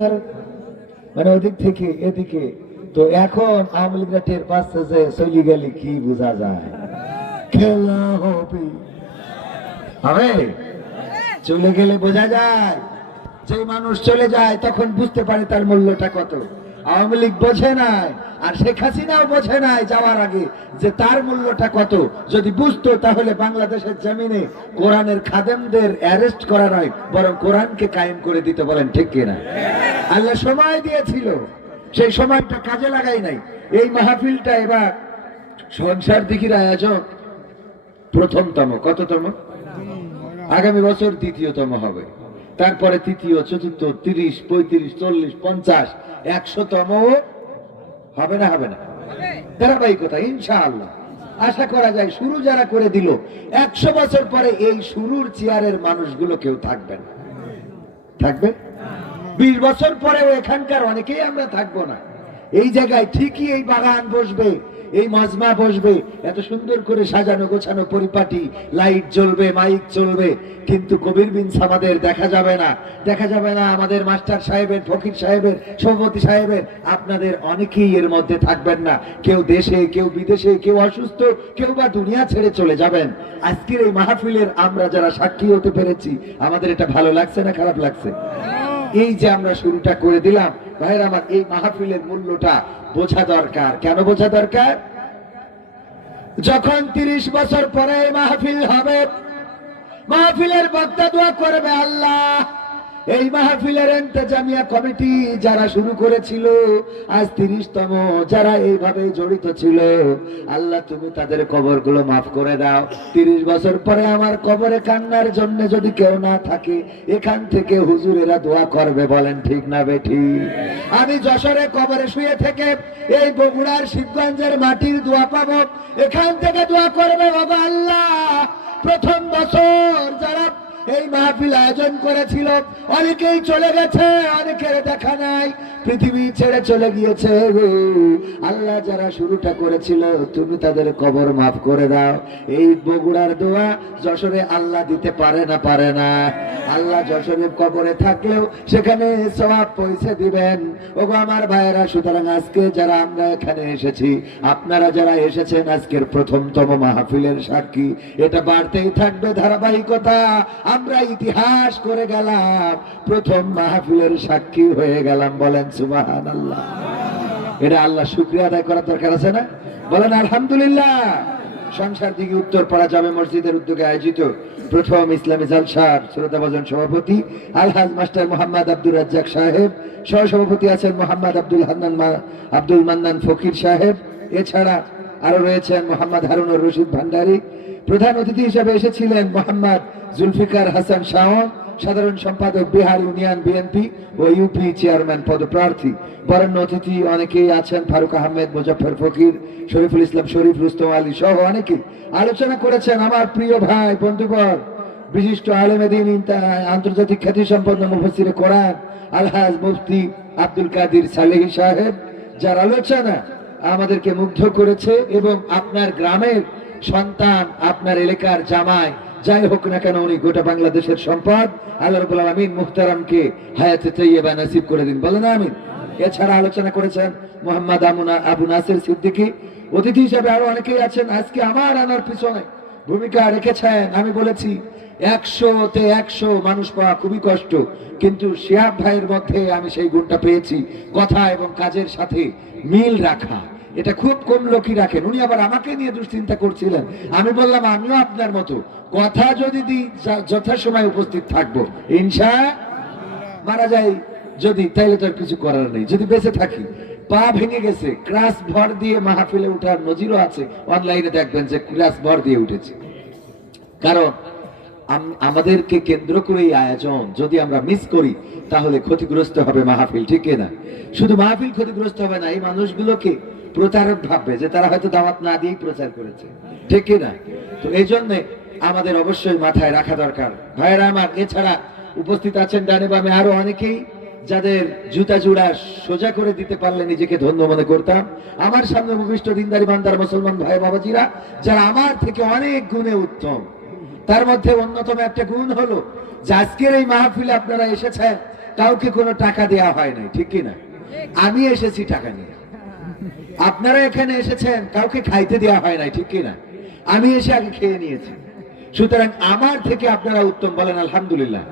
মানে ওদিক থেকে এদিকে তো এখন আওয়ামী লীগরা টের পাচ্ছে যে চলে গেলে কি বোঝা যায়, খেলা হবে হবে চলে গেলে বোঝা যায়। যে মানুষ চলে যায় তখন বুঝতে পারে তার মূল্যটা কত। আওয়ামী লীগ বোঝে নাই, আর শেখ হাসিনাও বোঝে নাই যাওয়ার আগে যে তার মূল্যটা কত। যদি বুঝতো তাহলে বাংলাদেশের জমিনে কোরআনের খাদেমদের অ্যারেস্ট করা নয়, বরং কোরআনকে কায়েম করে দিতে। বলেন ঠিক কিনা? আল্লাহ সময় দিয়েছিল, সেই সময়টা কাজে লাগাই নাই। এই মাহফিলটা এবার সংসার দিঘির আয়োজন প্রথমতম, কততম? আগামী বছর দ্বিতীয়তম হবে, তারপরে তৃতীয়, চতুর্থ, 30, 35, 40, 50, 100তম হবে না? হবে না? ধারাবাহিকতা ইনশাআল্লাহ আশা করা যায়। শুরু যারা করে দিল, 100 বছর পরে এই শুরুর চেয়ারের মানুষগুলো কেউ থাকবে না। থাকবে 20 বছর পরেও এখানকার অনেকেই আমরা থাকবো না। এই জায়গায় ঠিকই এই বাগান বসবে, এই মাজমা বসবে, এত সুন্দর করে সাজানো গোছানো পরিপাটি, লাইট জ্বলবে, মাইক চলবে, কিন্তু কবির বিন সামাদের দেখা যাবে না। দেখা যাবে না আমাদের মাস্টার সাহেবের, ফকির সাহেবের, সভাপতি সাহেবের। আপনাদের অনেকেই এর মধ্যে থাকবেন না। কেউ দেশে, কেউ বিদেশে, কেউ অসুস্থ, কেউ বা দুনিয়া ছেড়ে চলে যাবেন। আজকের এই মাহফিলের আমরা যারা সাক্ষী হতে পেরেছি, আমাদের এটা ভালো লাগছে না খারাপ লাগছে? এই যে আমরা শুরুটা করে দিলাম, ভাইরা আমার, এই মাহফিলের মূল্যটা বোঝা দরকার। কেন বোঝা দরকার? যখন 30 বছর পরে এই মাহফিল হবে, মাহফিলের বক্তা দোয়া করবে, আল্লাহ এই মাহফিলের ইন্তেজামিয়া কমিটি যারা শুরু করেছিল, আজ 30তম যারা এইভাবে জড়িত ছিল, আল্লাহ তুমি তাদের কবরগুলো মাফ করে দাও। 30 বছর পরে আমার কবরে কান্নার জন্য যদি কেউ না থাকে, এখান থেকে হুজুরেরা দোয়া করবে। বলেন ঠিক না বেঠিক? আমি যশোরে কবরে শুয়ে থেকে এই বগুড়ার শিবগঞ্জের মাটির দোয়া পাবো, এখান থেকে দোয়া করবে, বাবা আল্লাহ প্রথম বছর যারা এই মাহফিল আয়োজন করেছিল অনেকেই চলে গেছে, অনেকের দেখা নাই, পৃথিবী ছেড়ে চলে গিয়েছে। আল্লাহ যারা শুরুটা করেছিল তুমি তাদের কবর মাফ করে দাও। এই বগুড়ার দোয়া যশোরে আল্লাহ দিতে পারে না? পারে না? আল্লাহ যশোরে কবরে থাকলেও সেখানে সওয়াব পৌঁছে দিবেন। ওগো আমার ভাইয়েরা, সুতরাং আজকে যারা আমরা এখানে এসেছি, আপনারা যারা এসেছেন আজকের প্রথমতম মাহফিলের সাক্ষী, এটা বাড়তেই থাকবে ধারাবাহিকতা। আমরা ইতিহাস করে গেলাম, প্রথম মাহফিলের সাক্ষী হয়ে গেলাম। বলেন সুবহানাল্লাহ। এটা আল্লাহ শুকরিয়া আদায় করার দরকার আছে না? বলেন আলহামদুলিল্লাহ। সংসার দিকে উত্তরপাড়া জামে মসজিদের উদ্যোগে আয়োজিত প্রথম ইসলামী জালসার শ্রোতাভাজন সভাপতি আলহাজ মাস্টার মোহাম্মদ আব্দুর রাজ্জাক সাহেব, সহসভাপতি আছেন মোহাম্মদ আব্দুল মান্নান ফকির সাহেব, এছাড়া আরো রয়েছেন মোহাম্মদ হারুনুর রশিদ ভান্ডারী। প্রধান অতিথি হিসেবে এসেছিলেন মোহাম্মদ জুলফিকার হাসান শাওন, সাধারণ সম্পাদক বিহার ইউনিয়ন বিএনপি ও ইউপি চেয়ারম্যান পদপ্রার্থী। বরেণ্য অতিথি অনেকেই আছেন, ফারুক আহমেদ, মুজফর ফকির, শরীফুল ইসলাম শরীফ, রুস্তম আলী সহ অনেকেই আলোচনা করেছেন। আমার প্রিয় ভাই বন্ধুবর, বিশিষ্ট আলেমে দ্বীন, আন্তর্জাতিক খ্যাতি সম্পন্ন মুফাসসিরে কোরআন আলহাজ মুফতি আব্দুল কাদির সালেহী সাহেব, যার আলোচনা আমাদেরকে মুগ্ধ করেছে। এবং আপনার গ্রামের সন্তান, আপনার এলাকার জামাই, যাই হোক না কেন, উনি গোটা বাংলাদেশের সম্পদ। আল্লাহ রাব্বুল আলামিন মুহতারামকে হায়াতে তাইয়্যিবা নসিব করে দিন। বলেন আমিন। এছাড়া আলোচনা করেছেন মোহাম্মদ আবু নাসির সিদ্দিকী। অতিথি হিসেবে আরো অনেকেই আছেন। আজকে আমার আনার পিছনে ভূমিকা রেখেছেন। আমি বলেছি 100-তে 100 মানুষ পাওয়া খুবই কষ্ট, কিন্তু শিহাব ভাইয়ের মধ্যে আমি সেই গুণটা পেয়েছি, কথা এবং কাজের সাথে মিল রাখা। এটা খুব কম লোকই রাখেন। উনি আবার আমাকে নিয়ে দুশ্চিন্তা করছিলেন। আমি বললাম আমিও আপনার মতো কথা যদি দিই যথাসময় উপস্থিত থাকবো ইনশাআল্লাহ। মারা যায় যদি, তাইলে তো আর কিছু করার নেই। যদি বেঁচে থাকি, পা ভেঙে গেছে, ক্রাস ভর দিয়ে মাহফিলে উঠার নজিরও আছে। অনলাইনে দেখবেন যে ক্রাস ভর দিয়ে উঠেছে। কারণ আমাদেরকে কেন্দ্র করে এই আয়োজন যদি আমরা মিস করি তাহলে ক্ষতিগ্রস্ত হবে মাহফিল। ঠিক না? শুধু মাহফিল ক্ষতিগ্রস্ত হবে না, এই মানুষগুলোকে প্রতারক ভাববে যে তারা হয়তো দাওয়াত না দিয়েই প্রচার করেছে। ঠিক না? তো এই জন্য আমাদের অবশ্যই মাথায় রাখা দরকার ভাইয়েরা আমার। এছাড়া উপস্থিত আছেন ডানে বামে আরো অনেকেই, যাদের জুতা জোড়া সোজা করে দিতে পারলে নিজেকে ধন্য মনে করতাম। আমার সামনে উপবিষ্ট দিনদারি বান্দার মুসলমান ভাই বাবাজিরা, যারা আমার থেকে অনেক গুণে উত্তম। তার মধ্যে অন্যতম একটা গুণ হলো যে আজকের এই মাহফিলে আপনারা এসেছেন কাউকে কোনো টাকা দেওয়া হয় নাই, ঠিক কিনা? আমি এসেছি টাকা নিয়ে, আপনারা এখানে এসেছেন, কাউকে খাইতে দেওয়া হয় নাই, ঠিক কিনা? আমি এসে আগে খেয়ে নিয়েছি। সুতরাং আমার থেকে আপনারা উত্তম, বলেন আলহামদুলিল্লাহ।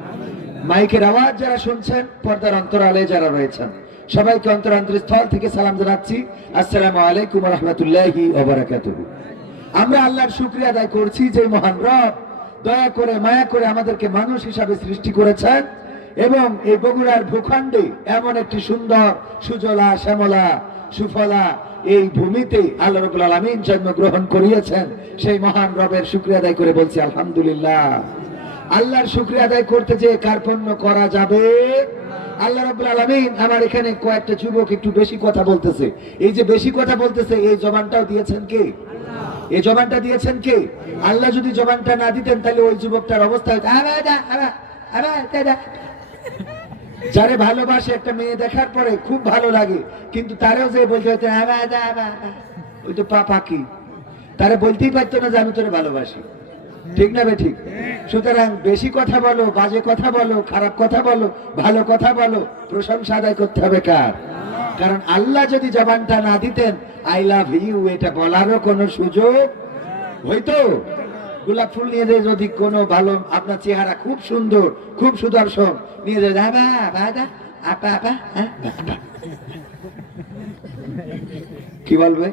মাইকের আওয়াজ যারা শুনছেন, পর্দার অন্তরালে যারা রয়েছেন, সবাইকে অন্তরান্তরস্থল থেকে সালাম জানাচ্ছি, আসসালামু আলাইকুম ওয়া রাহমাতুল্লাহি ওয়া বারাকাতুহু। আমরা আল্লাহর শুকরিয়া আদায় করছি যে মহান রব দয়া করে মায়া করে আমাদেরকে মানুষ হিসাবে সৃষ্টি করেছেন এবং এই বগুড়ার ভূখণ্ডে এমন একটি সুন্দর সুজলা শ্যামলা সুফলা এই ভূমিতে আল্লাহ রাব্বুল আলামিন জন্মগ্রহণ করিয়েছেন। সেই মহান রবের শুকরিয়া আদায় করে বলছি আলহামদুলিল্লাহ। আল্লাহর শুকরিয়া আদায় করতে যে কার্পণ্য করা যাবে? আল্লাহ রাব্বুল আলামিন, আমার এখানে কয়েকটা যুবক একটু বেশি কথা বলতেছে, এই যে বেশি কথা বলতেছে, এই জবানটাও দিয়েছেন কে? এই জবানটা দিয়েছেন কে? আল্লাহ যদি জবানটা না দিতেন তাহলে ওই যুবকটার অবস্থা হতো যারে ভালোবাসে একটা মেয়ে দেখার পরে খুব ভালো লাগে, কিন্তু তারেও যে বলতে হতো ওই তো পাখি, তারে বলতেই পারতো না যে আমি তোরে ভালোবাসি, ঠিক না বে ঠিক? সুতরাং বেশি কথা বলো, বাজে কথা বলো, খারাপ কথা বলো, ভালো কথা বলো, প্রশংসা আদায় করতে হবে কার? কারণ আল্লাহ যদি জবানটা না দিতেন আই লাভ ইউ এটা বলারও কোনো সুযোগ হইতো? গোলাপ ফুল নিয়ে যায় যদি কোনো ভালো, আপনার চেহারা খুব সুন্দর খুব সুদর্শন, নিয়ে যায় আপা আপা, কি বলবে?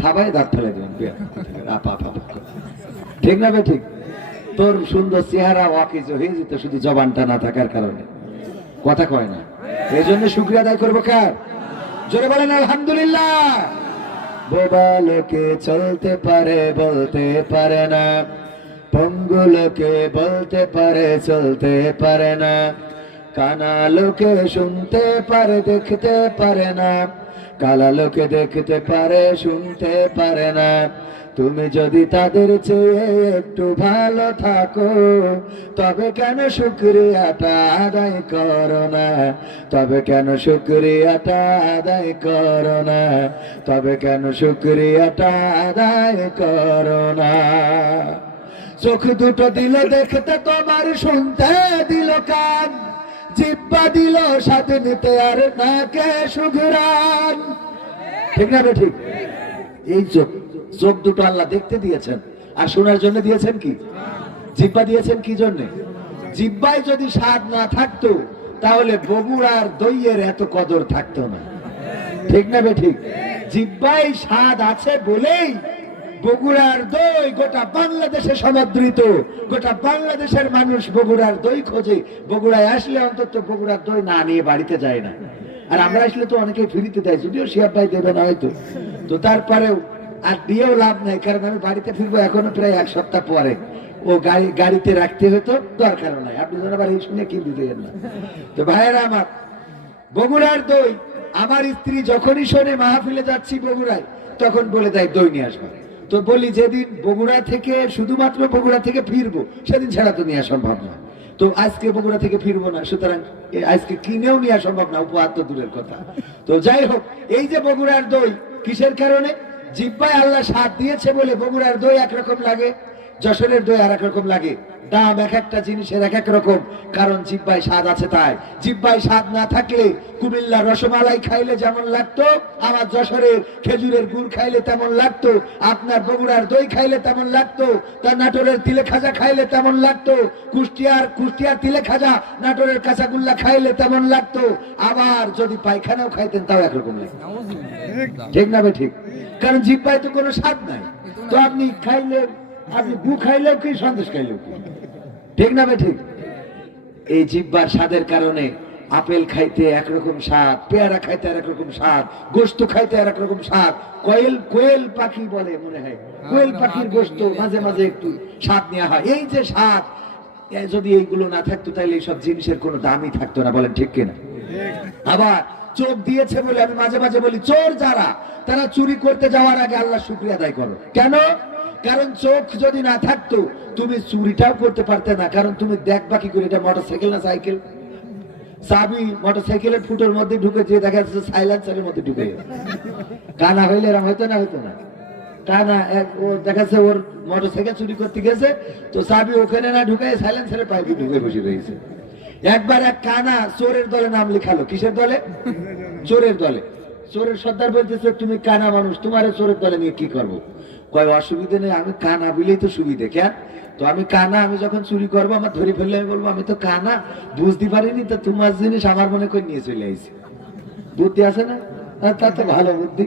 থাবায় দাঁত ফেলে দেবেন, আপা আপা, ঠিক না বে ঠিক? তোর সুন্দর চেহারা ওয়াকিজ হয়ে যেত শুধু জবানটা না থাকার কারণে, কথা কয় না। এই জন্য শুকরিয়া আদায় করবো কার? জোরে বলেন আলহামদুলিল্লাহ। বোবা লোকে চলতে পারে বলতে পারে না, পঙ্গু লোকে বলতে পারে চলতে পারে না, কানা লোকে শুনতে পারে দেখতে পারে না, কালা লোকে দেখতে পারে শুনতে পারে না। তুমি যদি তাদের চেয়ে একটু ভালো থাকো তবে কেন শুকরিয়াটা আদায় করো না? তবে কেন শুকরিয়াটা আদায় করো না? তবে কেন শুকরিয়াটা আদায় করো না? চোখ দুটো দিল দেখতে তোমার, শুনতে দিল কান, জিহ্বা দিল স্বাদ নিতে আর নাকে সুঘ্রাণ, ঠিক না রে ঠিক? এই চোখ দুটো আল্লাহ দেখতে দিয়েছেন আর শোনার জন্য দিয়েছেন কি? জিহ্বা দিয়েছেন কি জন্যে? জিহ্বায় যদি স্বাদ না থাকতো তাহলে বগুড়ার দইয়ের এত কদর থাকতো না, ঠিক না বে ঠিক? জিহ্বায় স্বাদ আছে বলেই বগুড়ার দই গোটা বাংলাদেশে সমাদৃত, গোটা বাংলাদেশের মানুষ বগুড়ার দই খোঁজে। বগুড়ায় আসলে অন্তত বগুড়ার দই না নিয়ে বাড়িতে যায় না, আর আমরা আসলে তো অনেকে ফ্রিতে দেয়, যদিও শিয়াব ভাই দেবে না হয়তো, তো তারপরেও আর দিয়েও লাভ নাই, কারণ আমি বাড়িতে ফিরবো এখনো প্রায় এক সপ্তাহ পরে, ও গাড়িতে রাখতে হতো, দরকারও নাই। আপনি যেন আবার এই শুনে কি দিতে না। তো ভাইয়েরা আমার, বগুড়ার দই, আমার স্ত্রী যখনই শোনে মাহফিলে যাচ্ছি বগুড়ায়, তখন বলে দেয় দই নিয়ে আসবো। তো বলি যেদিন বগুড়া থেকে, শুধুমাত্র বগুড়া থেকে ফিরবো সেদিন ছাড়া তো নেওয়া সম্ভব না। তো আজকে বগুড়া থেকে ফিরবো না, সুতরাং আজকে কিনেও নেওয়া সম্ভব না, উপহার তো দূরের কথা। তো যাই হোক, এই যে বগুড়ার দই, কিসের কারণে? জিহ্বায় আল্লাহ স্বাদ দিয়েছে বলে বগুড়ার দই একরকম লাগে, যশোরের দই আর এক রকম লাগে। দাম এক একটা জিনিসের এক এক রকম, কারণ জিহ্বায় স্বাদ আছে তাই। জিহ্বায় স্বাদ না থাকলে কুমিল্লার রসমালাই খাইলে যেমন লাগতো, আমার যশোরের খেজুরের গুড় খাইলে তেমন লাগতো, আপনার বগুড়ার দই খাইলে তেমন লাগতো, তার নাটোরের তিলে খাজা খাইলে তেমন লাগতো, কুষ্টিয়ার তিলে খাজা নাটোরের কাঁচাগুল্লা খাইলে তেমন লাগতো। আবার যদি পায়খানাও খাইতেন তাও একরকম লাগতো, ঠিক না ভাই ঠিক? কারণ জিহ্বায় তো কোনো স্বাদ নাই। তো আপনি খাইলে, আপনি গু খাইলেও কি, সন্দেশ খাইলেও কি, ঠিক না ভাই ঠিক? এই জিহ্বার স্বাদের কারণে আপেল খাইতে একরকম স্বাদ, পেয়ারা খাইতে আর একরকম স্বাদ, গোস্ত খাইতে আর একরকম স্বাদ। কোয়েল পাখি বলে মনে হয়, কোয়েল পাখির গোস্ত মাঝে মাঝে একটু স্বাদ নেওয়া হয়। এই যে স্বাদ, যদি এইগুলো না থাকতো তাহলে এইসব জিনিসের কোনো দামই থাকতো না, বলেন ঠিক কিনা? আবার চোখ দিয়েছে বলে আমি মাঝে মাঝে বলি, চোর যারা, তারা চুরি করতে যাওয়ার আগে আল্লাহ শুকরিয়া আদায় করো। কেন? কারণ চোখ যদি না থাকতো তুমি চুরিটাও করতে পারতে না, কারণ তুমি দেখবা কি করে এটা মোটরসাইকেল না সাইকেল? চাবি মোটরসাইকেলের ফুটোর মধ্যে ঢুকে, যে দেখা যাচ্ছে সাইলেন্সারের মধ্যে ঢুকে। কানা হইলে এরকম হইতো না? হইতো না। কানা দেখা যাচ্ছে ওর মোটরসাইকেল চুরি করতে গেছে, তো চাবি ওখানে না ঢুকে সাইলেন্সারের পাইপে ঢুকে বসে রয়েছে। একবার এক কানা চোরের দলে নাম লিখালো। কিসের দলে? চোরের দলে। চোরের সর্দার বলতেছে, তুমি কানা মানুষ, তোমার চোরের দলে নিয়ে কি করবো? কয় অসুবিধে নেই, আমি কানা বলেই তো সুবিধে। কেন? তো আমি কানা, আমি যখন চুরি করবো আমার ধরে ফেললে আমি বলবো আমি তো কানা, বুঝতে পারিনি, তো তোমার জিনিস আমার মনে করে নিয়ে চলে আইছি। বুদ্ধি আছে না? তা তো ভালো বুদ্ধি।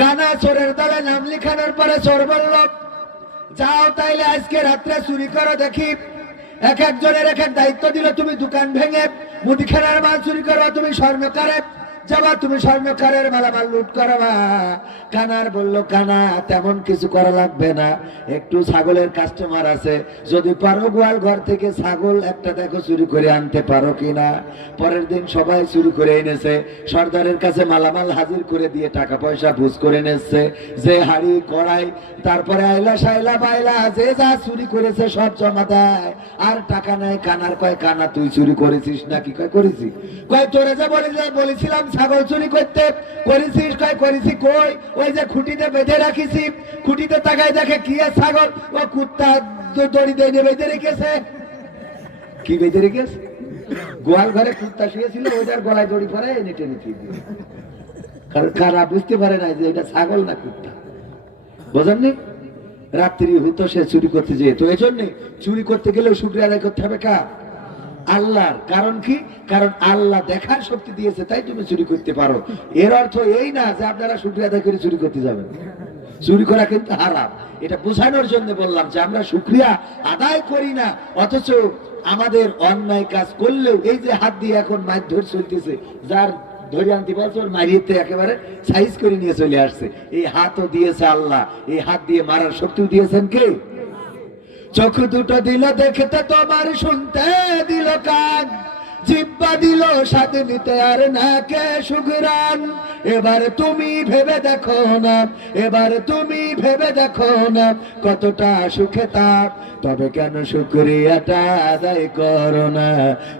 কানা চোরের দলে নাম লিখানোর পরে চোর বলল, যাও তাইলে আজকে রাত্রে চুরি করো দেখি। এক একজনের এক এক দায়িত্ব দিল, তুমি দোকান ভেঙে মুদিখানার মাল চুরি করবা, তুমি স্বর্ণকারে যাবা, তুমি স্বর্ণকারের মালামাল লুট করবা। কানার বলল, কানা তেমন কিছু করা লাগবে না, একটু ছাগলের কাস্টমার আছে, যদি পারো গোয়াল ঘর থেকে ছাগল একটা দেখো চুরি করে আনতে পারো কিনা। পরের দিন সবাই চুরি করে এনেছে, সর্দারের কাছে মালামাল হাজির করে দিয়ে টাকা পয়সা বুঝ করে এনেছে, যে হাড়ি কড়াই, তারপরে আইলা সাইলা বাইলা যে যা চুরি করেছে সব জমা দেয়, আর টাকা নেয়। কানার কয়, কানা তুই চুরি করেছিস নাকি? কয় করেছি। কয় তোরে যে বলেছিলাম ছাগল চুরি করতে, করেছিস? কয় করেছি। কই? ওই যে খুঁটিতে বেঁধে রাখিছি, খুঁটিতে তাকায় দেখে কি ছাগল, ও কুত্তা দড়ি দিয়ে বেঁধে রেখেছে। কি বেঁধে রেখেছে? গোয়াল ঘরে কুত্তা শুয়েছিল, ওইটার গলায় দড়ি পরে এনে টেনে দিয়ে। কারণ কারা বুঝতে পারে না যে এটা ছাগল না কুত্তা। বোঝেননি? রাত্রি হতো সে চুরি করতে যেত। তো এই জন্যে চুরি করতে গেলেও শুকরিয়া আদায় করতে হবে কার? আল্লাহর। কারণ কি? কারণ আল্লাহ দেখার শক্তি দিয়েছে, তাই তুমি চুরি করতে পারো। এর অর্থ এই না যে আপনারা শুকরিয়া আদায় করে চুরি করতে যাবেন। চুরি করা কিন্তু হারাম। এটা বোঝানোর জন্য বললাম যে আমরা শুকরিয়া আদায় করি না, অথচ আমাদের অন্যায় কাজ করলেও এই যে হাত দিয়ে এখন মারধর চলতেছে, যার ধরে আনতে পারছে ওর মারিয়ে একেবারে সাইজ করে নিয়ে চলে আসছে। এই হাতও দিয়েছে আল্লাহ, এই হাত দিয়ে মারার শক্তিও দিয়েছেন কে? চোখ দুটো দিল দেখতে তোমার, শুনতে দিল কান, জিব্বা দিল স্বাদ নিতে আর নাকে সুঘ্রাণ। এবার তুমি ভেবে দেখো না, এবার তুমি ভেবে দেখো না কতটা সুখে তাপ। তবে কেন শুকরিয়াটা আদায় করো না?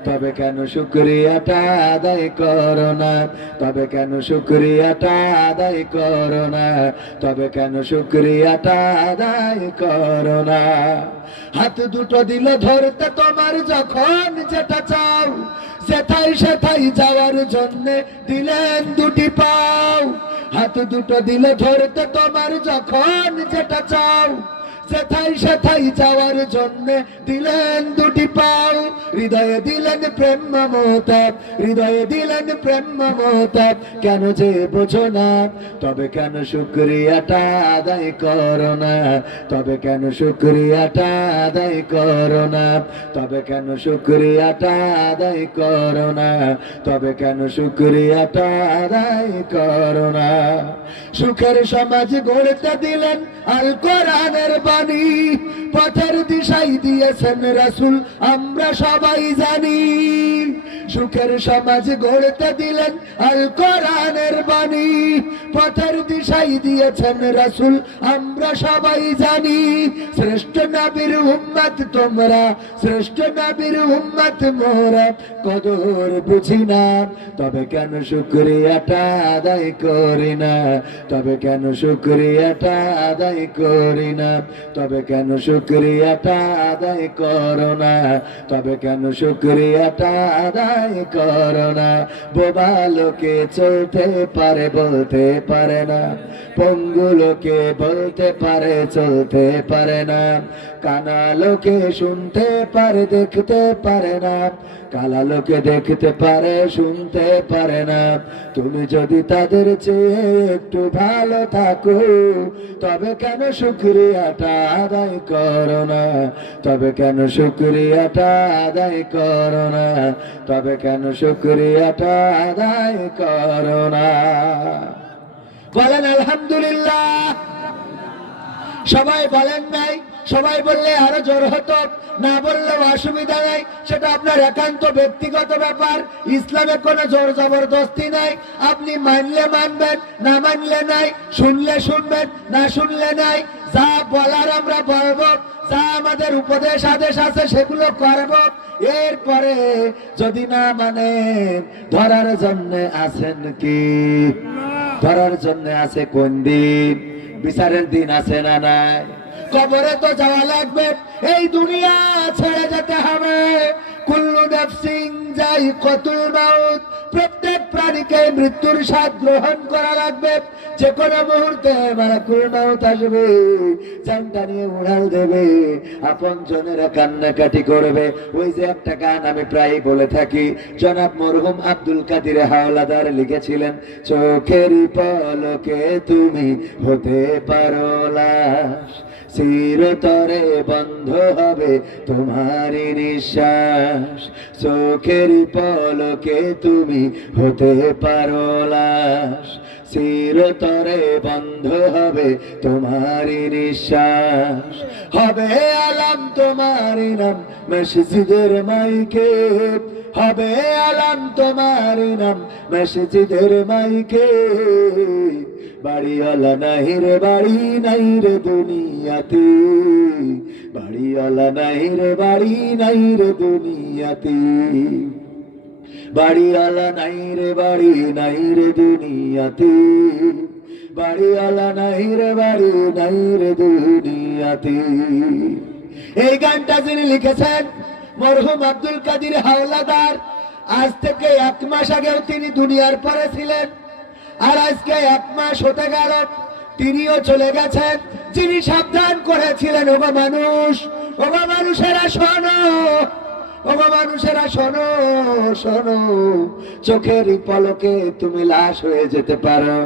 তবে কেন শুকরিয়াটা আদায় করো না? তবে কেন শুকরিয়াটা আদায় করো না? তবে কেন শুকরিয়াটা আদায় করো না? হাত দুটো দিল ধরতে তোমার, যখন যেটা চাও, সেথাই সেথাই যাওয়ার জন্য দিলেন দুটি পাও। হাত দুটো দিল ধরতে তোমার, যখন যেটা চাও, সেথাই সেথাই যাওয়ার জন্য দিলেন দুটি পাও। হৃদয়ে দিলেন প্রেম মমতা, হৃদয়ে দিলেন প্রেম মমতা, কেন যে বোঝো না? তবে কেন শুকরিয়াটা আদায় করো না? তবে কেন শুকরিয়াটা আদায় করো না? তবে কেন শুকরিয়াটা আদায় করো না? তবে কেন শুকরিয়াটা আদায় করো না? সুখের সমাজ গড়তে দিলেন আল কোরআনের বাণী, পথের দিশাই দিয়েছেন রাসূল আমরা সবাই জানি। সুখের সমাজ গড়তে দিলেন আল কোরআনের বাণী, পথের দিশাই দিয়েছেন রাসূল আমরা সবাই জানি। শ্রেষ্ঠ নবীর উম্মত তোমরা, শ্রেষ্ঠ নবীর উম্মত মোরা, কদর বুঝি না, তবে কেন শুকরিয়াটা আদায় করি না? তবে কেন শুকরিয়াটা আদায় করি না? তবে কেন শুকরিয়াটা আদায় করো না? তবে কেন শুকরিয়াটা আদায় করো না? বোবা লোকে চলতে পারে বলতে পারে না, পঙ্গু লোকে বলতে পারে চলতে পারে না, কানা লোকে শুনতে পারে দেখতে পারে না, কালা লোকে দেখতে পারে শুনতে পারে না। তুমি যদি তাদের চেয়ে একটু ভালো থাকো, তবে কেন শুকরিয়াটা আদায় করো না? তবে কেন শুকরিয়াটা আদায় করো না? তবে কেন শুকরিয়াটা আদায় করো না? বলেন আলহামদুলিল্লাহ। সবাই বলেন নাই? সবাই বললে আরো জোর হতো, না বললেও অসুবিধা নাই, সেটা আপনার একান্ত ব্যক্তিগত ব্যাপার। ইসলামে কোনো জোর জবরদস্তি নাই। আপনি মানলে মানবেন, না মানলে নাই, শুনলে শুনবেন, না শুনলে নাই। যা বলার আমরা বলবো, যা আমাদের উপদেশ আদেশ আছে সেগুলো করব। এরপরে যদি না মানে ধরার জন্য আছেন কি? ধরার জন্য আছে কোন দিন? বিচারের দিন আছে না নাই? কবরে তো যাওয়া লাগবে, এই দুনিয়া ছেড়ে যেতে হবে। কুল্লু নাফসিন যায়িকাতুল মাউত, প্রত্যেক প্রাণীকে মৃত্যুর স্বাদ গ্রহণ করা লাগবে। যে কোনো মুহূর্তে মালাকুল মাউত আসবে, জানটা নিয়ে উড়াল দেবে, আপন জনেরা কান্নাকাটি করবে। ওই যে একটা গান আমি প্রায় বলে থাকি, জনাব মরহুম আব্দুল কাদের হাওলাদার লিখেছিলেন, চোখের পলকে তুমি হতে পারো লাশ, চিরতরে বন্ধ হবে তোমারই নিঃশ্বাস, চোখের পলকে তুমি হতে পারো লাশ, চিরতরে বন্ধ হবে তোমারই নিঃশ্বাস। হবে আলাম তোমারই নাম মসজিদের মাইকে, হবে আলাম তোমারই নাম মসজিদের মাইকে, বাড়িওয়ালা নাই রে বাড়ি নাই রে দুনিয়াতে, বাড়িওয়ালা নাই রে বাড়ি নাই রে দুনিয়াতে, বাড়িওয়ালা নাই রে বাড়ি নাই রে দুনিয়াতে, বাড়িওয়ালা নাই রে বাড়ি নাই রে দুনিয়াতে। এই গানটা যিনি লিখেছেন মরহুম আব্দুল কাদের হাওলাদার, আজ থেকে 1 মাস আগেও তিনি দুনিয়ার পরে ছিলেন, আর আজকে 1 মাস হতে গেল তিনিও চলে গেছেন। যিনি সাবধান করেছিলেন, ওগো মানুষ, ওগো মানুষেরা শোনো, ওগো মানুষেরা শোনো, শোনো, চোখের পলকে তুমি লাশ হয়ে যেতে পারো।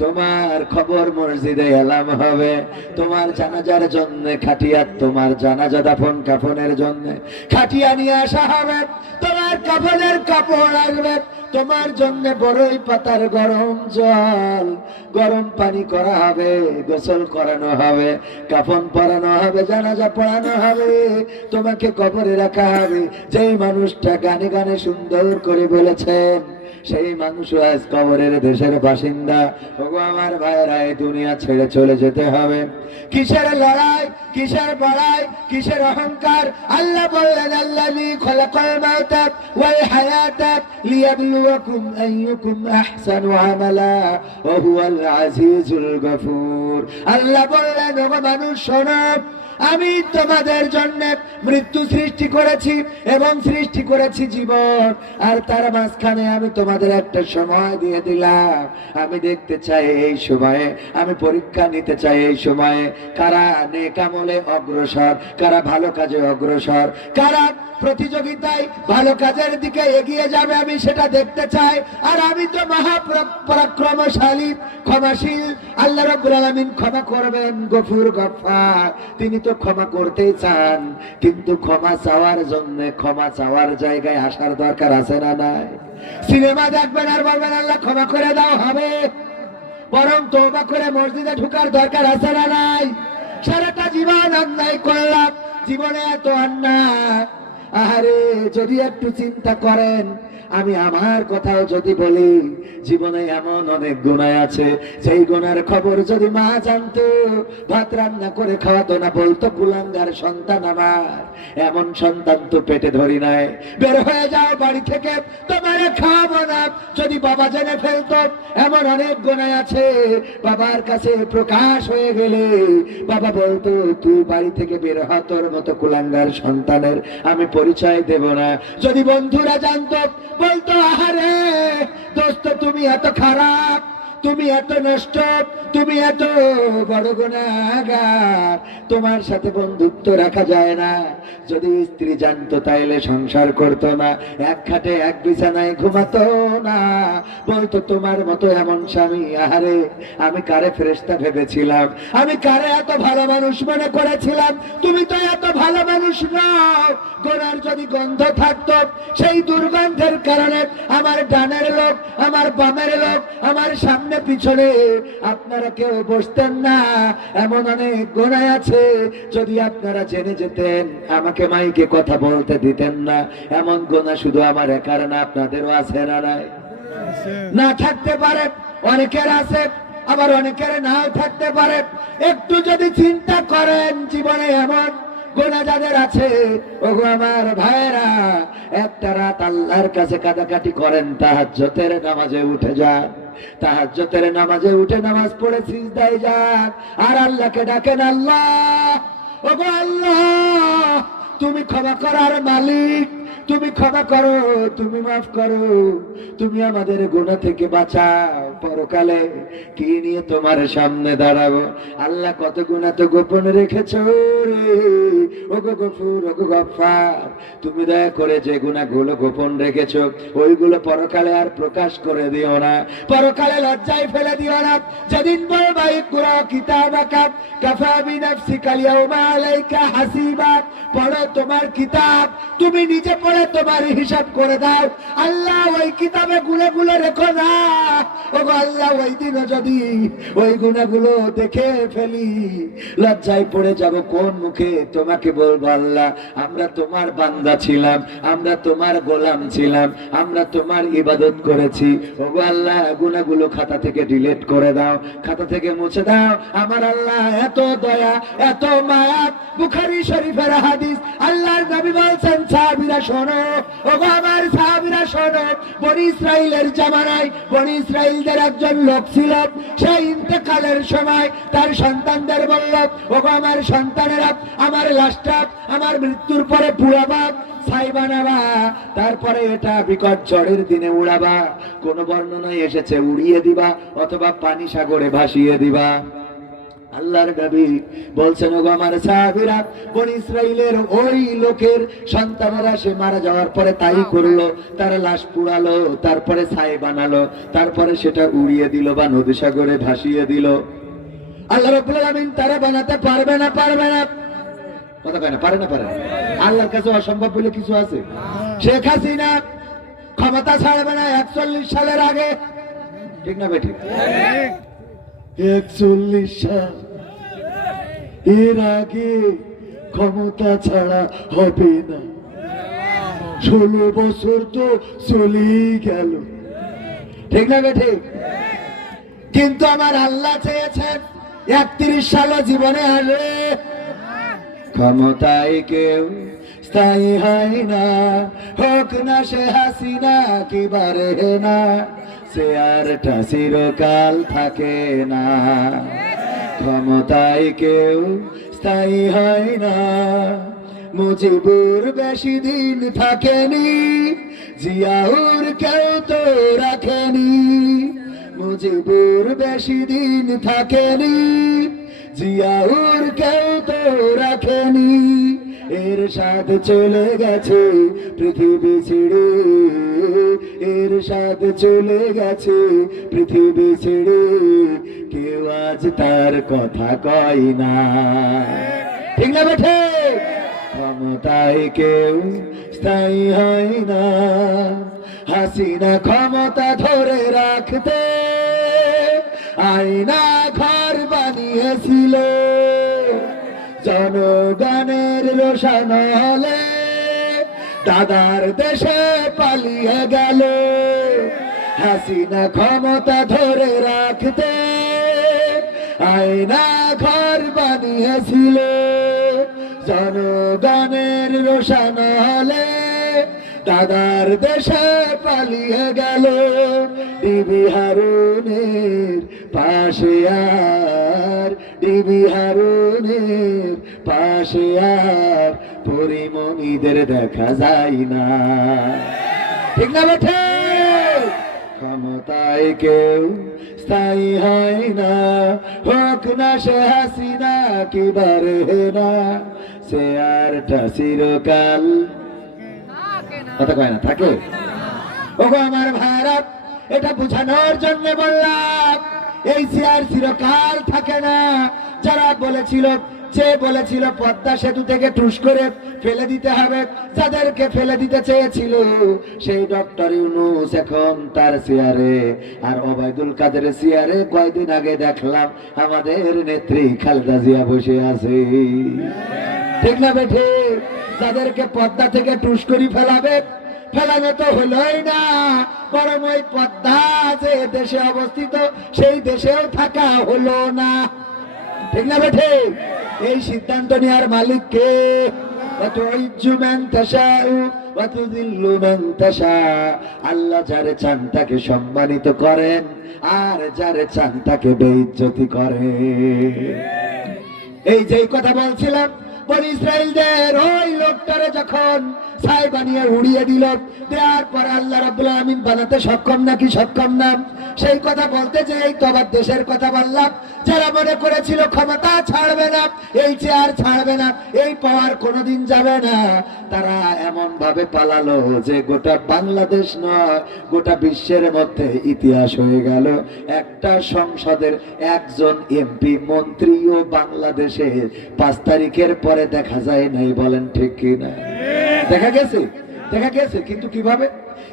তোমার খবর মসজিদে এলাম হবে, তোমার জানাজার জন্য খাটিয়া, তোমার জানাজা দাফন কাফনের জন্য খাটিয়া নিয়ে আসা হবে, তোমার কাফনের কাপড় আসবে, তোমার জন্য বড়ই পাতার গরম জল, গরম পানি করা হবে, গোসল করানো হবে, কাফন পরানো হবে, জানাজা পড়ানো হবে, তোমাকে কবরে রাখা হবে। যেই মানুষটা গানে গানে সুন্দর করে বলেছেন, সেই মানুষ আজ কবরের দেশের বাসিন্দা। ওগো আমার ভাইয়েরা, এই দুনিয়া ছেড়ে চলে যেতে হবে। কিসের লড়াই, কিসের বড়াই, কিসের অহংকার? আল্লাহ বললেন, আল্লাযী খালাকাল মাউতা ওয়াল হায়াতা লিয়াবলুয়াকুম আইয়ুকুম আহসানু আমালা ওয়া হুয়াল আজিজুল গফুর। আল্লাহ বললেন, ওগো মানুষ শোনো, আমি তোমাদের জন্য মৃত্যু সৃষ্টি করেছি এবং সৃষ্টি করেছি জীবন, আর তার মাঝখানে আমি তোমাদের একটা সময় দিয়ে দিলাম। আমি দেখতে চাই এই সময়ে, আমি পরীক্ষা নিতে চাই এই সময়ে কারা নেক আমলে অগ্রসর, কারা ভালো কাজে অগ্রসর, কারা প্রতিযোগিতায় ভালো কাজের দিকে এগিয়ে যাবে, আমি সেটা দেখতে চাই। আর আমি তো মহাপরাক্রমশালী, ক্ষমাশীল আল্লাহ রাব্বুল আলামিন, ক্ষমা করবেন, গফুর গফফার। তিনি তো ক্ষমা করতেই চান, কিন্তু ক্ষমা চাওয়ার জন্য ক্ষমা চাওয়ার জায়গায় আসার দরকার আছে না নাই? সিনেমা দেখবেন আর বলবেন আল্লাহ ক্ষমা করে দাও, হবে? বরং তওবা করে মসজিদে ঢোকার দরকার আছে না নাই? সারাটা জীবন অন্যায় করলাম, জীবনে এত অন্যায়, আরে যদি একটু চিন্তা করেন, আমি আমার কথাও যদি বলি, জীবনে এমন অনেক গুনাহ আছে, যেই গুনার খবর যদি মা জানতো, ভাত রান্না করে খাওয়াতো না, বলতো কুলাঙ্গার সন্তান আমার, এমন সন্তান তো পেটে ধরি নাই, বের হয়ে যাও বাড়ি থেকে, তোমারে খাওয়াবো না। যদি বাবা জেনে ফেলতো, এমন অনেক গুনাহ আছে, বাবার কাছে প্রকাশ হয়ে গেলে বাবা বলতো, তুই বাড়ি থেকে বের হ, তোর মতো কুলাঙ্গার সন্তানের আমি পরিচয় দেব না। যদি বন্ধুরা জানতো, বলতো, আহারে দোস্ত, তুমি এত খারাপ, তুমি এত নষ্ট, তুমি এত বড় গুনাহগার, তোমার সাথে বন্ধুত্ব রাখা যায় না। যদি স্ত্রী জানতো, তাইলে সংসার করতো না, এক খাটে এক বিছানায় ঘুমাতো না, বলতো তোমার মতো এমন স্বামী, আহারে আমি কারে ফেরেশতা ভেবেছিলাম, আমি কারে এত ভালো মানুষ মনে করেছিলাম, তুমি তো এত ভালো মানুষ নও। গোনার যদি গন্ধ থাকতো, সেই দুর্গন্ধের কারণে আমার ডানের লোক, আমার বামের লোক, আমার সামনে পিছনে আপনারা কেউ বসতেন না। এমন অনেক গুনাহ আছে, যদি আপনারা জেনে যেতেন, আমাকে মাইকে কথা বলতে দিতেন না। এমন গুনাহ শুধু আমার একার না, আপনাদেরও আছে না নাই? না থাকতে পারে, অনেকের আছে, আবার অনেকের নাও থাকতে পারে। একটু যদি চিন্তা করেন, জীবনে এমন গুনাহ যাদের আছে, ওগো আমার ভাইরা, একটা রাত আল্লাহর কাছে কাঁদাকাটি করেন, তাহাজ্জুদের নামাজে উঠে যান, তাহাজ্জুদের নামাজে উঠে নামাজ পড়ে সিজদায় যান, আর আল্লাহকে ডাকেন, আল্লাহ, ওগো আল্লাহ, তুমি ক্ষমা করার মালিক, তুমি ক্ষমা করো, তুমি মাফ করো, তুমি আমাদের গুনাহ থেকে বাঁচাও। পরকালে কি নিয়ে তোমার সামনে দাঁড়াবো? আল্লাহ কত গুনাহ তো গোপন রেখেছো রে। ওগো গফুর, ওগো গফফার, তুমি দয়া করে যে গুনাহগুলো গোপন রেখেছো ওইগুলো পরকালে আর প্রকাশ করে দিও না, পরকালে লজ্জায় ফেলে দিও না। যেদিন বলবা ইকরা কিতাবাকা কাফা বিনাফসিকা আল-ইয়াওমা আলাইকা হাসিবা, পড়ো তোমার কিতাব, তুমি নিজে পড়ে তোমার হিসাব করে দাও। আল্লাহ ওই কিতাবে গুনাহগুলো রেখো না। ওগো আল্লাহ, ওই দিনও যদি ওই গুনাহগুলো দেখে ফেলি, লজ্জায় পড়ে যাব, কোন মুখে তোমাকে বলবো আল্লাহ আমরা তোমার বান্দা ছিলাম, আমরা তোমার গোলাম ছিলাম, আমরা তোমার ইবাদত করেছি। ওগো আল্লাহ, গুনাহগুলো খাতা থেকে ডিলিট করে দাও, খাতা থেকে মুছে দাও। আমার আল্লাহ এত দয়া, এত মায়া। বুখারী শরীফের হাদিস, আল্লাহর নবী বলছেন, সাহাবীরা শোনো, ওগো আমার সাহাবীরা শোনো, বনি ইসরাইলের জামানায় বনি ইসরাইলদের একজন লোক ছিল, সেই ইন্তেকালের সময় তার সন্তানদের বলল, ওগো আমার সন্তানেরা, আমার লাশটা আমার মৃত্যুর পরে পুড়াবা, ছাই বানাবা, তারপরে এটা বিকট ঝড়ের দিনে উড়াবা। কোন বর্ণনায় এসেছে উড়িয়ে দিবা অথবা পানি সাগরে ভাসিয়ে দিবা। আল্লাহর নবী বলছেন, ওগো আমার সাহাবীরা, বনি ইসরাইলের ওই লোকের সন্তানেরা সে মারা যাওয়ার পরে তাই করলো, তারা লাশ পুড়ালো, তারপরে ছাই বানালো, তারপরে সেটা উড়িয়ে দিল বা নদী সাগরে ভাসিয়ে দিল। আল্লাহ রাব্বুল আলামিন তারা বানাতে পারবে না? পারবে না? কথা কয় না, পারে না? পারে। আল্লাহর কাছে অসম্ভব বলে কিছু আছে? শেখ হাসিনা ক্ষমতা ছাড়বে না 41 সালের আগে, ঠিক না বেঠিক? 41 সাল এর আগে ক্ষমতা ছাড়া হবে না। 16 বছর তো চলেই গেল, ঠিক না বেঠিক? কিন্তু আমার আল্লাহ চেয়েছেন 31 সাল জীবনে আসবে। ক্ষমতায় কেউ স্থায়ী হয় না, হোক না সে হাসিনা কি বারে না, সে আরটা চিরকাল থাকে না। ক্ষমতায় কেউ স্থায়ী হয় না, মুজিবুর বেশি দিন থাকেনি, জিয়াউর কেউ তো রাখেনি। মুজিবুর বেশি দিন থাকেনি, জিয়াউর কেউ তো রাখেনি। এর সাথ চলে গেছে পৃথিবী ছেড়ে, এর সাথ চলে গেছে পৃথিবী ছেড়ে, কেউ আজ তার কথা কয় না, ঠিক না বেঠে? ক্ষমতায় কেউ স্থায়ী হয় না, হাসিনা ক্ষমতা ধরে রাখতে আয়না ঘর বানিয়েছিল, জনগণের রোশন হলে দাদার দেশে পালিয়ে গেল। হাসিনা ক্ষমতা ধরে রাখতে আয়না ঘর বানিয়েছিল, জনগণের রোশন হলে দাদার দেশে পালিয়ে গেল। ডিবি হারুনের পাশে আর, ডিবি হারুনের পাশে আর পরিমণিদের দেখা যায় না, ঠিক না বেঠে? ক্ষমতায় কেউ স্থায়ী হয় না, হোক না সে হাসিনা কি বারে না, সে আরটা চিরকাল, কথা কয় না, থাকে। ওগো আমার ভাইরা, এটা বোঝানোর জন্য বললাম, এই চেয়ার চিরকাল থাকে না। যারা বলেছিল, যে বলেছিল পদ্মা সেতু থেকে টুস করে ফেলে দিতে হবে, যাদেরকে ফেলে দিতে চেয়েছিল সেই ডক্টর ইউনূস এখন তার চেয়ারে, আর ওবায়দুল কাদের চেয়ারে কয়েকদিন আগে দেখলাম আমাদের নেত্রী খালেদা জিয়া বসে আছে, ঠিক না বেঠে? যাদেরকে পদ্মা থেকে টুস করে ফেলাবে, ফেলানো তো হলোই না, বরং ওই পদ্মা যে দেশে অবস্থিত সেই দেশেও থাকা হলো না, ঠিক না বেঠে? এই সিদ্ধান্ত নেওয়ার মালিক কে? আল্লাহ যারে চান তাকে সম্মানিত করেন, আর যারে চান তাকে বেইজ্জতি করে। এই যে কথা বলছিলাম, বনি ইসরাইলদের ওই লোকটারে যখন ছাই বানিয়ে উড়িয়ে দিল, দেওয়ার পরে আল্লাহ রাব্বুল আলামিন বানাতে সক্ষম নাকি সক্ষম না? সেই কথা বলতে যে এই তো আবার দেশের কথা বললাম। যারা মনে করেছিল ক্ষমতা ছাড়বে না, এই চেয়ার ছাড়বে না, এই পাওয়ার কোনোদিন যাবে না, তারা এমন ভাবে পালালো যে গোটা বাংলাদেশ নয়, গোটা বিশ্বের মধ্যে ইতিহাস হয়ে গেল। একটা সংসদের একজন এমপি মন্ত্রীও বাংলাদেশের 5 তারিখের পরে দেখা যায় নাই। বলেন ঠিক কিনা? দেখা গেছে, দেখা গেছে। কিন্তু কিভাবে?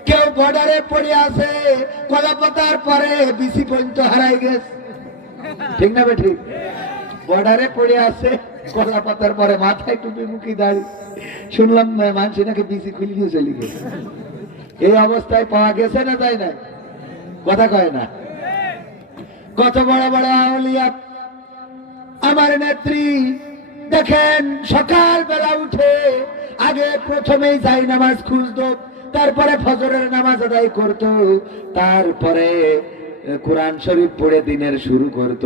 কেউ বর্ডারে পড়ে আছে, কলাপাতার পরে বিসি পর্যন্ত হারাই গেছে। ঠিক না ঠিক? বর্ডারে পড়ে আছে, কলাপাতার পরে মাথায় টুপি মুখি দাঁড়ি, শুনলাম মানুষ নাকি বিসি খুলিয়ে চলে গেছে। এই অবস্থায় পাওয়া গেছে না যায় না? কথা কয় না। কত বড় বড় আউলিয়া। আমার নেত্রী দেখেন সকাল বেলা উঠে আগে প্রথমেই যাই নামাজ খুঁজতো, তারপরে ফজরের নামাজ আদায় করত, তারপরে কোরআন শরীফ পড়ে দিনের শুরু করত।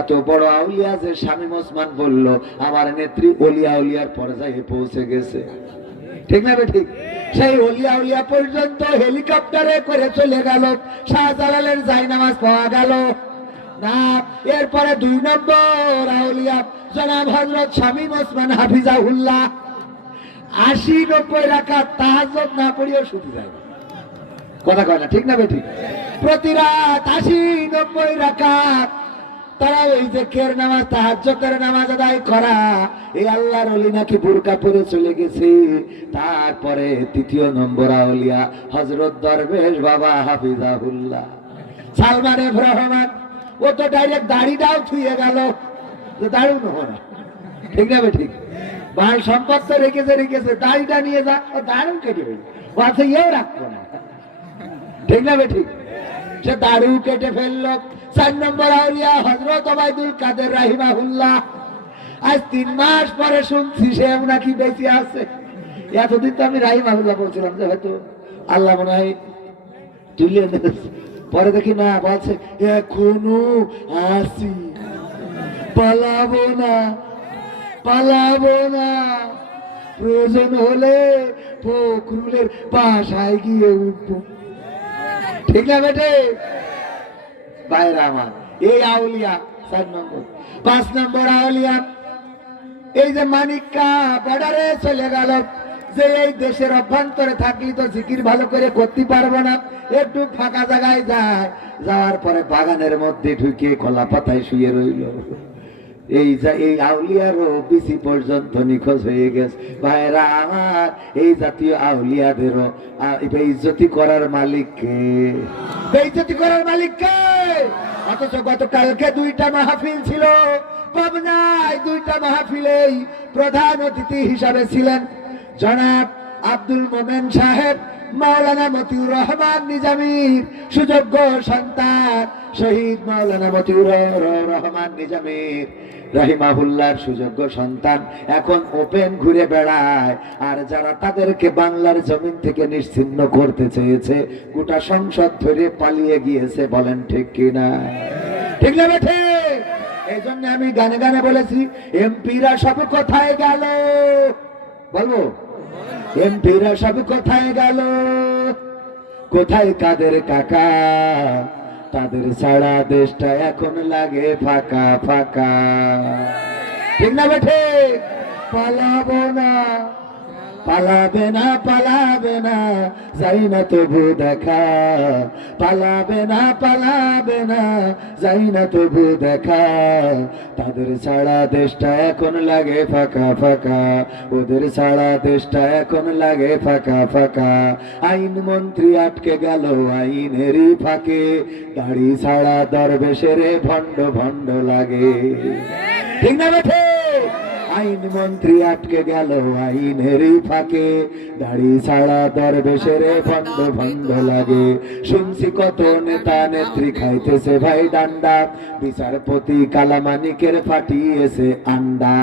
এত বড় আউলিয়া যে শামীম ওসমান বলল আমার নেত্রী ওলিয়া উলিয়ার পর্যায়ে পৌঁছে গেছে। ঠিক না ঠিক? সেই ওলিয়া উলিয়া পর্যন্ত হেলিকপ্টারে করে চলে গেল। শাহজালালের জায়নামাজ পাওয়া গেল না। এরপরে 2 নম্বর আউলিয়া জনাব হযরত শামীম ওসমান হাফিজাহুল্লাহ 80-90 রাকাত তাহাজ্জুদ না পড়িও শুতে যায়। কথা কয় না? ঠিক না ঠিক? প্রতি রাত 80-90 রাকাত তারা ওই যে কের নামাজ, তাহাজ্জুদের নামাজ আদায় করা। এই আল্লাহর ওলি নাকি বুরকা পরে চলে গেছে। তারপরে 3 নম্বর আউলিয়া হযরত দরবেশ বাবা হাফিজাহুল্লাহ সালমান এফ রহমান। ও তো ডাইরেক্ট দাড়িটাও ছুঁয়ে গেল, দাড়িও না। ঠিক না ঠিক? ভাই সম্পদ তো রেখেছে, দাড়িটা নিয়ে যা, দাড়িও কেটে ফেলবে, আছে ইয়েও রাখবো না। ঠিক না ঠিক? সে দাড়িও কেটে ফেললো। 4 নম্বর আউলিয়া হযরত ওবায়দুল কাদের রাহিমাহুল্লাহ। আজ 3 মাস পরে শুনছি সে নাকি বেঁচে আছে। এতদিন তো আমি রাহিমাহুল্লাহ বলছিলাম যে হয়তো আল্লাহ মনে হয় তুলে নিয়েছে। পরে দেখি না, বলছে এখনো আসি, পালাবো না, পালাবো না, প্রয়োজন হলে ফখরুলের বাসায় গিয়ে উঠবো। ঠিক না বেটে? বাইরে আমার এই আউলিয়া 4 নম্বর। 5 নম্বর আউলিয়া এই যে মানিকা বর্ডারে চলে গেল, যে এই দেশের অভ্যন্তরে থাকলে তো জিকির ভালো করে করতে পারবো না, একটু ফাঁকা জায়গায় যায়, যাওয়ার পরে বাগানের মধ্যে ঢুকে কলা পাতায় শুয়ে রইল। এই আউলিয়ারও বিসি পর্যন্ত নিখোঁজ হয়ে গেছে। ভাইরা আমার, এই জাতীয় আউলিয়াদেরও বেইজ্জতি করার মালিককে, বেইজ্জতি করার মালিককে। অথচ গতকালকে 2টা মাহফিল ছিল পাবনায়। 2টা মাহফিলেই প্রধান অতিথি হিসাবে ছিলেন জনাব আব্দুল মোমেন সাহেব, মাওলানা মতিউর রহমান নিজামীর সুযোগ্য সন্তান, শহীদ মাওলানা মতিউর রহমান নিজামীর রাহিমাহুল্লাহর সুযোগ্য সন্তান। এখন ওপেন ঘুরে বেড়ায়। আর যারা তাদেরকে বাংলার জমিন থেকে নিশ্চিহ্ন করতে চেয়েছে, গোটা সংসদ ধরে পালিয়ে গিয়েছে। বলেন ঠিক কিনা? ঠিক না বেঠে? এই জন্য আমি গানে গানে বলেছি এমপিরা সব কোথায় গেল? বলবো এমপিরা সব কোথায় গেল? কোথায় কাদের কাকা? তাদের ছাড়া দেশটা এখন লাগে ফাঁকা ফাঁকা। ঠিক না বেঠে? পালাবো না, পালাবে না, পালাবে না, যাই না তবু দেখা, পালাবে না, পালাবে না, যাই না তবু দেখা। তাদের ছাড়া দেশটা এখন লাগে ফাঁকা ফাঁকা, ওদের ছাড়া দেশটা এখন লাগে ফাঁকা ফাঁকা। আইন মন্ত্রী আটকে গেল আইনেরই ফাঁকে, দাড়ি ছাড়া দরবেশের ভণ্ড ভণ্ড লাগে। ঠিক না বেঠে? আইন মন্ত্রী আটকে গেল আইনেরই ফাঁকে, দাড়ি ছাড়া দরবেশের ভণ্ড ভণ্ড লাগে। শুনছি কত নেতা নেত্রী খাইতেছে ভাই ডান্ডা, বিচারপতি কালামানিকের ফাটিয়েছে আন্ডা।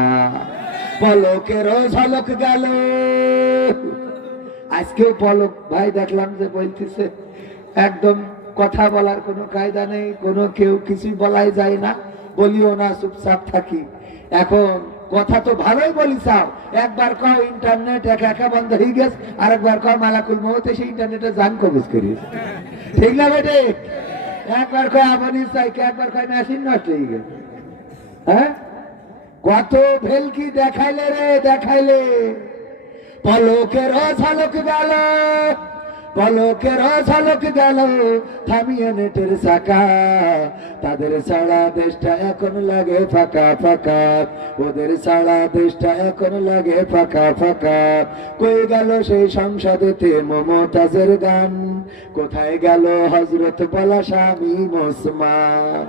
পলকেরও ঝলক গেল। আজকে পলক ভাই দেখলাম যে বলতেছে একদম কথা বলার কোনো কায়দা নেই, কোনো কেউ কিছু বলাই যায় না, বলিও না, চুপচাপ থাকি। এখন কথা তো ভালোই বলিসাও, একবার কও ইন্টারনেট একা একা বন্ধ হয়ে গেছে, আর একবার কও মালাকুল মৌত এসে ইন্টারনেটে জান কবজ করিস, ঠিক না বেটে? একবার কয় আবানি চাইকে, একবার কয় মেশিন নষ্ট হয়ে গেছে। হ্যাঁ, কত ভেলকি দেখাইলে রে দেখাইলে, পলকের ঝলক গেল, পলকের ঝলক গেল, থামিয়ে নেটের চাকা, তাদের সারা দেশটা এখন লাগে ফাঁকা ফাঁকা, ওদের সারা দেশটা এখন লাগে ফাঁকা ফাঁকা। কই গেল সেই সংসদেতে মমতাজের গান, কোথায় গেল হযরত বলা স্বামী ওসমান,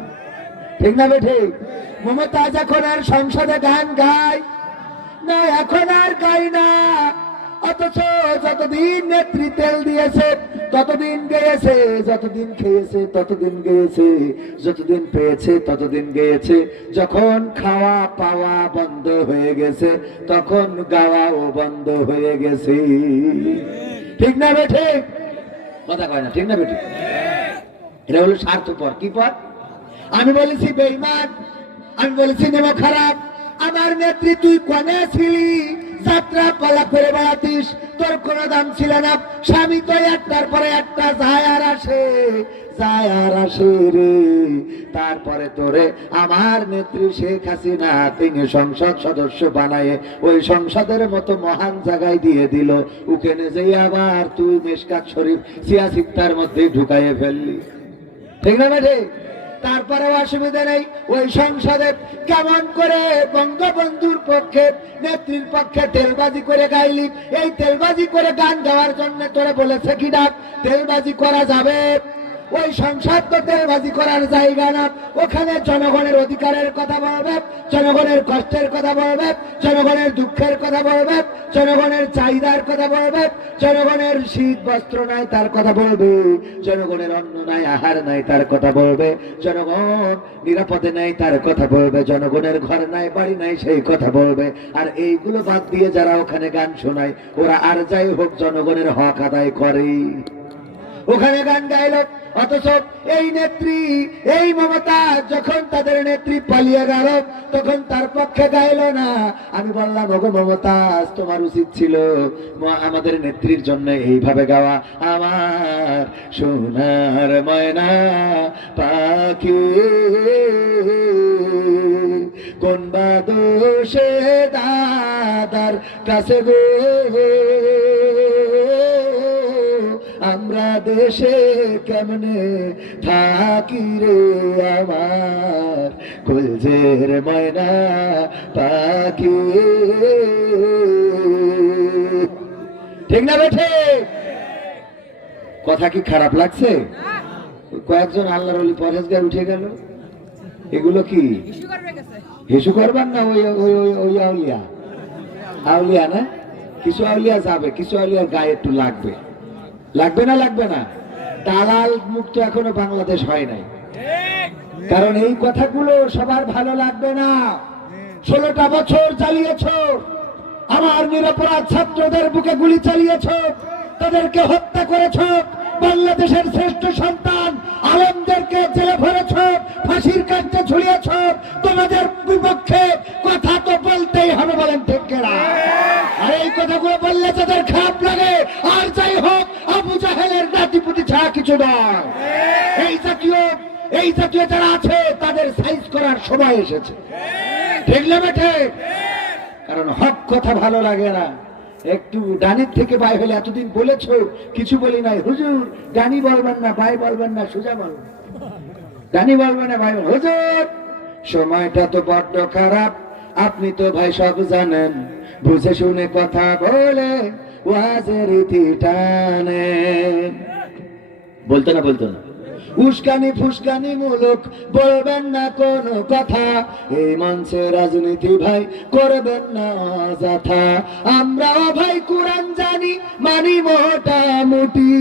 ঠিক না বেঠে? মমতাজ এখন আর সংসদে গান গায় না, এখন আর গায় না, অথচ যতদিন নেত্রী তেল দিয়েছে ততদিন গেয়েছে, যতদিন খেয়েছে ততদিন গেয়েছে, যতদিন পেয়েছে ততদিন গেয়েছে। যখন খাওয়া পাওয়া বন্ধ হয়ে গেছে তখন গাওয়াও বন্ধ হয়ে গেছে, ঠিক না বেঠে? কথা কয় না, ঠিক না বেঠে? এটা হলো স্বার্থপর। কি পর? আমি বলেছি বেঈমান, আমি বলেছি নেমো খারাপ। আমার নেত্রী তুই কোনে ছিলি? যাত্রা পালা করে বেড়াতিস, তোর কোনো দাম ছিল না। স্বামী তো একটার পরে একটা যায় আর আসে, যায় আর আসে রে। তারপরে তোরে আমার নেত্রী শেখ হাসিনা তিনি সংসদ সদস্য বানায়ে ওই সংসদের মতো মহান জায়গায় দিয়ে দিল, ওখানে যে আবার তুই মেশকাত শরীফ সিয়াসিত্তার মধ্যে ঢুকাইয়ে ফেললি, ঠিক না বেঠে? তারপরেও অসুবিধা নেই, ওই সংসদে কেমন করে বঙ্গবন্ধুর পক্ষে নেত্রীর পক্ষে তেলবাজি করে গাইলি। এই তেলবাজি করে গান গাওয়ার জন্য তোরা বলেছে কি ডাক? তেলবাজি করা যাবে? ওই সংসদ তো তেলবাজি করার জায়গা না, ওখানে জনগণের অধিকারের কথা বলবে, জনগণের কষ্টের কথা বলবে, জনগণের দুঃখের কথা বলবে, জনগণের চাহিদার কথা বলবে, জনগণের শীত বস্ত্র নাই তার কথা বলবে, জনগণের অন্ন নাই আহার নাই তার কথা বলবে, জনগণ নিরাপদে নাই তার কথা বলবে, জনগণের ঘর নাই বাড়ি নাই সেই কথা বলবে। আর এইগুলো বাদ দিয়ে যারা ওখানে গান শোনায় ওরা আর যাই হোক জনগণের হক আদায় করে, ওখানে গান গাইল। অথচ এই নেত্রী এই মমতা যখন তাদের নেত্রী পালিয়ে গেল তখন তার পক্ষে গাইল না। আমি বললাম ওগো মমতাজ, তোমার উচিত ছিল আমাদের নেত্রীর জন্য এইভাবে গাওয়া, আমার সোনার ময়না পাখি কোন বা দোষে দাদার কাছে গো, আমরা দেশে কেমনে থাকি রে আমার কলজের ময়না পাখি, ঠিক না বেঠে? কথা কি খারাপ লাগছে? কয়েকজন আল্লাহর ওলি পরেশগার উঠে গেল, এগুলো কি হিসু করবেন না? ওই ওই ওই আউলিয়া, আউলিয়া না, কিছু আউলিয়া যাবে, কিছু আউলিয়ার গায়ে একটু লাগবে, লাগবে না? লাগবে না? দালাল মুক্ত এখনো বাংলাদেশ হয় নাই, কারণ এই কথাগুলো সবার ভালো লাগবে না। 16টা বছর চালিয়েছ, আমার নিরপরাধ ছাত্রদের বুকে গুলি চালিয়েছ, তাদেরকে হত্যা করেছ, বাংলাদেশের শ্রেষ্ঠ সন্তান আলেমদেরকে জেলে ভরেছ, ফাঁসির কাজে ঝুলিয়েছ। তোমাদের বিপক্ষে কথা তো বলতেই হবে, বলেন ঠিক কিনা? আর এই কথাগুলো বললে যাদের খারাপ লাগে, আর যাই হোক আবু জাহেলের নাতিপুতি ছাড়া কিছু নয়। এই জাতীয় যারা আছে তাদের সাইজ করার সময় এসেছে, ঠিক না বেঠে? কারণ হক কথা ভালো লাগে না। একটু ডানির থেকে বাই হলে এতদিন বলেছ কিছু বলি নাই, হুজুর ডানি বলবেন না, বাই বলবেন না, সোজা বলবেন, ডানি বলবেন না, বাই বলবেন। হুজুর সময়টা তো বড্ড খারাপ, আপনি তো ভাই সব জানেন, বুঝে শুনে কথা বলে ওয়াজের রীতি টানেন। বলতো না, বলতো না? উস্কানি ফুসকানি মূলক বলবেন না কোনো কথা, এই মঞ্চে রাজনীতি ভাই করবেন না অযথা। আমরাও ভাই কোরআন জানি, মানি মোটামুটি,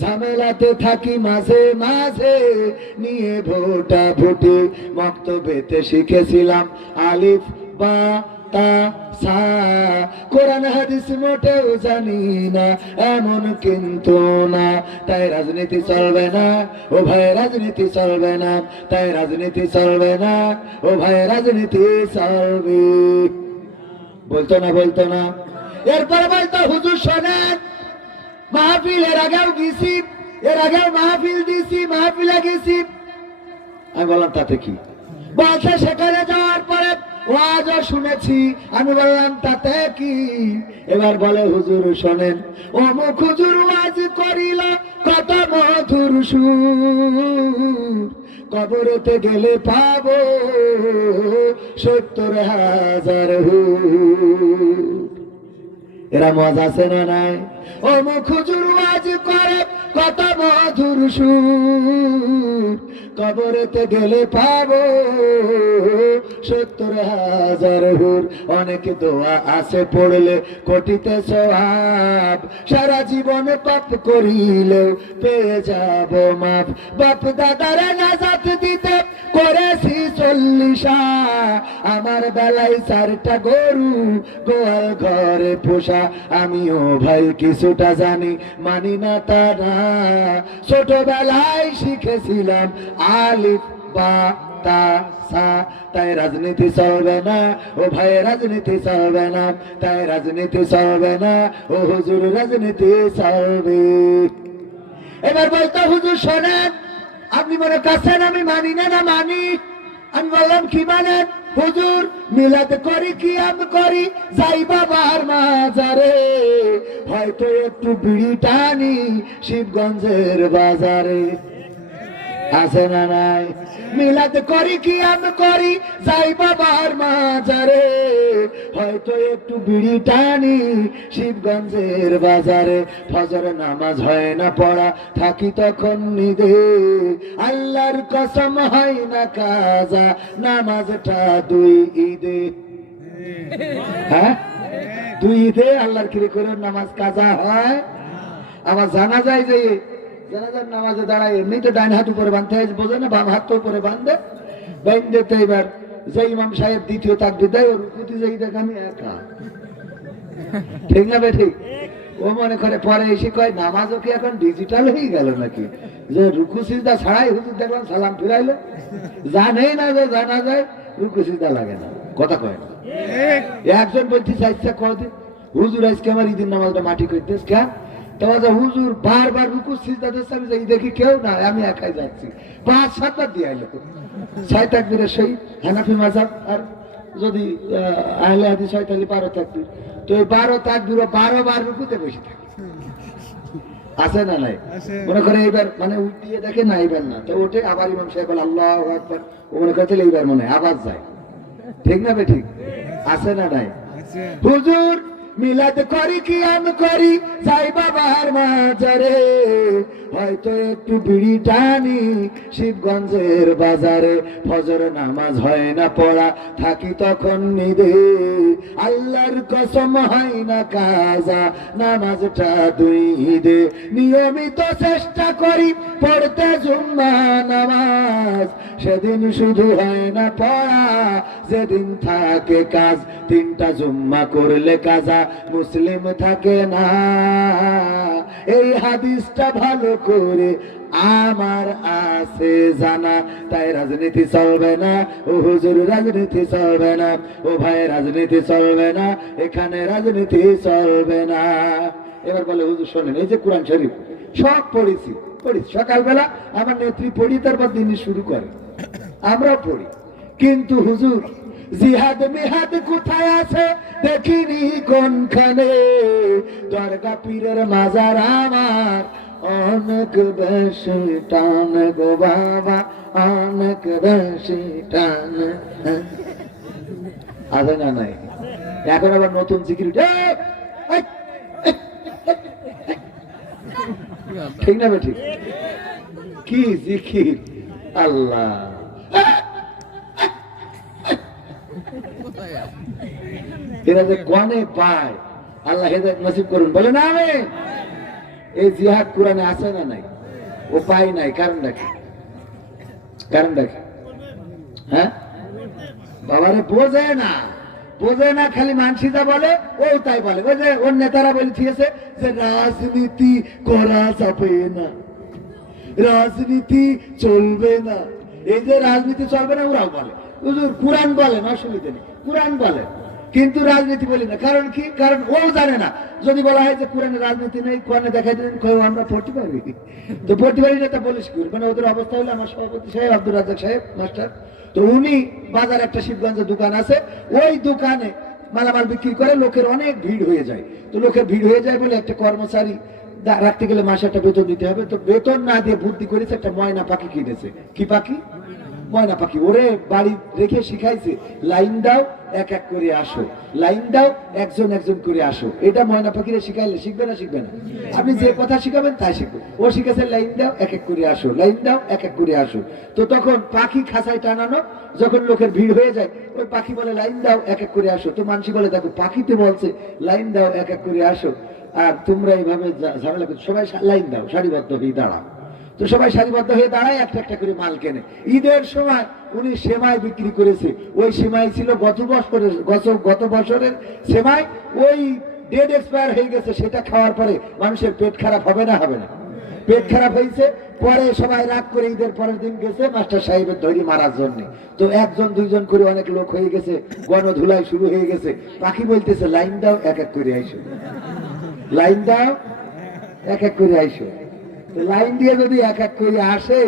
ঝামেলাতে থাকি মাঝে মাঝে নিয়ে ভোটা ভুটি। মক্তবেতে শিখেছিলাম আলিফ বা তা সা কোরআন হাদিস মোটেও জানি না এমন কিন্তু না, তাই রাজনীতি চলবে না ও ভাই, রাজনীতি চলবে না, তাই রাজনীতি চলবে না ও ভাই, রাজনীতি চলবে। বলতো না বলতো না। এরপর বলতো হুজুর শোনেন, মাহফিল এর আগেও গেছি, এর আগেও মাহফিল দিছি, মাহফিলে গেছি। আমি বললাম তাতে কি? বলছে সেখানে যাওয়ার পরে ওয়াজও শুনেছি। আমি বললাম তাতে কি? এবার বলে হুজুর শোনেন, অমুক হুজুর ওয়াজ করিল কত মধুর সুর, কবরেতে গেলে পাবো ৭০,০০০ হুর। এরা মজা আছে না নাই? অমুক হুজুর ওয়াজ করে কত মধুর সুর, কবরেতে গেলে পাবো ৭০,০০০ হুর। অনেক দোয়া আছে পড়লে কোটিতে সওয়াব, সারা জীবন পাপ করিলেও পেয়ে যাব মাপ। বাপ দাদারে নাজাত দিতে করেছি ৪০, আমার বেলায় ৪টা গরু গোয়াল ঘরে পোষা। আমিও ভাই কিছুটা জানি, মানি না তা না, ছোটবেলায় শিখেছিলাম আলিফ বা তা সা, তাই রাজনীতি চলবে না ও ভাই, রাজনীতি চলবে না, তাই রাজনীতি চলবে না ও হুজুর, রাজনীতি চলবে। এবার বলতো হুজুর শোনেন, আপনি মনে করছেন আমি মানি না? না মানি। আমি বললাম কি মানেন? হুজুর মিলাদ করি, কি আমি করি, যাই বাবার মাজারে, হয়তো একটু বিড়ি টানি শিবগঞ্জের বাজারে। আছে না নাই? মিলাদ করি, কি আমি করি, যাই বাবার মাজারে, হয়তো একটু বিড়ি টানি শিবগঞ্জের বাজারে। ফজর নামাজ হয় না পড়া, থাকি তখন নিদে, আল্লাহর কসম হয় না কাজা নামাজটা ২ ঈদে। হ্যাঁ, ২ ঈদে আল্লাহর কিরে করে নামাজ কাজা হয়। আমার জানা যায় যে জানাজার নামাজে দাঁড়ায় এমনি তো ডাইন হাত উপরে বাঁধতে হয়, বোঝে না, বাম হাত তো উপরে বাঁধে, বাঁধতে তো এবার যে ইমাম সাহেব দ্বিতীয় তাকবীর দেয়, ওর রুকুতে যেই দেখ আমি একা, ঠিক না বে ঠিক? ও মনে করে পরে এসে কয় নামাজও কি এখন ডিজিটাল হয়ে গেল নাকি, যে রুকু সিজদা ছাড়াই হুজুর দেখলাম সালাম ফিরাইলো। জানেই না যে জানা যায় রুকু সিজদা লাগে না, কথা কয় না। একজন বলতে চাইছে কদিন, হুজুর আজকে আমার ঈদের নামাজটা মাটি করতেছ কেন? তোমার হুজুর বারবার রুকু সিজদা দিচ্ছে, আমি দেখি কেউ না, আমি একাই যাচ্ছি। ৫-৭বার দিয়ে আইলো ৬ তাকবীরের সেই হানাফি মাযহাব, আর যদি আহলে হাদিস হয় তাহলে ১২ তাকবীর। তো এই ১২ তাকবীর ১২ বার রুকুতে বসে থাকে। আছে না নাই? মনে করে এইবার মানে উঠিয়ে দেখে না, এইবার না, তো ওঠে আবার ইমাম সাহেব বলে আল্লাহু আকবার, ও মনে করে তাহলে এইবার মনে হয় আবার যায়, ঠিক না বে ঠিক? আছে না নাই? হুজুর মিলাদ করি, কি আমি করি, যাই বাবার মাজারে, হয়তো একটু বিড়ি টানি শিবগঞ্জের বাজারে। ফজর নামাজ হয় না পড়া, থাকি তখন নিদে, আল্লাহর কসম হয় না কাজা নামাজটা ২ ঈদে। নিয়মিত চেষ্টা করি পড়তে জুম্মা নামাজ, সেদিন শুধু হয় না পড়া, যেদিন থাকে কাজ। ৩টা জুম্মা করলে কাজা মুসলিম থাকে না, এই হাদিসটা ভালো করে আমার আছে জানা, তাই রাজনীতি চলবে না ও হুজুর, রাজনীতি চলবে না ও ভাই, রাজনীতি চলবে না, এখানে রাজনীতি চলবে না। এবার বলে হুজুর শোনেন, এই যে কোরআন শরীফ সব পড়েছি, সকালবেলা আমার নেত্রী পড়ি, তারপর দিন শুরু করে, আমরাও পড়ি, কিন্তু হুজুর জিহাদ মিহাদ কোথায় আছে দেখিনি কোনখানে, দরগা পীরের মাজার আমার অনেক বেশি টান গো বাবা, অনেক বেশি টান। আছে না নাই? এখন আবার নতুন জিকির, ঠিক না ঠিক? কি জিকির আল্লাহ, এরা যে কোনে পায়, আল্লাহ হেদায়েত নসিব করুন, বলে না আমি। এই জিহাদ কোরআনে আছে না নাই? ও পাই নাই, কারণ দেখে, কারণ দেখে, হ্যাঁ বাবারে বোঝে না, বোঝে না, খালি মানসিতা বলে, ও তাই বলে। ওই যে ওর নেতারা বলছে যে রাজনীতি করা যাবে না, রাজনীতি চলবে না। এই যে রাজনীতি চলবে না ওরাও বলে, হুজুর কোরআন বলেন, অসুবিধা নেই, কোরআন বলেন, কিন্তু রাজনীতি বলি না। কারণ কি? কারণ ও জানে না। যদি বলা হয় যে কোরআনে রাজনীতি নেই, কোরআনে দেখাই দেন, আমরা পড়তে পারি, তো পড়তে পারি না, তা বলিস কি? মানে ওদের অবস্থা হলো, আমার সভাপতি সাহেব আব্দুর রাজ্জাক সাহেব মাস্টার, তো উনি বাজার একটা শিবগঞ্জে দোকান আছে, ওই দোকানে মালামাল বিক্রি করে, লোকের অনেক ভিড় হয়ে যায়। তো লোকের ভিড় হয়ে যায় বলে একটা কর্মচারী রাখতে গেলে মাসে একটা বেতন দিতে হবে, তো বেতন না দিয়ে বুদ্ধি করেছে, একটা ময়না পাখি কিনেছে। কি পাখি? ময়না পাখি। ওরে বাড়ি রেখে শিখাইছে, লাইন দাও, এক এক করে আসো, লাইন দাও, একজন একজন করে আসো। এটা ময়না পাখিরে শিখাইলে শিখবে না? শিখবে না। আপনি যে কথা শিখাবেন তাই শিখবে। ও শিখেছে লাইন দাও, এক এক করে আসো, লাইন দাও, এক এক করে আসো। তো তখন পাখি খাঁচায় টানানো, যখন লোকের ভিড় হয়ে যায়, ওই পাখি বলে লাইন দাও, এক এক করে আসো। তো মানসি বলে দেখো, পাখিতে বলছে লাইন দাও, এক এক করে আসো, আর তোমরা এইভাবে ঝামেলা করছো, সবাই লাইন দাও, সারিবদ্ধ হয়ে দাঁড়াও। তো সবাই সারিবদ্ধ হয়ে দাঁড়ায়, একটা একটা করে মাল কেনে। ঈদের সময় উনি সেমাই বিক্রি করেছে। ওই সেমাই ছিল গত বছরের সেমাই, ওই ডেট এক্সপায়ার হয়ে গেছে। সেটা খাওয়ার পরে মানুষের পেট খারাপ হবে না? হবে না? পেট খারাপ হয়েছে। পরে সবাই রাগ করে ঈদের পরের দিন গেছে মাস্টার সাহেবের ধরি মারার জন্য। তো একজন দুইজন করে অনেক লোক হয়ে গেছে, গণধুলাই শুরু হয়ে গেছে। পাখি বলতেছে লাইন দাও, এক এক করে আইসো, লাইন দাও, এক এক করে আইসো। লাইন দিয়ে যদি এক এক করে আসে,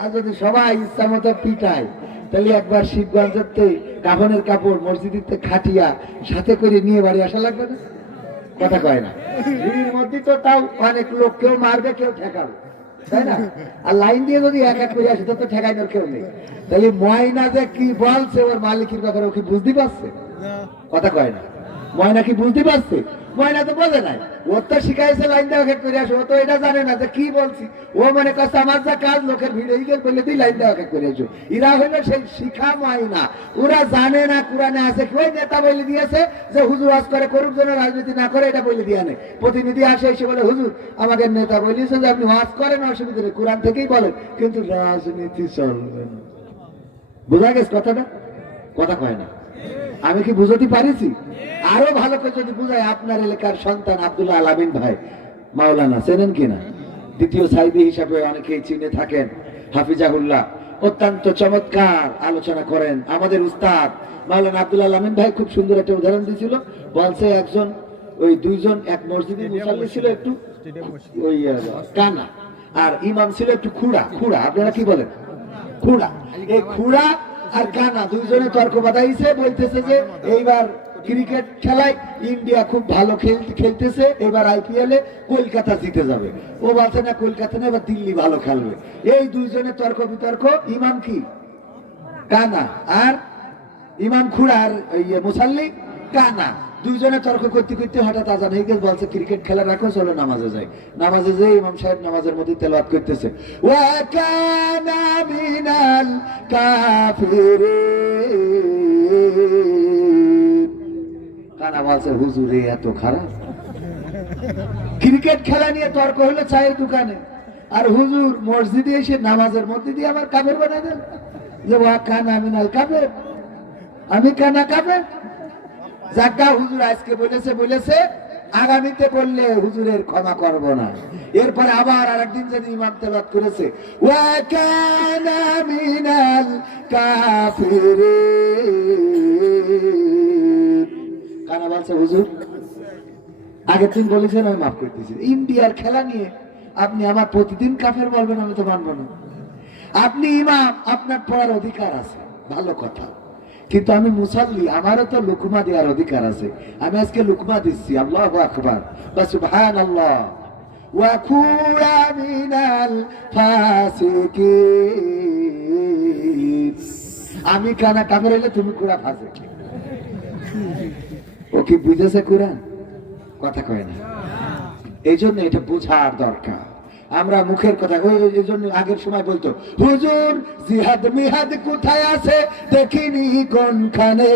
আর যদি সবাই ইচ্ছা মতো পিটায়, তাহলে একবার শিবগঞ্জের কাফনের কাপড় মসজিদে খাটিয়া সাথে করে নিয়ে বাড়ি আসা লাগবে না? কথা কয় না? ভিড়ের মধ্যে তো তাও অনেক লোক, কেউ মারবে, কেউ ঠেকাবে, তাই না? আর লাইন দিয়ে যদি এক এক করে আসে, তো ঠেকাইনার কেউ নেই। তাহলে ময়না যে কি বলছে ওর মালিকের ব্যাপারে, ও কি বুঝতে পারছে? কথা কয় না? ময়না কি বুঝতে পারছে? ময়না তো বোঝে নাই। ও তো শিখাইছে লাইন দেওয়া এক করে আসো, ও তো এটা জানে না যে কি বলছি। ও মনে করছে আমার যা কাজ, লোকের ভিড়ে গিয়ে বললে তুই লাইন দেওয়া এক করে আসো। এরা হইলো সেই শিখা ময়না। ওরা জানে না কোরআনে আছে, ওই নেতা বলে দিয়েছে যে হুজুর আজ করে করুক, যেন রাজনীতি না করে, এটা বলে দিয়ে নেই। প্রতিনিধি আসে এসে বলে, হুজুর আমাদের নেতা বলিয়েছে যে আপনি ওয়াজ করেন, অসুবিধা নেই, কোরআন থেকেই বলেন, কিন্তু রাজনীতি চলবে না। বোঝা গেছে কথাটা? কথা কয় না। আমি কি বুঝতে পারিছি? আরো ভালো করে যদি বুঝাই, আপনার এলাকার সন্তান আব্দুল্লাহ আল আমিন ভাই মাওলানা, চেনেন কিনা? দ্বিতীয় সাইদি হিসাবে অনেকেই চিনে থাকেন। হাফিজাহুল্লাহ অত্যন্ত চমৎকার আলোচনা করেন। আমাদের উস্তাদ মাওলানা আব্দুল্লাহ আল আমিন ভাই খুব সুন্দর একটা উদাহরণ দিয়েছিল। বলছে একজন, ওই দুইজন এক মসজিদে মুসাল্লি ছিল একটু ওই কানা, আর ইমাম ছিল একটু খুড়া। খুড়া আপনারা কি বলেন? খুড়া। এই খুড়া আর কানা দুইজনে তর্ক বাঁধাইছে, বলতেছে যে এইবার ক্রিকেট খেলায় ইন্ডিয়া খুব ভালো খেলতেছে, এবার IPL এ কলকাতা জিতে যাবে। ও বলছে না, কলকাতা না, এবার দিল্লি ভালো খেলবে। এই দুইজনে তর্ক বিতর্ক। ইমাম কি? কানা, আর ইমাম খুড়া, আর মুসাল্লি কানা। দুইজনে তর্ক করতে করতে হঠাৎ আজান হয়ে গেছে। বলছে ক্রিকেট খেলা রাখো, চলো নামাজে যাই। নামাজে যাই, ইমাম সাহেব নামাজের মধ্যে তেলাওয়াত করতেছে, ওয়া কানা মিনাল কাফিরিন। কানা বলছে, হুজুরে এত খারাপ? ক্রিকেট খেলা নিয়ে তর্ক হলো চায়ের দোকানে, আর হুজুর মসজিদে এসে নামাজের মধ্যে দিয়ে আবার কাফের বানাই দেন, যে ওয়া কানা মিনাল কাফির, আমি কানা কাফের। যাকা হুজুর আজকে বলেছে, আগামীতে বললে হুজুরের ক্ষমা করব না। এরপরে আবার আরেকদিন যদি ইমাম তেলাওয়াত করেছে, ওয়া কানা মিনাল কাফিরিন। কানা বলছে, হুজুর আগের দিন বলেছেন, আমি মাফ করতেছি। ইন্ডিয়ার খেলা নিয়ে আপনি আমার প্রতিদিন কাফের বলবেন, আমি তো মানব না। আপনি ইমাম, আপনার পড়ার অধিকার আছে, ভালো কথা, কিন্তু আমি মুসাল্লি, আমারও তো লুকমা দেওয়ার অধিকার আছে। আমি আজকে লুকমা দিচ্ছি। আল্লাহু আকবার, সুবহানাল্লাহ। ওয়া কুনা মিনাল ফাসিকিন। আমি কানা কাফের হইলে তুমি কুরা ফাসিক। ও কি বুঝেছে কোরআন? কথা কয় না। এই জন্য এটা বোঝার দরকার। আমরা মুখের কথা এই জন্য আগের সময় বলতো, হুজুর জিহাদ মিহাদ কোথায় আছে দেখিনি কোনখানে,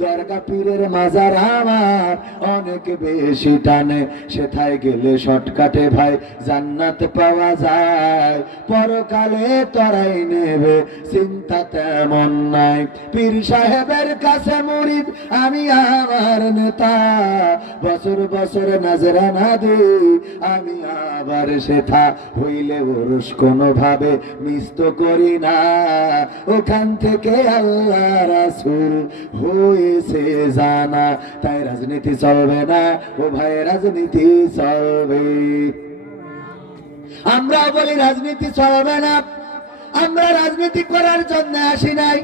দরগা পীরের মাজার আমার অনেক বেশি টানে, সেথায় গেলে শর্টকাটে ভাই জান্নাত পাওয়া যায়, পরকালে তরাই নেবে চিন্তা তেমন নাই, পীর সাহেবের কাছে মুরিদ আমি আমার নেতা, বছর বছর নাজরানা দিই আমি আবার সেথা, হইলে ওরস কোনো ভাবে মিস তো করি না, ওখান থেকে আল্লাহ রাসূল হয়েছে জানা, তাই রাজনীতি চলবে না ও ভাই, রাজনীতি চলবে। আমরা বলি রাজনীতি চলবে না, আমরা রাজনীতি করার জন্য আসি নাই।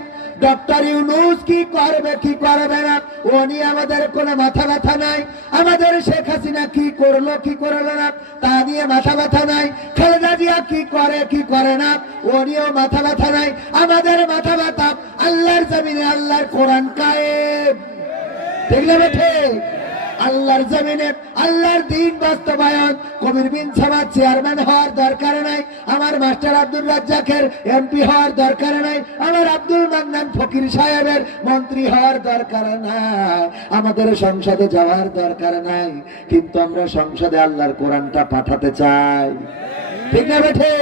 ডক্টর ইউনূস কি করবে কি করবে না ও নিয়ে আমাদের কোনো মাথা ব্যথা নাই, আমাদের শেখ হাসিনা কি করলো কি করলো না তা নিয়ে মাথা ব্যথা নাই, খালেদা জিয়া কি করে কি করে না ও নিয়েও মাথা ব্যথা নাই, আমাদের মাথা ব্যথা আল্লাহর জমিনে আল্লাহর কোরআন কায়েম, ঠিক না বেঠে? আল্লাহর জমিনে আল্লাহর দ্বীন বাস্তবায়ন। কবির বিন সামাদ চেয়ারম্যান হওয়ার দরকার নাই, আমার মাস্টার আব্দুর রাজ্জাকের এমপি হওয়ার দরকার নাই, আমার আব্দুল মান্নান ফকির সাহেবের মন্ত্রী হওয়ার দরকার নাই, আমাদের সংসদে যাওয়ার দরকার নাই, কিন্তু আমরা সংসদে আল্লাহর কোরআনটা পাঠাতে চাই, ঠিক না বেঠে?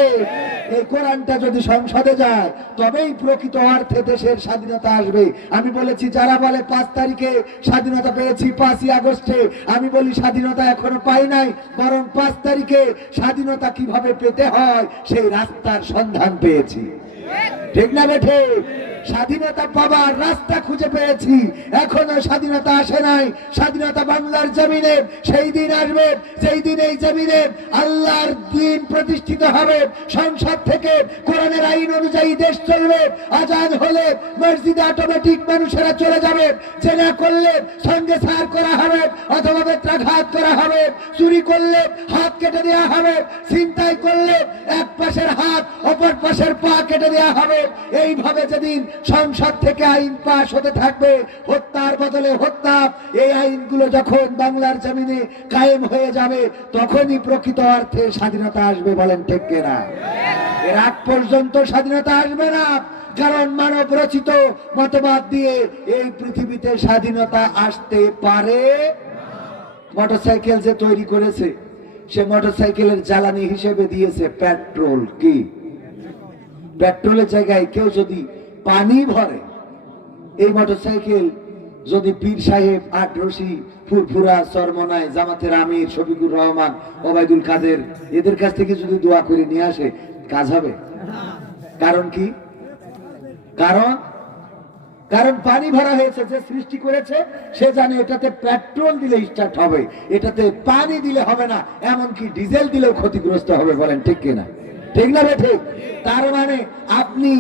এই কোরআনটা যদি সংসদে যায় তবেই প্রকৃত অর্থে দেশের স্বাধীনতা আসবে। আমি বলেছি যারা বলে 5 তারিখে স্বাধীনতা পেয়েছি 5ই আগস্টে, আমি বলি স্বাধীনতা এখনো পাই নাই, বরং 5 তারিখে স্বাধীনতা কিভাবে পেতে হয় সেই রাস্তার সন্ধান পেয়েছি, ঠিক না বেঠে? স্বাধীনতা পাবার রাস্তা খুঁজে পেয়েছি, এখনো স্বাধীনতা আসে নাই। স্বাধীনতা বাংলার জমিনে সেই দিন আসবে সেই দিন এই জমিনে আল্লাহর দ্বীন প্রতিষ্ঠিত হবে, সংসদ থেকে কোরআনের আইন অনুযায়ী দেশ চলবে, আজান হলে মসজিদে অটোমেটিক মানুষেরা চলে যাবে, জেনা করলে সঙ্গে সার করা হবে অথবা বেত্রাঘাত করা হবে, চুরি করলে হাত কেটে দেওয়া হবে, ছিনতাই করলে এক পাশের হাত অপর পাশের পা কেটে দেওয়া হবে। এইভাবে যেদিন সংসদ থেকে আইন পাশ হতে থাকবে, হত্যার বদলে হত্যা, এই আইনগুলো যখন বাংলার জমিনে কায়েম হয়ে যাবে তখনই প্রকৃত অর্থে স্বাধীনতা আসবে, বলেন ঠিক কিনা? এর আগ পর্যন্ত স্বাধীনতা আসবে না, কারণ মানব রচিত মতবাদ দিয়ে এই পৃথিবীতে স্বাধীনতা আসতে পারে। মোটরসাইকেল যে তৈরি করেছে সে মোটরসাইকেলের জ্বালানি হিসেবে দিয়েছে পেট্রোল। কি পেট্রোলের জায়গায় কেউ যদি পানি ভরে, এই মোটরসাইকেল যদি পীর সাহেব, আটরশি, ফুরফুরা, চরমনাই, জামাতের আমির, শফিকুর রহমান, ওবায়দুল কাদের এদের কাছ থেকে যদি দোয়া করে নিয়ে আসে কাজ হবে? কারণ কি? কারণ পানি ভরা হয়েছে, যে সৃষ্টি করেছে সে জানে এটাতে পেট্রোল দিলে স্টার্ট হবে, এটাতে পানি দিলে হবে না, এমনকি ডিজেল দিলেও ক্ষতিগ্রস্ত হবে, বলেন ঠিক কিনা? ঠিক না রে? ঠিক। তার মানে আপনি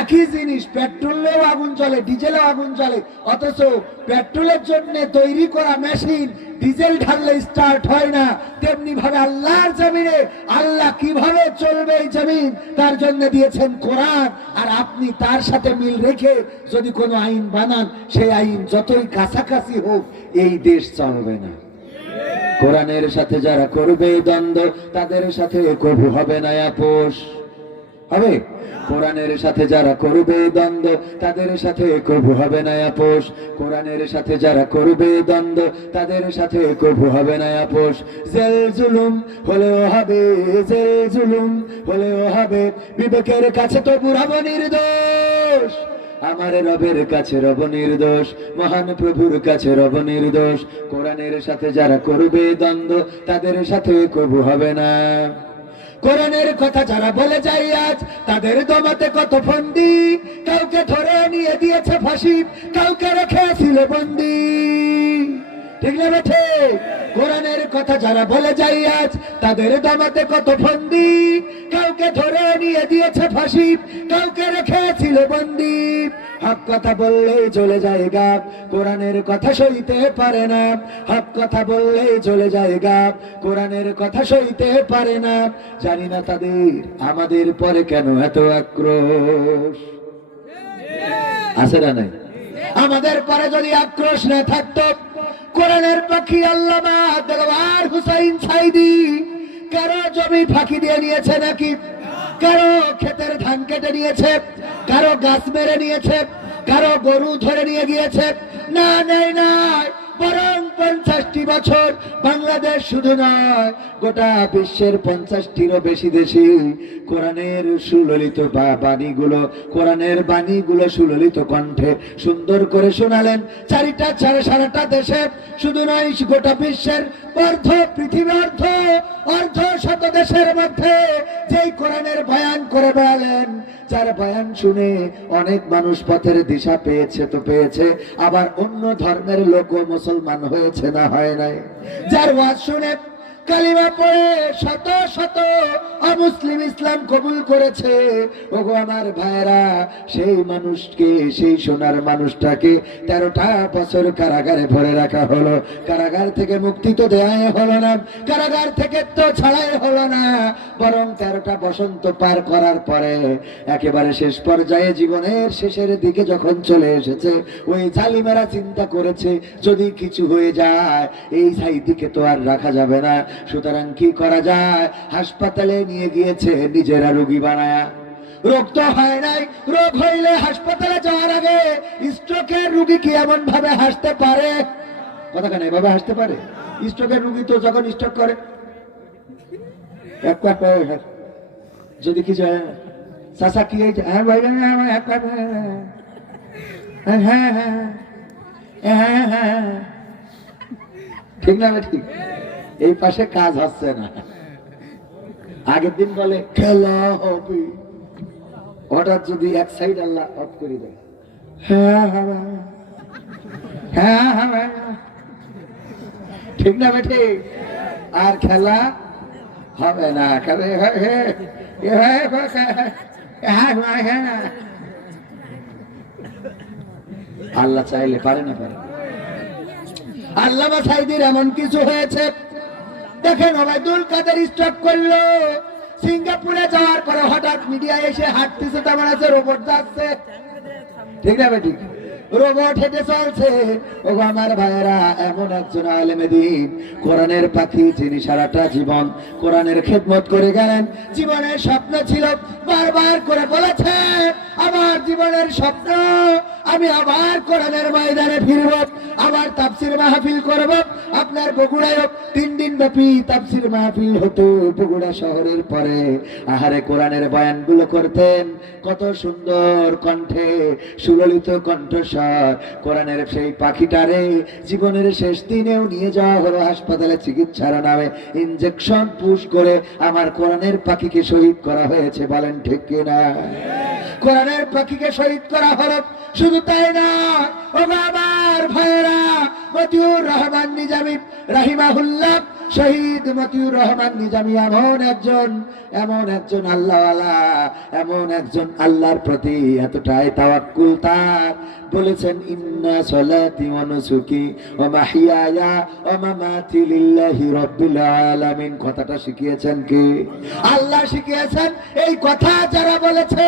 একই জিনিস, পেট্রোলেও আগুন জ্বলে ডিজেলেও আগুন জ্বলে, অথচ পেট্রোলের জন্য তৈরি করা মেশিন ডিজেল ঢাললে স্টার্ট হয় না, তেমনি ভাবে আল্লাহর জমিনে আল্লাহ কিভাবে চলবে এই জমিন তার জন্য দিয়েছেন কোরআন, আর আপনি তার সাথে মিল রেখে যদি কোনো আইন বানান, সেই আইন যতই কাছাকাছি হোক এই দেশ চলবে না। কোরআনের সাথে যারা করবে দ্বন্দ্ব তাদের সাথে কবু হবে না আপোষ, হবে? কোরআনের সাথে যারা করবে দ্বন্দ্ব তাদের সাথে কবু হবে না আপোষ, কোরআনের সাথে যারা করবে দ্বন্দ্ব তাদের সাথে কবু হবে না আপোষ। জেল জুলুম হলেও হবে, জেল জুলুম হলেও হবে, বিবেকের কাছে তবু রব নির্দোষ, আমার রবের কাছে রব নির্দোষ, মহান প্রভুর কাছে রব নির্দোষ। কোরআনের সাথে যারা করবে দ্বন্দ্ব তাদের সাথে কবু হবে না। কোরআনের কথা যারা বলে যায় আজ তাদের দমাতে কত ফন্দি, কাউকে ধরে নিয়ে দিয়েছে ফাঁসি, কাউকে রেখেছিল বন্দি, ঠিক না বেঠে? কোরআনের কথা যারা বলে যায় আজ তাদের দমাতে কত ফন্দি, কাউকে ধরে নিয়ে দিয়েছে ফাঁসি, কাউকে রেখেছিল বন্দি। হক কথা বললেই চলে যায় গাব, কোরআনের কথা সইতে পারে না, হক কথা বললেই চলে যায় গাব, কোরআনের কথা সইতে পারে না। জানি না তাদের আমাদের পরে কেন এত আক্রোশ, আছে না নাই? আমাদের পরে যদি আক্রোশ না থাকতো, কোরআনের পাখি আল্লামা দেওয়ার হুসাইন সাইদি কারো জমি ফাঁকি দিয়ে নিয়েছে নাকি? কারো ক্ষেতের ধান কেটে নিয়েছে, কারো গাছ মেরে নিয়েছে, কারো গরু ধরে নিয়ে গিয়েছে? না, নেই নাই। বরং 50টি বছর বাংলাদেশ শুধু নয়, গোটা বিশ্বের 50টিরও বেশি দেশে কোরআনের সুললিত বাণীগুলো, কোরআনের বাণীগুলো সুললিত কণ্ঠে সুন্দর করে শোনালেন। সারাটা দেশে শুধু নয়, গোটা বিশ্বের পৃথিবীর অর্ধ শত দেশের মধ্যে যেই কোরআনের বয়ান করে বেড়ালেন, যার বয়ান শুনে অনেক মানুষ পথের দিশা পেয়েছে তো পেয়েছে, আবার অন্য ধর্মের লোকও মুসলমান হয়েছে, না হয় নাই? যার ওয়াজ শুনে কালিমা পড়ে শত শত অমুসলিম ইসলাম কবুল করেছে, ওগো আমার ভাইরা, সেই মানুষকে, সেই সোনার মানুষটাকে 13টা বছর কারাগারে ভরে রাখা হলো। কারাগার থেকে মুক্তি তো দেয়াই হলো না, কারাগার থেকে তো ছাড়াই হলো না, বরং 13টা বসন্ত পার করার পরে একেবারে শেষ পর্যায়ে, জীবনের শেষের দিকে যখন চলে এসেছে, ওই জালিমেরা চিন্তা করেছে যদি কিছু হয়ে যায় এই সাইদিকে তো আর রাখা যাবে না, সুতরাং কি করা যায়? হাসপাতালে নিয়ে গিয়েছে নিজেরা রোগী বানায়া। রোগ তো হয় নাই, রোগ হইলে হাসপাতালে যাওয়ার আগে স্ট্রোকের রোগী কি এমন ভাবে হাসতে পারে? কথা কেন এভাবে হাসতে পারে? স্ট্রোকের রোগী তো যখন স্ট্রোক করে যদি কিছু চাষা কি হ্যাঁ ভাই, হ্যাঁ হ্যাঁ হ্যাঁ হ্যাঁ, ঠিক না? ঠিক। এই পাশে কাজ হচ্ছে না, আগের দিন বলে খেলা হবে, হঠাৎ যদি এক সাইড আল্লাহ অফ করে দেয়, হ্যাঁ হ্যাঁ হ্যাঁ, ঠিক না? ঠিক। আর খেলা হবে না, আল্লাহ চাইলে পারে না, পারে। আল্লামা সাঈদীর এমন কিছু হয়েছে, দেখেন ওবায়দুল কাদের স্ট্রোক করলো, সিঙ্গাপুরে যাওয়ার পরে হঠাৎ মিডিয়া এসে হাঁটতেছে, তেমন আছে রোবট যাচ্ছে, ঠিক না? ঠিক, রোবট হেঁটে চলছে। ও আমার ভাইয়েরা, এমন একজন আলেমে দ্বীন, কোরআনের পাখি, যিনি সারাটা জীবন কোরআনের খেদমত করে গেলেন। জীবনের স্বপ্ন ছিল, বারবার করে বলেছে, আমার জীবনের স্বপ্ন আমি আবার কোরআনের ময়দানে ফিরব, আবার তাফসীর মাহফিল করব। আপনার বগুড়ায় 3 দিন ব্যাপী তাফসীর মাহফিল হতো বগুড়া শহরের পরে। আহারে, কোরআনের বয়ানগুলো করতেন কত সুন্দর কণ্ঠে, সুললিত কণ্ঠস্বর। কোরআনের সেই পাখিটারে জীবনের শেষ দিনেও নিয়ে যাওয়া হলো হাসপাতালে চিকিৎসার নামে, ইনজেকশন পুশ করে আমার কোরআনের পাখিকে শহীদ করা হয়েছে, বলেন ঠিক কিনা? কোরআনের পাখিকে শহীদ করা হলো। শুধু তাই না, ও আমার ভাইয়েরা, মতিউর রহমান নিজামী রাহিমাহুল্লাহ, শহীদ মতিউর রহমান নিজামী এমন একজন আল্লাহওয়ালা, এমন একজন আল্লাহর প্রতি এতটাই তাওয়াক্কুল তার, বলেছেন ইন্না সলাতি ওয়া নুসুকি ওয়া মাহইয়ায়া ওয়া মামাতি লিল্লাহি রাব্বিল আলামিন। কথাটা শিখিয়েছেন কে? আল্লাহ শিখিয়েছেন। এই কথা যারা বলেছে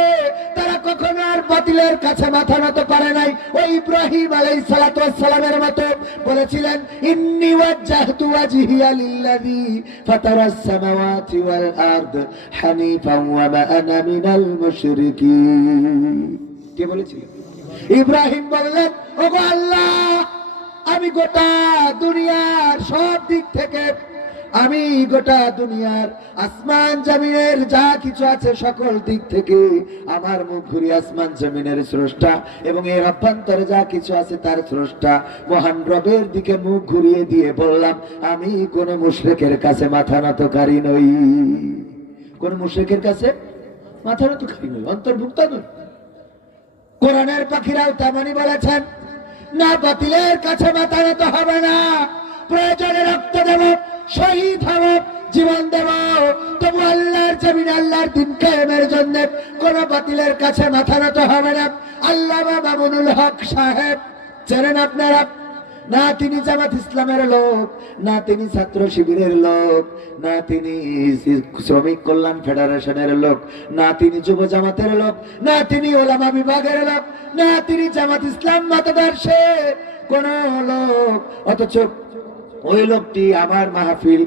তারা কখনো আর বাতিলের কাছে মাথা নত করে নাই। ওই ইব্রাহিম আলাইহিস সালাতু ওয়াস সালামের মতো বলেছিলেন, ইন্নী ওয়াজ্জাহতু ওয়াজহিয়া লিল্লাযী ফাতারাস সামাওয়াতি ওয়াল আরদ হানিফান ওয়া মা আনা মিনাল মুশরিকিন। কে বলেছিলেন? ইব্রাহিম বললেন, ওগো আল্লাহ, আমি গোটা দুনিয়ার সব দিক থেকে, আমি গোটা দুনিয়ার আসমান জমিনের যা কিছু আছে সকল দিক থেকে আমার মুখ ঘুরিয়ে আসমান জমিনের স্রষ্টা এবং এর অভ্যন্তরে যা কিছু আছে তার স্রষ্টা মহান রবের দিকে মুখ ঘুরিয়ে দিয়ে বললাম, আমি কোন মুশরিকের কাছে মাথা নতকারী নই, কোন মুশরিকের কাছে মাথা নতকারী নই, অন্তর্ভুক্ত নই। কোরআনের পাখিরাও তেমনি বলেছেন, না বাতিলের কাছে মাথা নত হবে না, প্রয়োজনে রক্ত দেব, শহীদ হব, জীবন দেব, তবু আল্লাহর জমিনে আল্লাহর দিন কায়েমের জন্য কোন বাতিলের কাছে মাথা নত হবে না। আল্লামা মামুনুল হক সাহেব চেনেন আপনারা? না তিনি জামাত ইসলামের লোক, না তিনি ছাত্র শিবিরের লোক, না তিনি শ্রমিক কল্যাণ ফেডারেশনের লোক, না তিনি যুব জামাতের লোক, না তিনি ওলামা বিভাগের লোক, না তিনি জামাত ইসলাম মতাদর্শের কোন লোক। অথচ ওই লোকটি আমার মাহফিল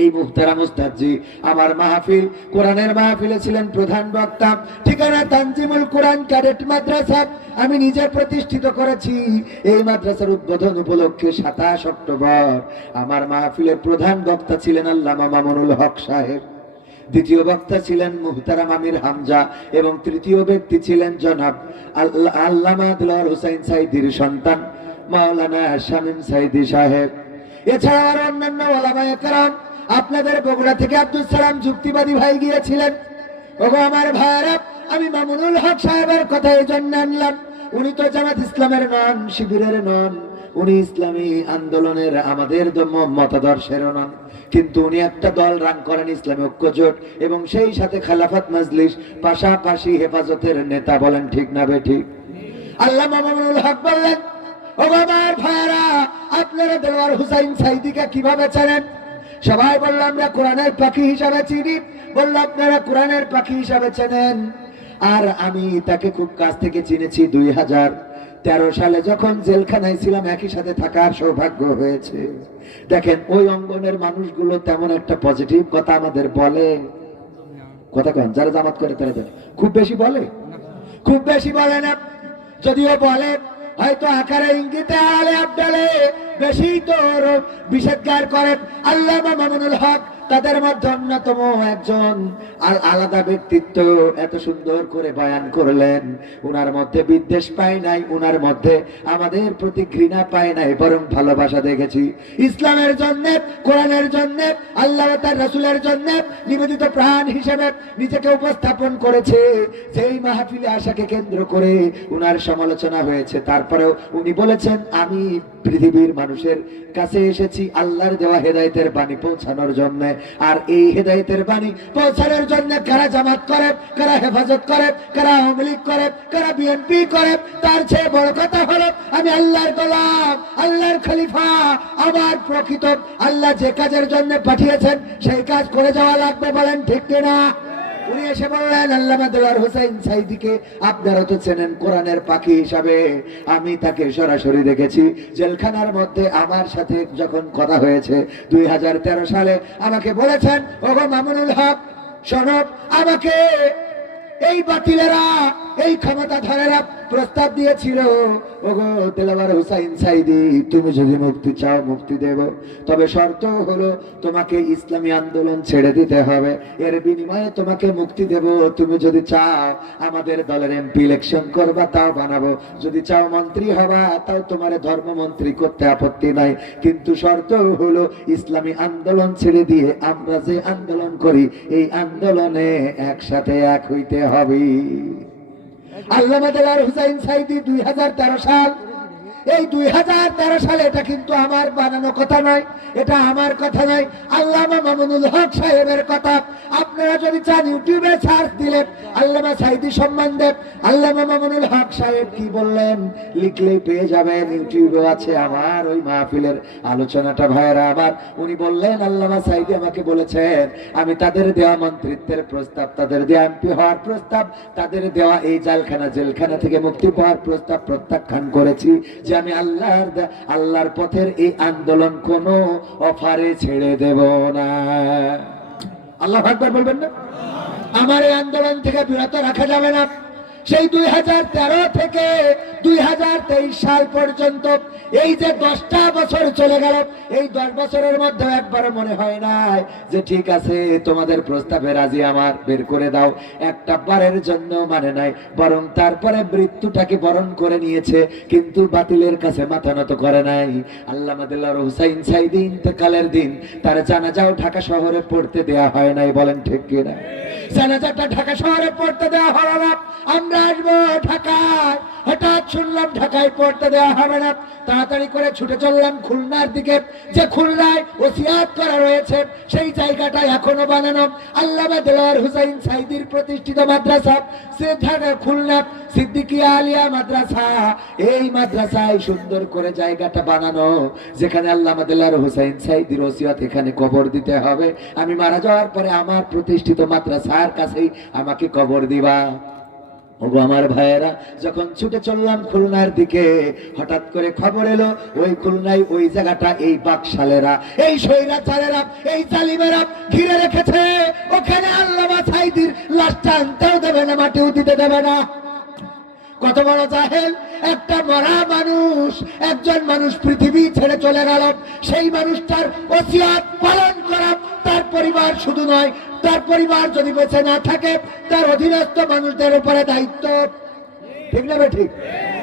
এই মুহতারাম উস্তাদজি আমার মাহফিল কোরআনের মাহফিলে ছিলেন প্রধান বক্তা। ঠিকানা তানজিমুল কোরআন ক্যাডেট মাদ্রাসা, আমি নিজে প্রতিষ্ঠিত করেছি। এই মাদ্রাসার উদ্বোধন উপলক্ষে 27 অক্টোবর আমার মাহফিলের প্রধান বক্তা ছিলেন আল্লামা মামুনুল হক সাহেব, দ্বিতীয় বক্তা ছিলেন মুহতারাম আমির হামজা এবং তৃতীয় ব্যক্তি ছিলেন জনাব আল্লামা দিলওয়ার হোসেন সাইদির সন্তান মাওলানা শামীম সাইদি সাহেব। এছাড়া আরো অন্যান্য ওলামায়ে কেরাম, আপনাদের বগুড়া থেকে আব্দুল সালাম যুক্তিবাদী ভাই গিয়েছিলেন। ওগো আমার ভাইরা, আমি মামুনুল হক সাহেবের কথা এই জন্য আনলাম, উনি তো জামাত ইসলামের নন, শিবিরের নন, উনি ইসলামী আন্দোলনের আমাদের মতাদর্শেরও নন, কিন্তু উনি একটা দল রান করেন, ইসলামী ঐক্য জোট, এবং সেই সাথে খেলাফত মজলিস, পাশাপাশি হেফাজতের নেতা। বলেন ঠিক না বেঠিক? আল্লামা মামুনুল হক বললেন, ও আমার ভাইরা, আপনারা দেলোয়ার হোসেন সাইদিকে কিভাবে চেনেন? সবাই বলল আমরা কোরআনের পাখি হিসাবে চিনি। বলল আপনারা কোরআনের পাখি হিসাবে চেনেন। আর আমি তাকে খুব কাছ থেকে চিনেছি। 2013 সালে যখন জেলখানায় ছিলাম, একই সাথে থাকার সৌভাগ্য হয়েছে। দেখেন, ওই অঙ্গনের মানুষগুলো তেমন একটা পজিটিভ কথা আমাদের বলে, কথা কন যারা জামাত করে তারা খুব বেশি বলে, খুব বেশি বলে না। যদিও বলে হয়তো আকারে ইঙ্গিতে আলে আবডালে বেশি তোর বিষেধগার করেন। আল্লামা মামুনুল হক তাদের মধ্যে অন্যতম একজন আলাদা ব্যক্তিত্ব। এত সুন্দর করে বয়ান করলেন, উনার মধ্যে বিদ্বেষ পাই নাই, উনার মধ্যে আমাদের প্রতি ঘৃণা পাই নাই, বরং ভালোবাসা দেখেছি। ইসলামের জন্য, কোরআনের জন্য, আল্লাহ তার রাসূলের জন্য নিবেদিত প্রাণ হিসেবে নিজেকে উপস্থাপন করেছে। যেই মাহফিলে আশাকে কেন্দ্র করে উনার সমালোচনা হয়েছে, তারপরেও উনি বলেছেন আমি পৃথিবীর মানুষের কাছে এসেছি আল্লাহর দেওয়া হেদায়েতের বাণী পৌঁছানোর জন্য। আর এই হেদায়েতের বাণী পৌঁছানোর জন্য কারা জামাত করে, কারা হেফাজত করে, কারা আওয়ামী লীগ করে, কারা বিএনপি করে, তার চেয়ে বড় কথা হলো আমি আল্লাহর গোলাম, আল্লাহর খলিফা। আমার প্রকৃত আল্লাহ যে কাজের জন্য পাঠিয়েছেন সেই কাজ করে যাওয়া লাগবে। বলেন ঠিক কিনা? উনি এসে বললেন, আল্লামা দেলোয়ার হোসেন সাইদিকে আপনারা তো চেনেন কোরআনের পাখি হিসাবে। আমি তাকে সরাসরি দেখেছি জেলখানার মধ্যে। আমার সাথে যখন কথা হয়েছে 2013 সালে, আমাকে বলেছেন, ওগো মামুনুল হক শোনব, আমাকে এই বাতিলেরা, এই ক্ষমতাধরেরা প্রস্তাব দিয়েছিল, ওগো দেলোয়ার হোসেন সাইদি, তুমি যদি মুক্তি চাও মুক্তি দেব, তবে শর্ত হলো তোমাকে ইসলামী আন্দোলন ছেড়ে দিতে হবে, এর বিনিময়ে তোমাকে মুক্তি দেব। তুমি যদি চাও আমাদের দলের এমপি ইলেকশন করবা, তাও বানাবো, যদি চাও মন্ত্রী হবা, তাও তোমার ধর্মমন্ত্রী করতে আপত্তি নাই, কিন্তু শর্ত হলো ইসলামী আন্দোলন ছেড়ে দিয়ে আমরা যে আন্দোলন করি এই আন্দোলনে একসাথে এক হইতে হবে। আল্লামা দেলোয়ার হোসেন সাইদি 2013 সাল, এই 2013 সালে, এটা কিন্তু আমার বানানো কথা নয়, এটা আমার কথা নয়, আল্লামা মামুনুল হক সাহেবের কথা। আপনারা যদি চান ইউটিউবে সার্চ দিলে আল্লামা সাইদি সম্বন্ধে আল্লামা মামুনুল হক সাহেব কি বললেন লিখলেই পেয়ে যাবেন। ইউটিউবে আছে আমার ওই মাহফিলের আলোচনাটা। ভাইয়েরা আমার, উনি বললেন আল্লামা সাইদি আমাকে বলেছেন আমি তাদের দেওয়া মন্ত্রিত্বের প্রস্তাব, তাদের দেওয়া এমপি হওয়ার প্রস্তাব, তাদের দেওয়া এই জেলখানা থেকে মুক্তি পাওয়ার প্রস্তাব প্রত্যাখ্যান করেছি, যে আমি আল্লাহর পথের এই আন্দোলন কোন অফারে ছেড়ে দেব না। আল্লাহু আকবার বলবেন না? আমার এই আন্দোলন থেকে বিরত রাখা যাবে না। সেই 2013 থেকে 2023 সাল পর্যন্ত এই যে 10টা বছর চলে গেল, এই 10 বছরের মধ্যে একবার মনে হয় নাই যে ঠিক আছে তোমাদের প্রস্তাবে রাজি, আমার বের করে দাও, একটা বারের জন্য মানে নাই, বরং তারপরে মৃত্যুটাকে বরণ করে নিয়েছে, কিন্তু বাতিলের কাছে মাথা নত করে নাই। আল্লামা দেলোয়ার হোসেন সাইদি ইন্তেকালের দিন তার জানাজাও ঢাকা শহরে পড়তে দেয়া হয় নাই। বলেন ঠিক কিনা? জানাজাটা ঢাকা শহরে পড়তে দেওয়া হলো না। আমরা আসবো ঢাকায়, হঠাৎ শুনলাম ঢাকায় পড়তে দেওয়া হবে না। তাড়াতাড়ি করে ছুটে চললাম খুলনার দিকে, যে খুলনায় ওসিয়াত করা রয়েছে সেই জায়গাটা এখনো বানানো। আল্লামা দেলোয়ার হোসেন সাইদির প্রতিষ্ঠিত মাদ্রাসা খুলনা সিদ্দিকিয়া আলিয়া মাদ্রাসা, এই মাদ্রাসায় সুন্দর করে জায়গাটা বানানো, যেখানে আল্লামা দেলোয়ার হোসেন সাইদির ওসিয়াত এখানে কবর দিতে হবে। আমি মারা যাওয়ার পরে আমার প্রতিষ্ঠিত মাদ্রাসার কাছেই আমাকে কবর দিবা। ওগো আমার ভাইয়েরা, যখন ছুটে চললাম খুলনার দিকে, হঠাৎ করে খবর এলো ওই খুলনায় ওই জায়গাটা এই বাকশালেরা, এই স্বৈরাচারেরা, এই জালিমেরা ঘিরে রেখেছে। ওখানে আল্লামা সাঈদীর লাশটা আনতেও দেবে না, মাটিও দিতে দেবে না। কত বড় জাহেল! একটা মরা মানুষ, একজন মানুষ পৃথিবী ছেড়ে চলে গেল, সেই মানুষটার ওসিয়ত পালন করা তার পরিবার শুধু নয়, তার পরিবার যদি বেঁচে না থাকে তার অধীনস্থ মানুষদের উপরে দায়িত্ব। ঠিক না ঠিক?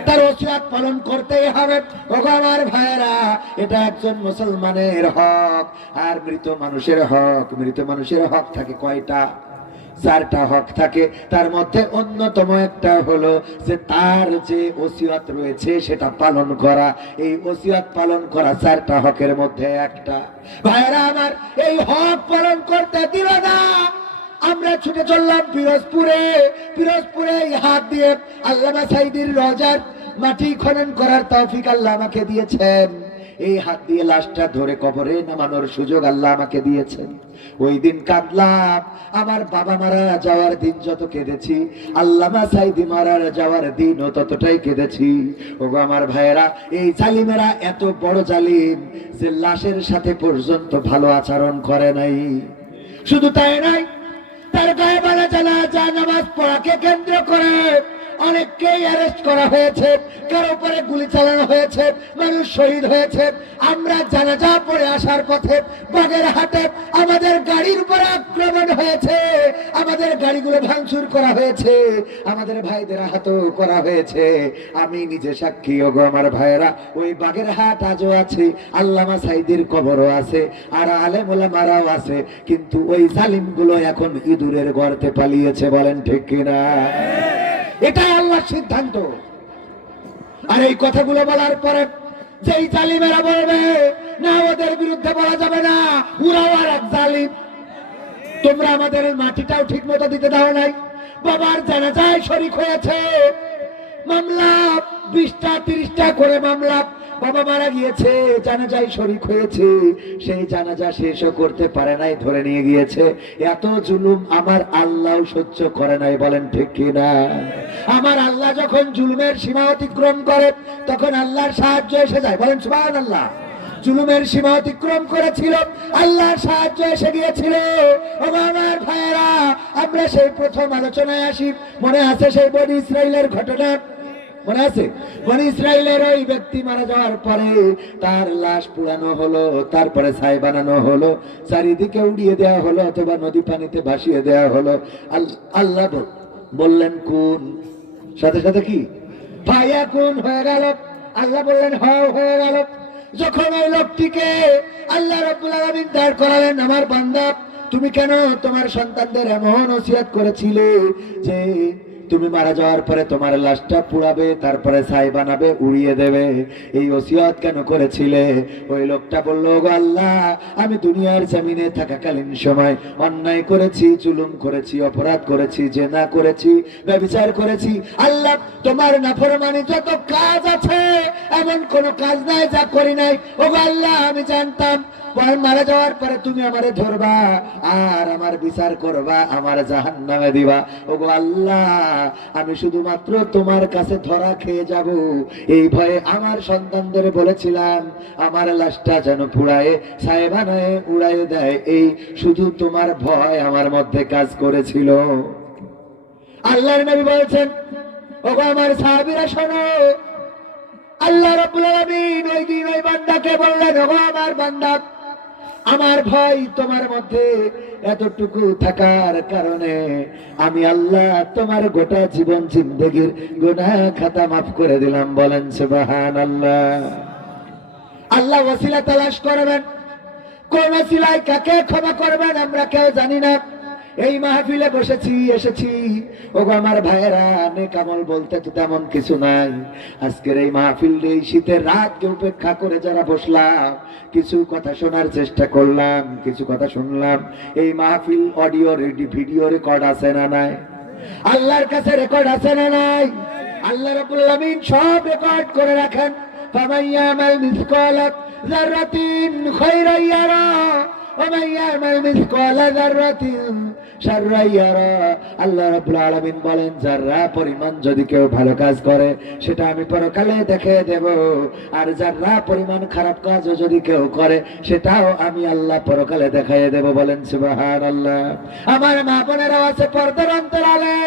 তার ওসিয়ত পালন করতেই হবে। ওগো আমার ভাইয়েরা, এটা একজন মুসলমানের হক। আর মৃত মানুষের হক, মৃত মানুষের হক থাকে কয়টা? 4টা হক থাকে। তার মধ্যে অন্যতম একটা হলো যে তার যে ওসিয়ত রয়েছে সেটা পালন করা। এই ওসিয়ত পালন করা 4টা হকের মধ্যে একটা। ভাইরা আমার, এই হক পালন করতে দিল না। আমরা ছুটে চললাম পিরোজপুরে। পিরোজপুরে হাত দিয়ে আল্লামা সাঈদীর রওজার মাটি খনন করার তৌফিক আল্লাহ আমাকে দিয়েছেন। এই হাত দিয়ে লাশটা ধরে কবরে নামানোর সুযোগ আল্লাহ আমাকে দিয়েছেন। ওই দিন কাঁদলাম। আমার বাবা মারা যাওয়ার দিন যত কেঁদেছি, আল্লামা সাঈদী মারা যাওয়ার দিনও ততটাই কেঁদেছি। ওগো আমার ভাইয়েরা, এই জালিমেরা এত বড় জালিম যে লাশের সাথে পর্যন্ত ভালো আচরণ করে নাই। শুধু তাই নাই, তার গায়ে বালা জানাজা নামাজ পড়াকে কেন্দ্র করে অনেককেই অ্যারেস্ট করা হয়েছে, কারো উপরে গুলি চালানো হয়েছে, মানুষ শহীদ হয়েছে। আমরা জানাজা পড়ে আসার পথে বাগেরহাটে আমাদের গাড়ির উপরে আক্রমণ হয়েছে, আমাদের গাড়িগুলো ভাঙচুর করা হয়েছে, আমাদের ভাইদের আহত করা হয়েছে। আমি নিজে সাক্ষী। ওগো আমার ভাইয়েরা, ওই বাগেরহাট আজও আছে, আল্লামা সাঈদীর কবরও আছে, আর আলেম ওলামারাও আছে, কিন্তু ওই জালিমগুলো এখন ইঁদুরের গর্তে পালিয়েছে। বলেন ঠিক কিনা? এটাই আল্লাহর সিদ্ধান্ত। আর এই কথাগুলো বলার পরে যেই জালিমেরা বলবে না ওদের বিরুদ্ধে বলা যাবে না, ওরাও আর এক জালিম। তোমরা আমাদের মাটিটাও ঠিক মতো দিতে দাও নাই। বাবার জানাজায় শরীক হয়েছে, মামলা 20টা 30টা করে মামলা। বাবা মারা গিয়েছে, জানাজায় শরীক হয়েছে, সেই জানাজা শেষও করতে পারে নাই, ধরে নিয়ে গিয়েছে। এত জুলুম আমার আল্লাহ সহ্য করে নাই। বলেন ঠিক কিনা? আমার আল্লাহ যখন জুলুমের সীমা অতিক্রম করে তখন আল্লাহর সাহায্য এসে যায়। বলেন সুবহানাল্লাহ। জুলুমের সীমা অতিক্রম করেছিল, আল্লাহর সাহায্য এসে গিয়েছিল। আমার ভাইয়েরা, আমরা সেই প্রথম আলোচনায় আসি। মনে আছে সেই বনি ইসরাইলের ঘটনা? মনে আছে? বনি ইসরাইলের ওই ব্যক্তি মারা যাওয়ার পরে তার লাশ পুড়ানো হলো, তারপরে ছাই বানানো হলো, চারিদিকে উড়িয়ে দেওয়া হলো অথবা নদী পানিতে ভাসিয়ে দেওয়া হলো। আল্লাহ বললেন কোন, সাথে সাথে কি ভাইয়া কোন হয়ে গেল। আল্লাহ বললেন হও, হয়ে গেল। যখন ওই লোকটিকে আল্লাহ রাব্বুল আলামিন দাঁড় করালেন, আমার বান্দা তুমি কেন তোমার সন্তানদের এমন ওসিয়ত করেছিলে যে তুমি মারা যাওয়ার পরে তোমার লাশটা পুড়াবে, তারপরে ছাই বানাবে, উড়িয়ে দেবে, এই ওসিয়ত কেন করেছিলে? ওই লোকটা বলল, গো আল্লাহ, আমি দুনিয়ার জমিনে থাকাকালীন সময় অন্যায় করেছি, জুলুম করেছি, অপরাধ করেছি, জেনা করেছি, ব্যভিচার করেছি। আল্লাহ, তোমার নাফরমানি যত কাজ আছে এমন কোন কাজ নাই যা করি নাই। ওগো আল্লাহ, আমি জানতাম মারা যাওয়ার পরে তুমি আমারে ধরবা আর আমার বিচার করবা, আমার জাহান্নামে দিবা। ওগো আল্লাহ, আমি শুধুমাত্র তোমার কাছে ধরা খেয়ে যাব এই ভয়ে আমার সন্তানদের বলেছিলাম আমার লাশটা যেন পুড়ায়, ছাই বানায়, উড়ায় দেয়। এই শুধু তোমার ভয় আমার মধ্যে কাজ করেছিল। আল্লাহর নবী বলেছেন, ওগো আমার সাহাবীরা শোনো, আল্লাহ রাব্বুল আলামিন ওই দিন ওই বান্দাকে বললেন, ওগো আমার বান্দা, আমার ভয় তোমার মধ্যে এতটুকু থাকার কারণে আমি আল্লাহ তোমার গোটা জীবন জিন্দেগির গুনাহ খাতা মাফ করে দিলাম। বলেন সুবহানাল্লাহ। আল্লাহ ওসিলা তালাশ করবেন, কোন ওসিলায় কাকে ক্ষমা করবেন আমরা কেউ জানি না। এই মাহফিলে বসেছি, এসেছি, ওগো আমার ভাইয়েরা, নেক আমল বলতে তো তেমন কিছু নাই। আজকের এই মাহফিল, এই শীতের রাতকে উপেক্ষা করে যারা বসলাম, কিছু কথা শোনার চেষ্টা করলাম, কিছু কথা শুনলাম। এই মাহফিল অডিও ভিডিও রেকর্ড আছে না নাই? আল্লাহর কাছে রেকর্ড আছে না নাই? আল্লাহ রাব্বুল আলামিন সব রেকর্ড করে রাখেন। ফামান ইয়ামাল মিসকালা যাররাতিন খায়রান ইয়ারা ومن يعمل مثقال ذرة شرا يره। আল্লাহ রাব্বুল আলামিন বলেন, যারা পরিমাণ যদি কেউ ভালো কাজ করে সেটা আমি পরকালে দেখে দেব, আর যারা পরিমাণ খারাপ কাজ যদি কেউ করে সেটাও আমি আল্লাহ পরকালে দেখাইয়ে দেব। বলেন সুবহানাল্লাহ। আমার মা বোনেরা আছে পর্দার অন্তরালে,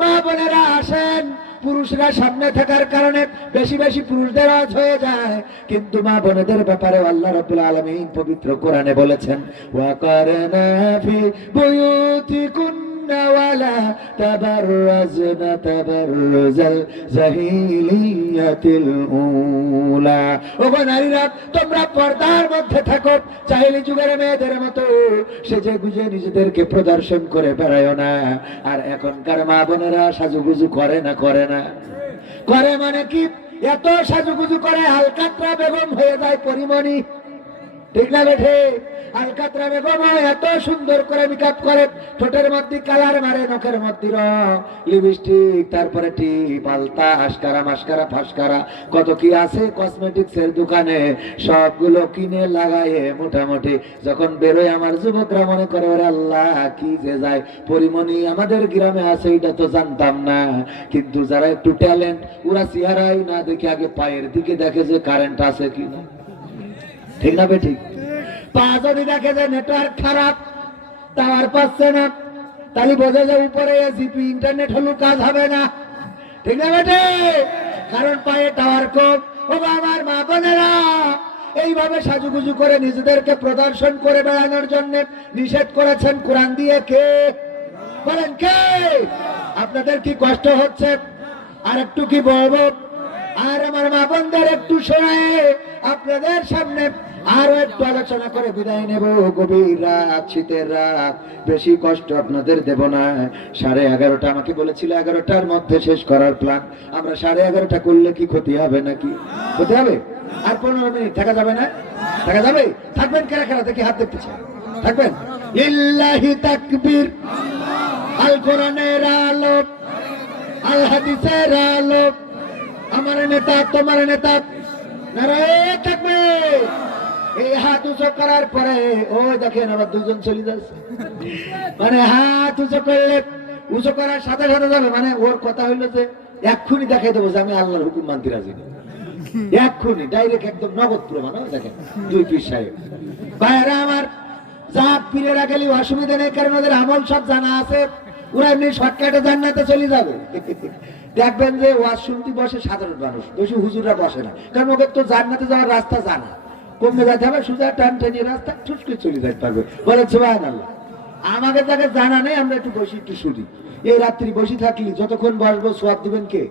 মা বোনেরা আসেন। পুরুষরা সামনে থাকার কারণে বেশি বেশি পুরুষদের আওয়াজ হয়ে যায়, কিন্তু মা বোনেদের ব্যাপারে আল্লাহ রাব্বুল আলামিন পবিত্র কোরআনে বলেছেন, ওয়াকারনা ফি বুয়ুতিকুন্না ওয়ালা তাবাররাজনা তাবাররুজাল জাহিলিয়াতিল উলা। ওগো নারীরা, তোমরা পর্দার মধ্যে থাকো, জাহেলি যুগের মেয়েদের মতো সেজে গুজে নিজেদেরকে প্রদর্শন করে বেড়ায় না। আর এখনকার মা বোনেরা সাজুগুজু করে না? করে না? করে মানে কি? এত সাজুগুজু করে আলকাতরা বেগম হয়ে যায় পরিমণি, ঠিক না বেঠে? আলকাতরা বেগম এত সুন্দর করে মেকআপ করে, ঠোঁটের মধ্যে কালার মারে, নখের মধ্যে রং, লিপস্টিক, তারপরে টিপ, আলতা, আশকারা, মাস্কারা, ফাস্কারা, কত কি আছে কসমেটিক্স এর দোকানে, সবগুলো কিনে লাগায়ে মোটামুটি যখন বেরোয় আমার যুবকরা মনে করে, ওরে আল্লাহ কি যে যায়, পরিমণি আমাদের গ্রামে আছে এটা তো জানতাম না। কিন্তু যারা একটু ট্যালেন্ট, ওরা চেহারাই না দেখে আগে পায়ের দিকে দেখে যে কারেন্ট আছে কিনা, ঠিক না বেঠিক? পা যদি দেখে যে নেটওয়ার্ক খারাপ, টাওয়ার পাচ্ছে না, তাহলে বোঝা যায় উপরে জিপি ইন্টারনেট হলো কাজ হবে না, ঠিক না বেটে? কারণ পায়ে টাওয়ার কম। ও আমার মা বোনেরা, এইভাবে সাজুগুজু করে নিজেদেরকে প্রদর্শন করে বেড়ানোর জন্য নিষেধ করেছেন কোরআন দিয়ে। কে? বলেন কে? আপনাদের কি কষ্ট হচ্ছে? আর একটু কি বলবো? আর আমার মা বোনদের একটু শোনায় আপনাদের সামনে আরো একটু আলোচনা করে বিদায় নেব। গভীর রাত, শীতের রাত, বেশি কষ্ট আপনাদের দেব না। 11:30 আমাকে বলেছিল 11টার মধ্যে শেষ করার প্ল্যান। আমরা 11:30 করলে কি ক্ষতি হবে নাকি? ক্ষতি হবে? আর 15 মিনিট থাকা যাবে না? থাকা যাবে? থাকবেন কারা কারা? দেখি হাত দেখতে চাই। থাকবেন? লিল্লাহি তাকবীর। আল কোরআনের আলো, আল হাদিসের আলো, আমার নেতা তোমার নেতা, নারায়ে তাকবীর। এই হাত উঁচু করার পরে ওই দেখেন আবার দুজন চলে যাচ্ছে। মানে হাত উঁচু করলে, উঁচু করার সাথে সাথে যাবে, মানে ওর কথা হইলো যে এক্ষুনি দেখাই দেবো যে আমি আল্লাহর হুকুম মানতে রাজি না। এক্ষুনি ডাইরেক্ট একদম নগদ প্রমাণ। দেখেন দুই পীর সাহেব ভাইরা আমার, যা পীরেরা গেলে অসুবিধা নেই, কারণ ওদের আমল সব জানা আছে। ওরা এমনি শর্টকাটে জান্নাতে চলে যাবে। দেখবেন যে ওয়াজ শুনতে বসে সাধারণ মানুষ, বেশি হুজুররা বসে না, কারণ ওদের তো জান্নাতে যাওয়ার রাস্তা জানা। কমে যেতে হবে, সোজা টান টানিয়ে রাস্তা ঠুসকে চলে যেতে পারবে। বলে সুবহানাল্লাহ। আমাকে যাকে জানা নেই, আমরা একটু বসি, একটু শুনি। এই রাত্রি বসে থাকলি যতক্ষণ বসবো সওয়াব দিবেন কে?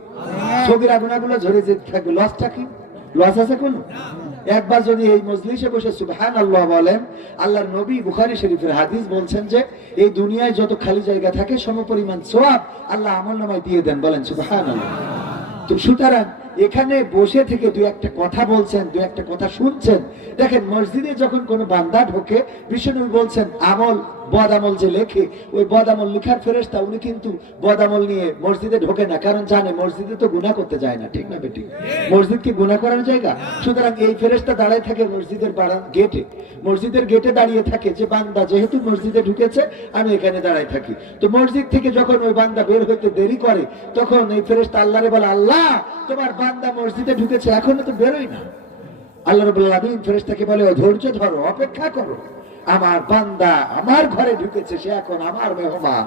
সগীরা গুনাহগুলো ঝরে যেতে থাকবে। লসটা কি? লস আছে কোন? একবার যদি এই মজলিসে বসে সুবহানাল্লাহ বলেন, আল্লাহর নবী বুখারী শরীফের হাদিস বলছেন যে এই দুনিয়ায় যত খালি জায়গা থাকে সমপরিমাণ সওয়াব আল্লাহ আমলনামায় দিয়ে দেন। বলেন সুবহানাল্লাহ। তো সুতরাং এখানে বসে থেকে দুই একটা কথা বলছেন, দুই একটা কথা শুনছেন। দেখেন মসজিদে যখন কোনো বান্দা ঢোকে, বিশ্বনবী বলছেন আমল, বদ আমল যে লেখে, ওই বদ আমল লেখার ফেরেশতা উনি কিন্তু বদ আমল নিয়ে মসজিদে ঢোকে না, কারণ জানে মসজিদে তো গুনাহ করতে যায় না, ঠিক না বেটি? মসজিদ কি গুনাহ করার জায়গা? সুতরাং এই ফেরেশতা দাঁড়ায় থাকে মসজিদের গেটে, মসজিদের গেটে দাঁড়িয়ে থাকে যে বান্দা যেহেতু মসজিদে ঢুকেছে আমি এখানে দাঁড়ায় থাকি। তো মসজিদ থেকে যখন ওই বান্দা বের হইতে দেরি করে, তখন এই ফেরেশতা আল্লাহরে বলে, আল্লাহ তোমার বান্দা মসজিদে ঢুকেছে, এখনো তো বেরোয় না। আল্লাহ রাব্বুল আলামিন ফেরেশতাকে বলে, ধৈর্য ধরো, অপেক্ষা করো, আমার বান্দা আমার ঘরে ঢুকেছে, সে এখন আমার মেহমান,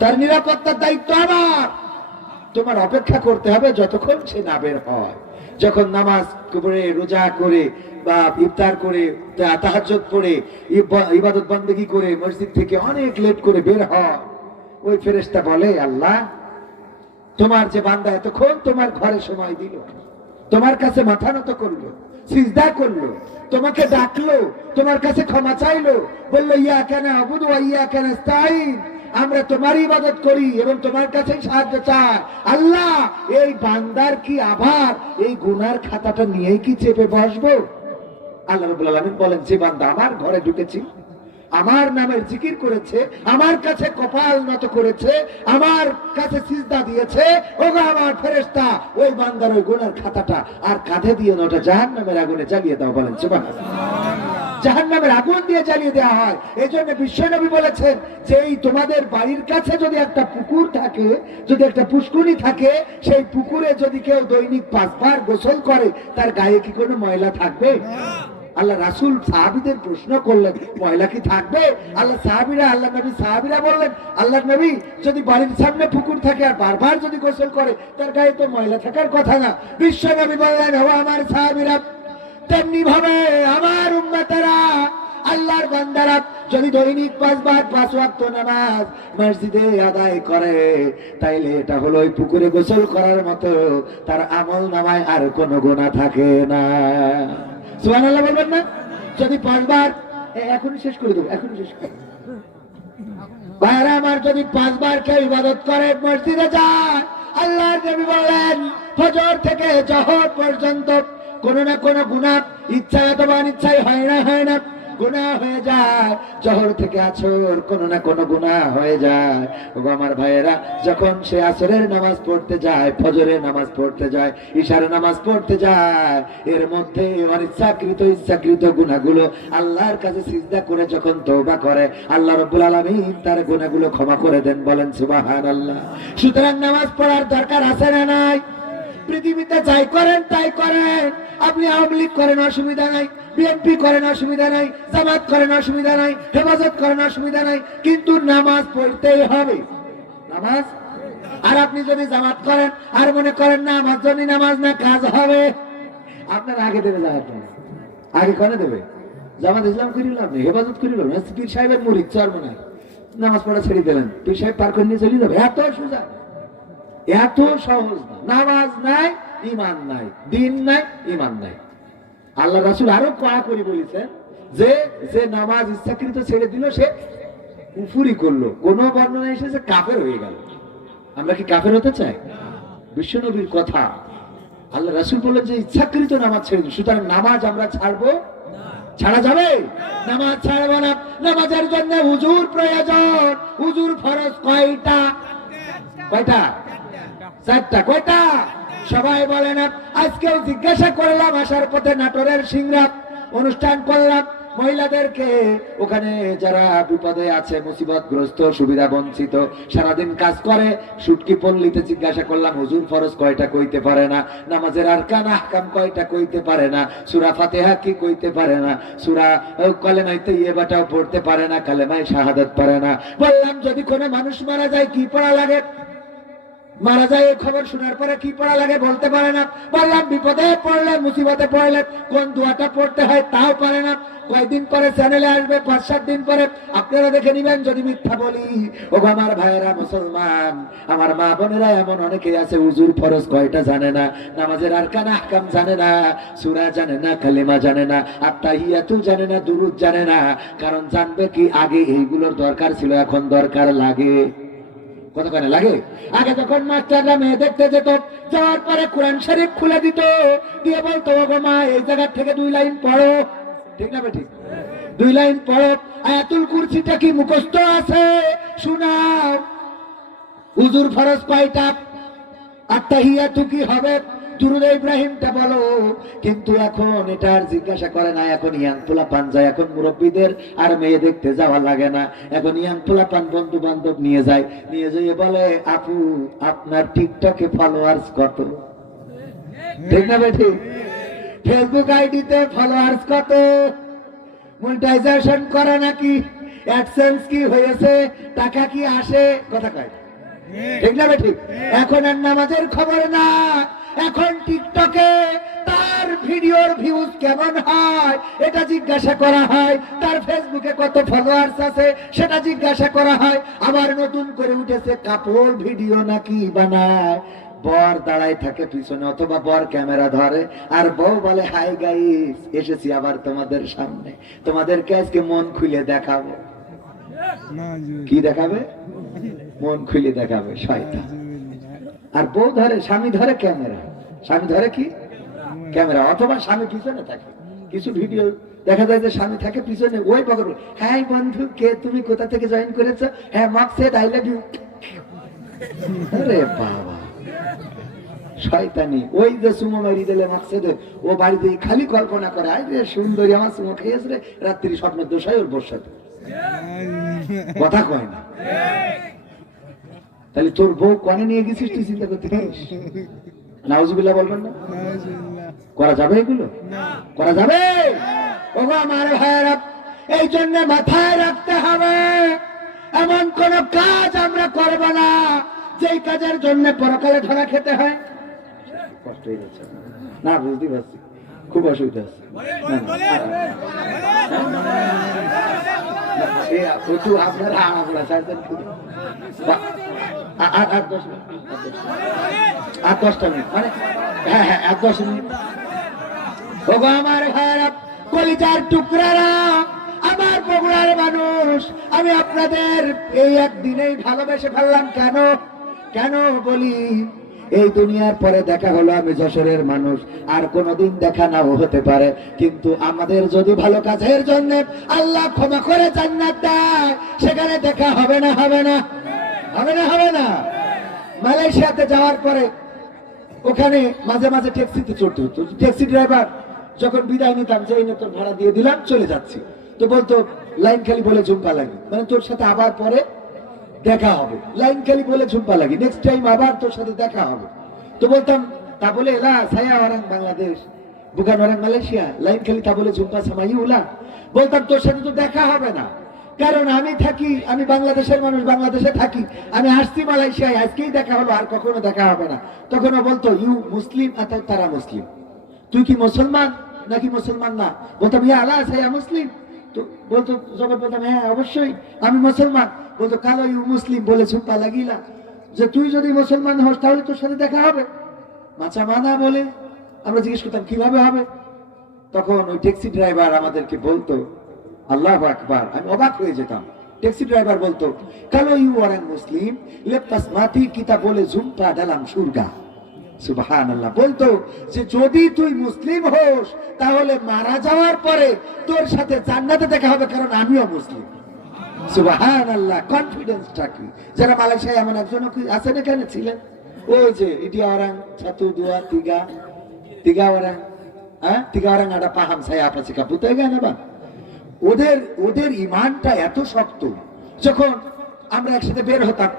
তার নিরাপত্তার দায়িত্ব আমার। তোমার অপেক্ষা করতে হবে যতক্ষণ সে না বের হয়। যখন নামাজ করে, রোজা করে বা ইফতার করে, তাহাজ্জুদ পড়ে, ইবাদত বন্দেগী করে মসজিদ থেকে অনেক লেট করে বের হয়, ওই ফেরেশতা বলে, আল্লাহ তোমার যে বান্দা এতক্ষণ তোমার ঘরে সময় দিল, তোমার কাছে মাথা নত করলো, সিজদা করলো, তোমাকে ডাকলো, তোমার কাছে ক্ষমা চাইলো, বললো ইয়াকা না'বুদু ওয়া ইয়াকা নাস্তাঈন, আমরা তোমার ইবাদত করি এবং তোমার কাছেই সাহায্য চাই। আল্লাহ এই বান্দার কি আবার এই গুনার খাতাটা নিয়েই কি চেপে বসবো? আল্লাহ রাব্বুল আলামিন বলেন, যে বান্দা আমার ঘরে ঢুকেছি, আমার নামের জিকির করেছে, আমার কাছে কপাল নত করেছে, আমার কাছে সিজদা দিয়েছে, ওগো আমার ফেরেশতা ওই বান্দার ওই গুনার খাতাটা আর কাঁধে দিয়ে ওটা জাহান্নামের আগুনে জ্বালিয়ে দাও। বলেন সুবহানাল্লাহ। জাহান্নামের আগুন দিয়ে জ্বালিয়ে দেওয়া হয়। এই জন্য বিশ্বনবী বলেছেন যে এই তোমাদের বাড়ির কাছে যদি একটা পুকুর থাকে, যদি একটা পুষ্কুনি থাকে, সেই পুকুরে যদি কেউ দৈনিক 5 বার গোসল করে, তার গায়ে কি কোনো ময়লা থাকবে? আল্লাহ রাসূল সাহাবীদের প্রশ্ন করলেন, ময়লা কি থাকবে? আল্লাহ নবী সাহাবীরা বললেন, আল্লাহ নবী যদি বাড়ির সামনে পুকুর থাকে আর বারবার যদি গোসল করে, তার গায়ে তো ময়লা থাকার কথা না। বিশ্ব নবী বললেন, ও আমার সাহাবীরা, তেমনি ভাবে আমার উম্মতেরা, আল্লাহর বান্দারা যদি দৈনিক 5 বার 5 ওয়াক্ত নামাজ মসজিদে আদায় করে, তাইলে এটা হলো ওই পুকুরে গোসল করার মতো, তার আমল নামায় আর কোনো গুনাহ থাকে না। সুবহানাল্লাহ বলবেন না? যদি 5 বার, এখনই শেষ করে দেবো, এখনই শেষ করে ভাইরা আমার, যদি 5 বার কেউ ইবাদত করে, মসজিদে যায়, আল্লাহর নবী বলেন ফজর থেকে জোহর পর্যন্ত কোন না কোন গুনাহ ইচ্ছা অথবা অনিচ্ছায় হয় না গুনাহ হয়ে যায়। জোহর থেকে আসর কোন না কোন গুনাহ হয়ে যায়। ও আমার ভাইয়েরা, যখন সে আসরের নামাজ পড়তে যায়, ফজরের নামাজ পড়তে যায়, ইশার নামাজ পড়তে যায়, এর মধ্যে ইচ্ছাকৃত গুনাহগুলো আল্লাহর কাছে সিজদা করে যখন তওবা করে, আল্লাহ রাব্বুল আলামিন তার গুনাহগুলো ক্ষমা করে দেন। বলেন সুবহানাল্লাহ। সুতরাং নামাজ পড়ার দরকার আছে না নাই? পৃথিবীতে যাই করেন তাই করেন, আপনি আওয়ামী লীগ করেন অসুবিধা নাই, বিএনপি করেন অসুবিধা নাই, জামাত করেন অসুবিধা নাই, হেফাজত করেন অসুবিধা নাই, কিন্তু নামাজ পড়তেই হবে। নামাজ। আর আপনি যদি জামাত করেন আর মনে করেন না আমার জন্য নামাজ না কাজ হবে, আপনার আগে দেবে জামাত, আগে কোনে দেবে? জামাত ইসলাম করিল আপনি, হেফাজত করিল না, পীর সাহেবের মুরিদ চর্ম নাই, নামাজ পড়া ছেড়ে দিলেন, পীর সাহেব পার করে নিয়ে চলে যাবে। এত সোজা, এত সহজ না। নামাজ নাই, ঈমান নাই, দিন নাই, ঈমান নাই। আল্লাহ রাসূল আরো কড়া করে বলেছেন যে যে নামাজ ইচ্ছাকৃত ছেড়ে দিল সে কুফরি করলো। কোন বর্ণনা এসেছে কাফের হয়ে গেল। আমরা কি কাফের হতে চাই? বিশ্বনবীর কথা। আল্লাহ রাসূল বললেন যে ইচ্ছাকৃত নামাজ ছেড়ে দিল, সুতরাং নামাজ আমরা ছাড়বো? ছাড়া যাবে? নামাজ ছাড়বো না। নামাজের জন্য হুজুর প্রয়োজন। হুজুর ফরজ কয়টা? কয়টা? 4টা। কয়টা? সবাই বলে না। আজকেও জিজ্ঞাসা করলাম, আসার পথে নাটোরের সিংড়া অনুষ্ঠান করলাম, মহিলাদেরকে ওখানে যারা বিপদে আছে, মুসিবতগ্রস্ত, সুবিধা বঞ্চিত, সারাদিন কাজ করে, সুটকি পল্লীতে জিজ্ঞাসা করলাম, হুজুর ফরজ কয়টা? কইতে পারে না। নামাজের আরকান আহকাম কয়টা? কইতে পারে না। সূরা ফাতিহা কি? কইতে পারে না। সূরা কালেমায়ে তাইয়্যিবাটাও পড়তে পারে না, কালেমায়ে শাহাদাত পারে না। বললাম যদি কোনো মানুষ মারা যায় কি পড়া লাগে? মারা যায় এই খবর শোনার পরে কি পড়া লাগে বলতে পারে না। বললাম বিপদে পড়লে, মুসিবতে পড়লে কোন দোয়াটা পড়তে হয় তাও পারে না। কয়েকদিন পরে চ্যানেলে আসবে, 5-7 দিন পরে, আপনারা দেখে নিবেন যদি মিথ্যা বলি। ও আমার ভাইয়েরা মুসলমান, আমার মা বোনেরা এমন অনেকেই আছে হুজুর ফরজ কয়টা জানে না, নামাজের আরকান আহকাম জানে না, সূরা জানে না, কালিমা জানে না, আত্তাহিয়াতু জানে না, দুরূদ জানে না। কারণ জানবে কি, আগে এইগুলোর দরকার ছিল, এখন দরকার লাগে। কতখানে লাগে? আগে যখন মাস্টাররা মেয়ে দেখতে যেত, যাওয়ার পরে কোরআন শরীফ খুলে দিত, দিয়ে বলতো ওগো মা এই জায়গা থেকে 2 লাইন পড়ো। ঠিক না ঠিক? 2 লাইন পড়ো। আয়াতুল কুরসিটা কি মুখস্থ আছে? শোনাও। হুজুর ফরজ কয়টা? আত্তাহিয়াতু কি হবে? দুরূদ ইব্রাহিমটা বলো। কিন্তু এখন এটা আর জিজ্ঞাসা করে না। এখন ইয়াং পোলাপান যায়, এখন মুরব্বীদের আর মেয়ে দেখতে যাওয়া লাগে না। এখন ইয়াং পোলাপান বন্ধু বান্ধব নিয়ে যায়, নিয়ে যেয়ে বলে, আপু আপনার টিকটকে ফলোয়ার্স কত? ঠিক না বেঠি? ফেসবুক আইডিতে ফলোয়ার্স কত? মনিটাইজেশন করে নাকি? অ্যাডসেন্স কি হয়েছে? টাকা কি আসে? কথা কয় ঠিক না বেঠি? এখন আর নামাজের খবর না। এখন টিকটকে তার ভিডিওর ভিউজ কেমন হয় এটা জিজ্ঞাসা করা হয়, তার ফেসবুকে কত ফলোয়ার্স আছে সেটা জিজ্ঞাসা করা হয়। আবার নতুন করে উঠেছে কাপড় ভিডিও নাকি বানায়, বর দাঁড়ায় থাকে পিছনে অথবা বর ক্যামেরা ধরে, আর বউ বলে হাই গাইস এসেছি আবার তোমাদের সামনে, তোমাদেরকে আজকে মন খুলে দেখাবো। কি দেখাবে? মন খুলে দেখাবে শয়তান। আর বউ ধরে, স্বামী ধরে ক্যামেরা, স্বামী ধরে কি? ক্যামেরা, অথবা স্বামী পিছনে থাকে। কিছু ভিডিও দেখা যায় যে স্বামী থাকে পিছনে, ওই পকড়, হ্যাঁ বন্ধু কে তুমি, কোথা থেকে জয়েন করেছো? হ্যাঁ মাকসেদ আই লাভ ইউ। আরে বাবা শয়তানি। ওই যে সুমো মারি দিলে মাকসেদে ও বাড়িতে খালি কল্পনা করে, আই রে সুন্দরী আমার সুমো খেয়েছে রে, রাত্রি স্বপ্ন দোষায় ওর বর্ষাতে কথা কয় না। তাহলে তোর বউ কনে নিয়ে গেছিস তুই চিন্তা করতে পারিস? নাউজুবিল্লাহ বলবেন না? করা যাবে এগুলো? করা যাবে? ওগো আমার ভাইয়েরা, এই জন্য মাথায় রাখতে হবে এমন কোন কাজ আমরা করব না যেই কাজের জন্য পরকালে ধরা খেতে হয়। কষ্ট হয়ে যাচ্ছে না? বুঝতে পারছি, খুব অসুবিধা আছে। আপনারা আর 10টা মিনিট মানে হ্যাঁ 10 মিনিট। ওগো আমার ভাইয়েরা, কলিজার টুকরারা, আমার বগুড়ার মানুষ, আমি আপনাদের এই একদিনেই ভালোবেসে ফেললাম। কেন কেন বলি, এই দুনিয়ার পরে দেখা হলো আমি যশোরের মানুষ, আর কোনদিন দেখা নাও হতে পারে, কিন্তু আমাদের যদি ভালো কাজের জন্য আল্লাহ ক্ষমা করে জান্নাত দেয়, সেখানে দেখা হবে না? হবে না? হবে না? হবে না? মালয়েশিয়াতে যাওয়ার পরে ওখানে মাঝে মাঝে ট্যাক্সিতে চড়তে হতো। ট্যাক্সি ড্রাইভার যখন বিদায় নিতাম, যে এই তোর ভাড়া দিয়ে দিলাম চলে যাচ্ছি, তো বলতো লাইন খালি বলে ঝুমপা লাগি, মানে তোর সাথে আবার পরে দেখা হবে। লাইন খালি বলে ঝুমপা লাগি, নেক্সট টাইম আবার তোর সাথে দেখা হবে। তো বলতাম তা বলে এলা ছায়া ওরাং বাংলাদেশ, বুকান ওরাং মালয়েশিয়া, লাইন খালি তা বলে ঝুমপা সামাই উলা। বলতাম তোর সাথে তো দেখা হবে না, কারণ আমি থাকি, আমি বাংলাদেশের মানুষ, বাংলাদেশে থাকি, আমি আসছি মালয়েশিয়ায়, আজকেই দেখা হলো, আর কখনো দেখা হবে না। তখন ও বলতো ইউ মুসলিম অথবা তারা মুসলিম, তুই কি মুসলমান নাকি মুসলমান না? বলতাম ইয়া আলা ছায়া মুসলিম, তো বলতো, যখন বলতাম হ্যাঁ অবশ্যই আমি মুসলমান, বলতো কালো ইউ মুসলিম বলে ঝুমপা লাগিলা, যে তুই যদি মুসলমান হস তাহলে তোর সাথে দেখা হবে। মাচা মানা বলে আমরা জিজ্ঞেস করতাম কিভাবে হবে? তখন ওই ট্যাক্সি ড্রাইভার আমাদেরকে বলতো আল্লাহু আকবার, আমি অবাক হয়ে যেতাম। ট্যাক্সি ড্রাইভার বলতো কালো ইউ ওয়ারেন মুসলিম লেপাস মাটি কিতা বলে ঝুমপা ডালাম সুরগা। সুবহানাল্লাহ। বলতো যে যদি তুই মুসলিম হোস তাহলে মারা যাওয়ার পরে তোর সাথে জান্নাতে দেখা হবে, কারণ আমিও মুসলিম। সুবহানাল্লাহ। কনফিডেন্সটা কি! যারা মালয়েশিয়ায় এমন একজন আছেন, এখানে ছিলেন, ওই যে ইডিয়া ওরাং ছাতু দুয়া তিগা ওরাং, হ্যাঁ তিগা ওরাং আডা পাহাম ছায়া আপাসি কাপুতে গেছে না। ওদের ইমানটা এত শক্ত, যখন আমরা একসাথে বের হতাম,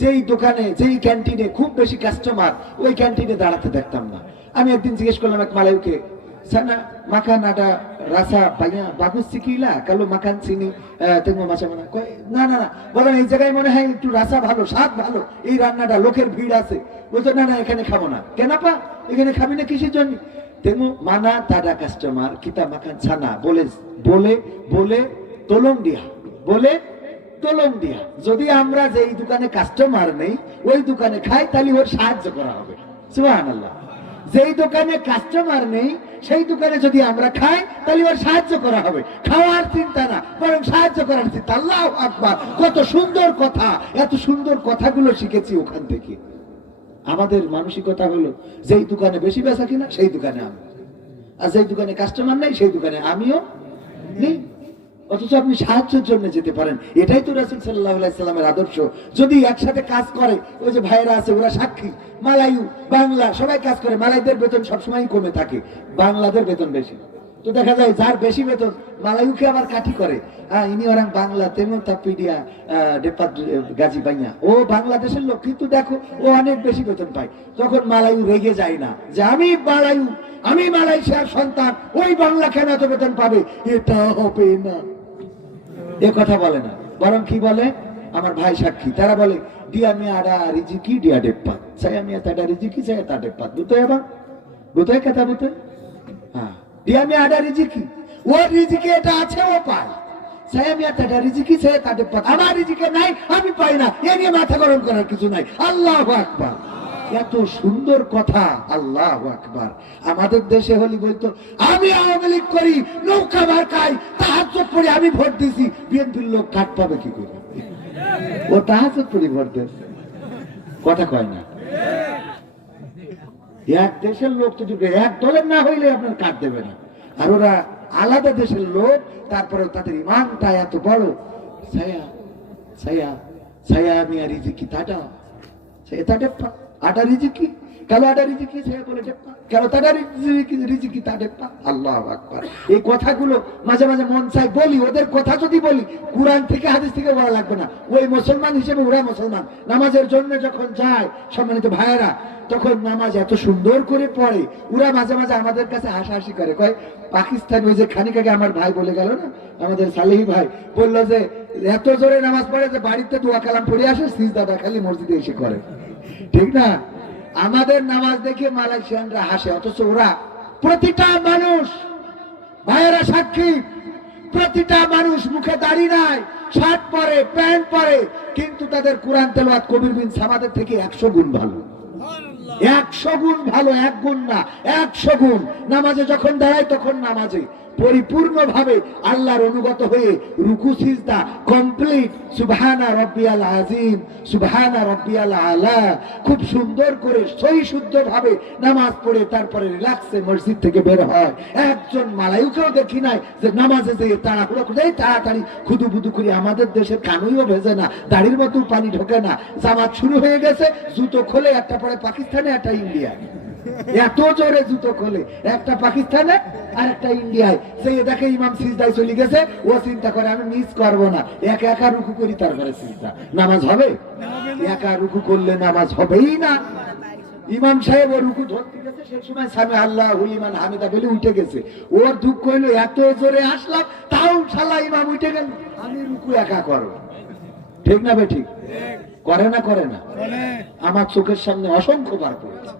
যেই দোকানে যেই ক্যান্টিনে খুব বেশি কাস্টমার, ওই ক্যান্টিনে দাঁড়াতে দেখতাম না। আমি একদিন জিজ্ঞেস করলাম এক মালাইকে, সানা মাখান আডা রাসা পাইয়া বাগুস শিখিলা কালো মাখান চিনি তেমন মাছা মানা কয় না না না, বলেন এই জায়গায় মনে হয় একটু রাসা ভালো, স্বাদ ভালো, এই রান্নাটা লোকের ভিড় আছে। বলতো না না এখানে খাবো না। কেন পা এখানে খাবি না কিসের জন্য? তেমন মানা তাডা কাস্টমার কিতা মাখান ছানা বলে বলে বলে তলম দিয়া, বলে তলম দিয়া। যদি আমরা যেই দোকানে কাস্টমার নেই ওই দোকানে খাই, তাহলে ওর সাহায্য করা হবে। সুবহানাল্লাহ। যেই দোকানে কাস্টমার নেই সেই দোকানে যদি আমরা খাই, তাহলে ওর সাহায্য করা হবে। খাওয়ার চিন্তা না, বরং সাহায্য করার চিন্তা। আল্লাহু আকবার। কত সুন্দর কথা! এত সুন্দর কথাগুলো শিখেছি ওখান থেকে। আমাদের মানসিকতা হলো যেই দোকানে বেশি বেচা কিনা সেই দোকানে আমি, আর যেই দোকানে কাস্টমার নেই সেই দোকানে আমিও নেই। অথচ আপনি সাহায্যের জন্য যেতে পারেন। এটাই তো রাসূল সাল্লাল্লাহু আলাইহি সাল্লামের আদর্শ। যদি একসাথে কাজ করে, ওই যে ভাইরা আছে ওরা সাক্ষী, মালায়ু বাংলা সবাই কাজ করে, মালাইদের বেতন সবসময় কমে থাকে, বাংলাদের বেতন বেশি। তো দেখা যায় যার বেশি বেতন মালায়ুকে আবার কাঠি করে, হ্যাঁ ইনি ওরাং বাংলা তেমন তাপিডিয়া ডেপাত গাজী পাইয়া, ও বাংলাদেশের লোক কিন্তু দেখো ও অনেক বেশি বেতন পায়। তখন মালায়ু রেগে যায় না যে আমি মালায়ু, আমি মালয়েশিয়ার সন্তান, ওই বাংলা কেন এত বেতন পাবে? এটা হবে না, এ কথা বলে না। বরং কি বলে? আমার ভাই সাক্ষী, তারা বলে দিয়া মিয়া আডা রিজিকি ডিয়া ডেপ্পাত, saya মিয়া তাডা রিজিকি saya তা ডেপ্পাত। বুঝতে এবার বুঝতে কথা বুঝতে, হ্যাঁ দিয়া মিয়া আডা রিজিকি, ওর রিজিকি এটা আছে ও পায়, saya মিয়া তাডা রিজিকি saya তা ডেপ্পাত। আমার রিজিকে নাই, আমি পাই না, এ নিয়ে মাথা গরম করার কিছু নাই। আল্লাহু আকবার। এত সুন্দর কথা, আল্লাহু আকবার। আমাদের দেশে হলি বলতো আমি আওয়ামী লীগ করি, নৌকা মার্কাই, তাহাজ্জুদ পড়ে আমি ভোট দিছি। বিএনপির লোক কাট পাবে কি করে? ও তাহাজ্জুদ পড়ে ভোট দিচ্ছে, কথা কয় না। এক দেশের লোক তো এক দলের না হইলে আপনার কাট দেবে না, আর ওরা আলাদা দেশের লোক, তারপরে তাদের ইমানটা এত বড়। ছায়া ছায়া ছায়া মিয়া রিজিকি তাটা, আটা রিজিকি kalau ada riziki saya boleh dapat, kalau tak ada riziki tak dapat। আল্লাহু আকবার। এই কথাগুলো মাঝে মাঝে মন চাই বলি, ওদের কথা যদি বলি কুরআন থেকে হাদিস থেকে বলা লাগবে না, ওই মুসলমান হিসেবে ওরা মুসলমান নামাজের জন্য যখন যায় সম্মানিত ভাইয়েরা, তখন নামাজ এত সুন্দর করে পড়ে, ওরা মাঝে মাঝে আমাদের কাছে হাসাহাসি করে, কয় পাকিস্তান ওই যে খানিক আগে আমার ভাই বলে গেল না, আমাদের সালেহি ভাই বললো যে এত জোরে নামাজ পড়ে যে বাড়িতে দোয়া কালাম পড়ে আসে, সিজদাটা খালি মসজিদে এসে করে, ঠিক না? আমাদের নামাজ দেখে মালয়েশিয়ানরা হাসে, অথচ ওরা প্রতিটা মানুষ, ভাইয়েরা সাক্ষী, প্রতিটা মানুষ মুখে দাড়ি নাই, শার্ট পরে, প্যান্ট পরে, কিন্তু তাদের কোরআন তেলাওয়াত কবির বিন সামাদের থেকে 100 গুণ ভালো, 100 গুণ ভালো, 1 গুণ না 100 গুণ। নামাজে যখন দাঁড়ায় তখন নামাজে পরিপূর্ণভাবে আল্লাহর অনুগত হয়ে রুকু সিজদা কমপ্লিট, সুবহানা রাব্বিয়াল আযীম, সুবহানা রাব্বিয়াল আলা, খুব সুন্দর করে সহি শুদ্ধ ভাবে নামাজ পড়ে তারপরে রিল্যাক্সে মসজিদ থেকে বের হয়। একজন মালাইকাও দেখি নাই যে নামাজে যে তাড়াহুড়ো করে তাড়াতাড়ি খুদুবুদু করে, আমাদের দেশের কানুইও ভেজে না, দাড়ির মতো পানি ঢোকে না, জামাত শুরু হয়ে গেছে, জুতো খোলে, একটা পরে পাকিস্তানে একটা ইন্ডিয়ায়, এত জোরে জুতো খোলে, একটা পাকিস্তানে আর একটা ইন্ডিয়ায়, সেই দেখে ইমাম সিজদায় চলে গেছে, ও চিন্তা করে আমি মিস করব না, একা একা রুকু করি তারপরে সিজদা, নামাজ হবে? একা রুকু করলে নামাজ হবেই না। ইমাম সাহেব ও রুকু ধরতে গেছে, সেই সময় সামি আল্লাহু লিমান হামিদা বলে উঠে গেছে, ওর দুঃখ হইলো এত জোরে আসলাম তাও শালা ইমাম উঠে গেল, আমি রুকু একা করব, ঠিক না বেঠিক? করে না করে না? আমার চোখের সামনে অসংখ্য বার পড়েছে।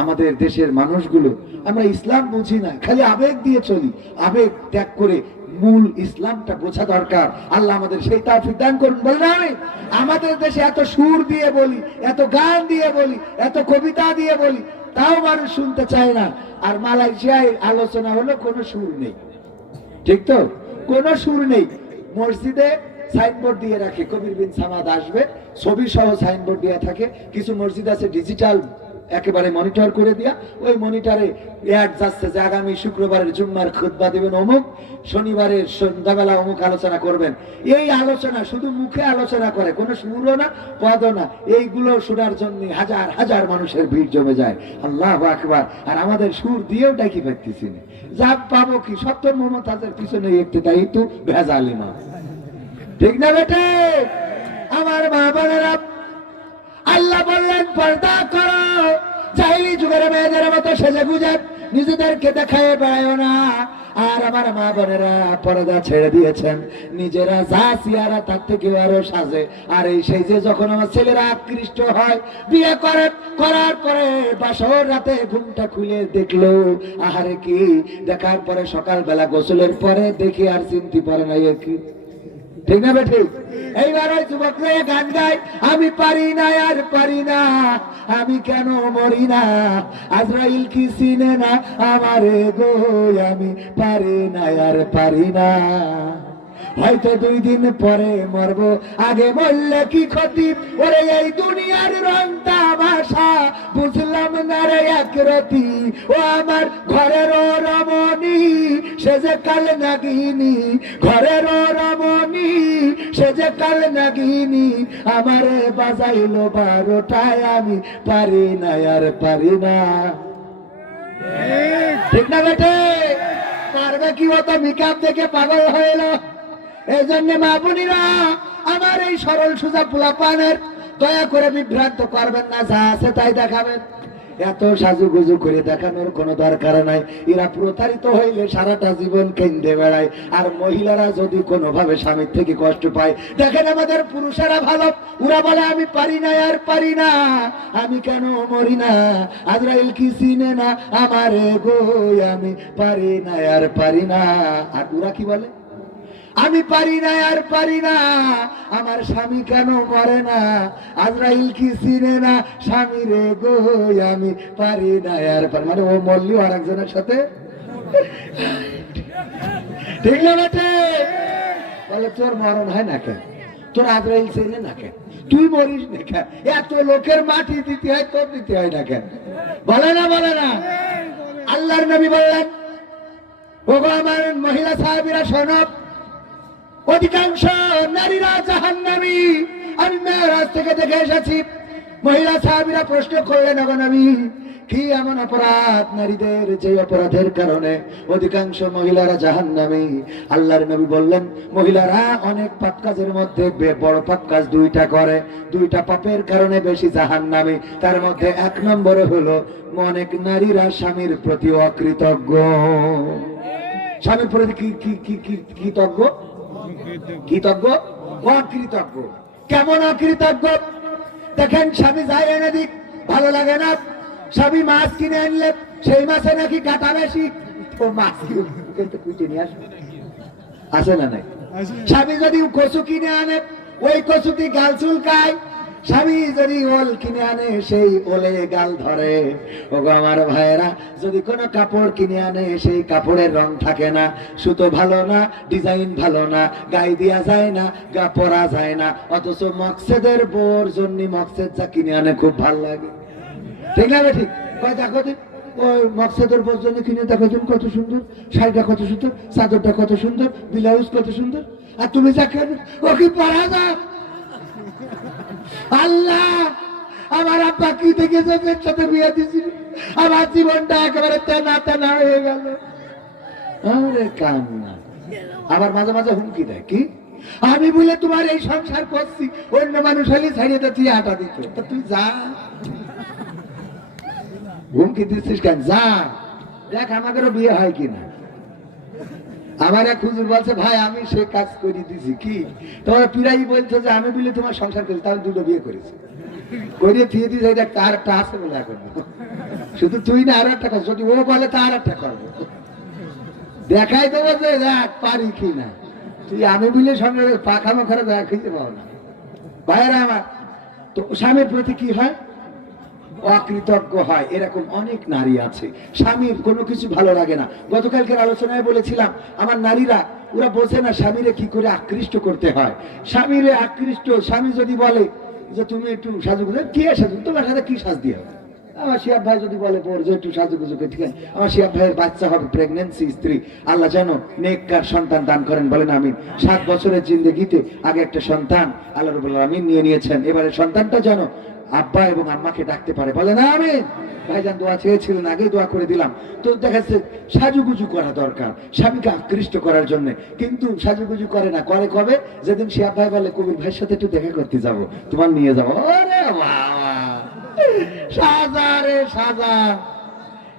আমাদের দেশের মানুষগুলো আমরা ইসলাম বুঝি না, খালি আবেগ দিয়ে চলি, আবেগ ত্যাগ করে মূল ইসলামটা বোঝা দরকার। আল্লাহ আমাদের সেই তৌফিক দান করুন। বললাম আমি আমাদের দেশে এত সুর দিয়ে বলি, এত গান দিয়ে বলি, এত কবিতা দিয়ে বলি, তাও মানুষ শুনতে চায় না। আর মালয়েশিয়ায় আলোচনা হলো কোনো সুর নেই, ঠিক তো? কোনো সুর নেই। মসজিদে সাইনবোর্ড দিয়ে রাখে কবির বিন সামাদ আসবে, ছবি সহ সাইনবোর্ড দেওয়া থাকে। কিছু মসজিদ আছে ডিজিটাল একেবারে মনিটর করে দিয়া, ওই মনিটরে অ্যাড যাচ্ছে যে আগামী শুক্রবারের জুম্মার খুতবা দিবেন অমুক, শনিবারের সন্ধ্যাবেলা অমুক আলোচনা করবেন। এই আলোচনা শুধু মুখে আলোচনা করে, কোনো সুরও না পদও না, এইগুলো শোনার জন্য হাজার হাজার মানুষের ভিড় জমে যায়। আল্লাহু আকবার। আর আমাদের সুর দিয়েও ডাকি পাইতেছি না, যা পাবো কি? সত্য মমতাজের পিছনে একটু দায়িত্ব ভেজালি না, ঠিক না বেটে? আমার মা বোনেরা, আল্লাহ বললেন পর্দা করো, জাহিলি যুগের মেয়েদের মতো সেজে গুজে নিজেদেরকে দেখায় বেড়ায় না। আর আমার মা বোনেরা পর্দা ছেড়ে দিয়েছেন, নিজেরা যা চেহারা তার থেকে আরো সাজে। আর এই সেই যে যখন আমার ছেলেরা আকৃষ্ট হয়, বিয়ে করার পরে বাসর রাতে ঘুমটা খুলে দেখলো, আহারে কি দেখার পরে সকালবেলা গোসলের পরে দেখি আর চিনতে পারে না, কি ঠিক না বেঠি? এইবার ওই যুবকরা গান গায়, আমি পারি না আর পারি না, আমি কেন মরি না, আজরাইল কি চিনে না আমারে গো, আমি পারি না আর পারি না, হয়তো 2 দিন পরে মরবো, আগে মরলে কি ক্ষতি, ওরে এই দুনিয়ার রং তামাশা বুঝলাম না রে একরতি, ও আমার ঘরের রমণী সে যে কাল নাগিনী, ঘরের রমণী সে যে কাল নাগিনী, আমারে বাজাইলো 12টায়, আমি পারি না আর পারি না, ঠিক না বেটে? পারবে কি? ও তো মেকআপ দেখে পাগল হইল। এই জন্য মা বোনেরা, আমার এই সরল সোজা পোলাপানের দয়া করে বিভ্রান্ত করবেন না, যা আছে তাই দেখাবেন। এত সাজুগুজু করে দেখানোর কোনো দরকার নাই। এরা প্রতারিত হইলে সারাটা জীবন কেন্দ্রে বেড়ায়। আর মহিলারা যদি কোনোভাবে স্বামীর থেকে কষ্ট পায়, দেখেন আমাদের পুরুষেরা ভালো, ওরা বলে আমি পারি না আর পারি না, আমি কেন মরি না, আজরাইল কি চিনে না আমারে গো, আমি পারি না আর পারি না। আর ওরা কি বলে? আমি পারি না আর পারি না, আমার স্বামী কেন মরে না, আজরাইল কি চিনে না স্বামী রে গো, আমি পারি না আর পারি। মানে ও মরলিও আর একজনের সাথে, ঠিক না বেটে? বলে তোর মরণ হয় না কেন, তোর আজরাইল চিনে না কেন, তুই মরিস না কেন, এত লোকের মাটি দিতে হয়, তোর দিতে হয় না কেন? বলে না বলে না? আল্লাহর নবী বললেন, ওগো আমার মহিলা সাহাবীরা শোনো, অধিকাংশ নারীরা জাহান্নামী। আমি মেরাজ থেকে দেখে এসেছি, মহিলা সাহাবীরা প্রশ্ন করলেন, ওগো নবী, কি এমন অপরাধ নারীদের যে অপরাধের কারণে অধিকাংশ মহিলারা জাহান্নামী? আল্লাহর নবী বললেন, মহিলারা অনেক পাপ কাজের মধ্যে বড় পাপ কাজ দুইটা করে, দুইটা পাপের কারণে বেশি জাহান্নামী। তার মধ্যে এক নম্বরে হলো অনেক নারীরা স্বামীর প্রতি অকৃতজ্ঞ। স্বামীর প্রতি কি কি কি কি কৃতজ্ঞ? কৃতজ্ঞ, অকৃতজ্ঞ। কেমন অকৃতজ্ঞ? দেখেন, স্বামী যায় এনে দিক, ভালো লাগে না। স্বামী মাছ কিনে আনলে সেই মাছে নাকি কাটা বেশি, তো মাছ কুইটে নিয়ে আসবে, আছে না নাই? স্বামী যদি কচু কিনে আনে, ওই কচুটি গাল চুলকায়। স্বামী যদি ওল কিনে আনে, সেই ওলে গাল ধরে। ওগো আমার ভাইয়েরা, যদি কোনো কাপড় কিনে আনে, সেই কাপড়ের রং থাকে না, সুতো ভালো না, ডিজাইন ভালো না, গায়ে দেওয়া যায় না, গা পরা যায় না, অথচ মকসেদের বোর জন্য মকসেদ যা কিনে আনে খুব ভাল লাগে। ঠিক না ঠিক? দেখো দিন, ওই মকসেদের বোর জন্য কিনে দেখো দিন কত সুন্দর, শাড়িটা কত সুন্দর, চাদরটা কত সুন্দর, ব্লাউজ কত সুন্দর, আর তুমি যা কেন ও কি পরা না। আল্লাহ, আমার আব্বা কি দেখেছে সাথে বিয়ে দিছিল, আমার জীবনটা একেবারে তেনা তেনা হয়ে গেল। আরে কান্না। আবার মাঝে মাঝে হুমকি দেয়, কি আমি বলে তোমার এই সংসার করছি, অন্য মানুষ হলে ছাড়িয়ে তো তুই আটা দিত, তা তুই যা। হুমকি দিচ্ছিস কেন? যা দেখ আমাদেরও বিয়ে হয় কিনা। আমার এক হুজুর বলছে, ভাই আমি সে কাজ করে দিছি, কি তোমার পিরাই বলছে যে আমি বলে তোমার সংসার করেছি, তাহলে দুটো বিয়ে করেছি, করিয়ে দিয়ে দিয়েছে। তার একটা আছে বলে এখন, শুধু তুই না আরো একটা কাজ, যদি ও বলে তা আর একটা করবো, দেখাই দেবো যে দেখ পারি কি না। তুই আমি বলে সঙ্গে পাখা মাখারে দেখা খেতে পাবো না। ভাইয়েরা আমার, তো স্বামীর প্রতি কি হয়? অকৃতজ্ঞ হয়। এরকম অনেক নারী আছে, স্বামীর কোনো কিছু ভালো লাগে না। গতকালকের আলোচনায় বলেছিলাম, আমার নারীরা ওরা বোঝে না স্বামীরে কি করে আকৃষ্ট করতে হয়। স্বামীরে আকৃষ্ট, স্বামী যদি বলে যে তুমি একটু সাজুগুজু, কি সাজু, তোমার সাথে কি সাজ দিয়ে হবে? আমার শিয়াব ভাই যদি বলে পর যে একটু সাজুগুজু করে, ঠিক আছে, আমার শিয়াব ভাইয়ের বাচ্চা হবে, প্রেগনেন্সি স্ত্রী, আল্লাহ যেন নেককার সন্তান দান করেন, বলেন আমিন। 7 বছরের জিন্দেগিতে আগে একটা সন্তান আল্লাহ রাব্বুল আলামিন নিয়ে নিয়েছেন, এবারে সন্তানটা যেন আব্বা এবং আম্মাকে ডাকতে পারে, বলে না আমি ভাইজান দোয়া চেয়েছিলেন, আগেই দোয়া করে দিলাম। তো দেখা যাচ্ছে সাজুগুজু করা দরকার স্বামীকে আকৃষ্ট করার জন্য, কিন্তু সাজুগুজু করে না। করে কবে? যেদিন শিয়াব ভাই বলে কবির ভাইয়ের সাথে একটু দেখা করতে যাব, তোমার নিয়ে যাবো। ওরে বাবা, সাজা রে সাজা,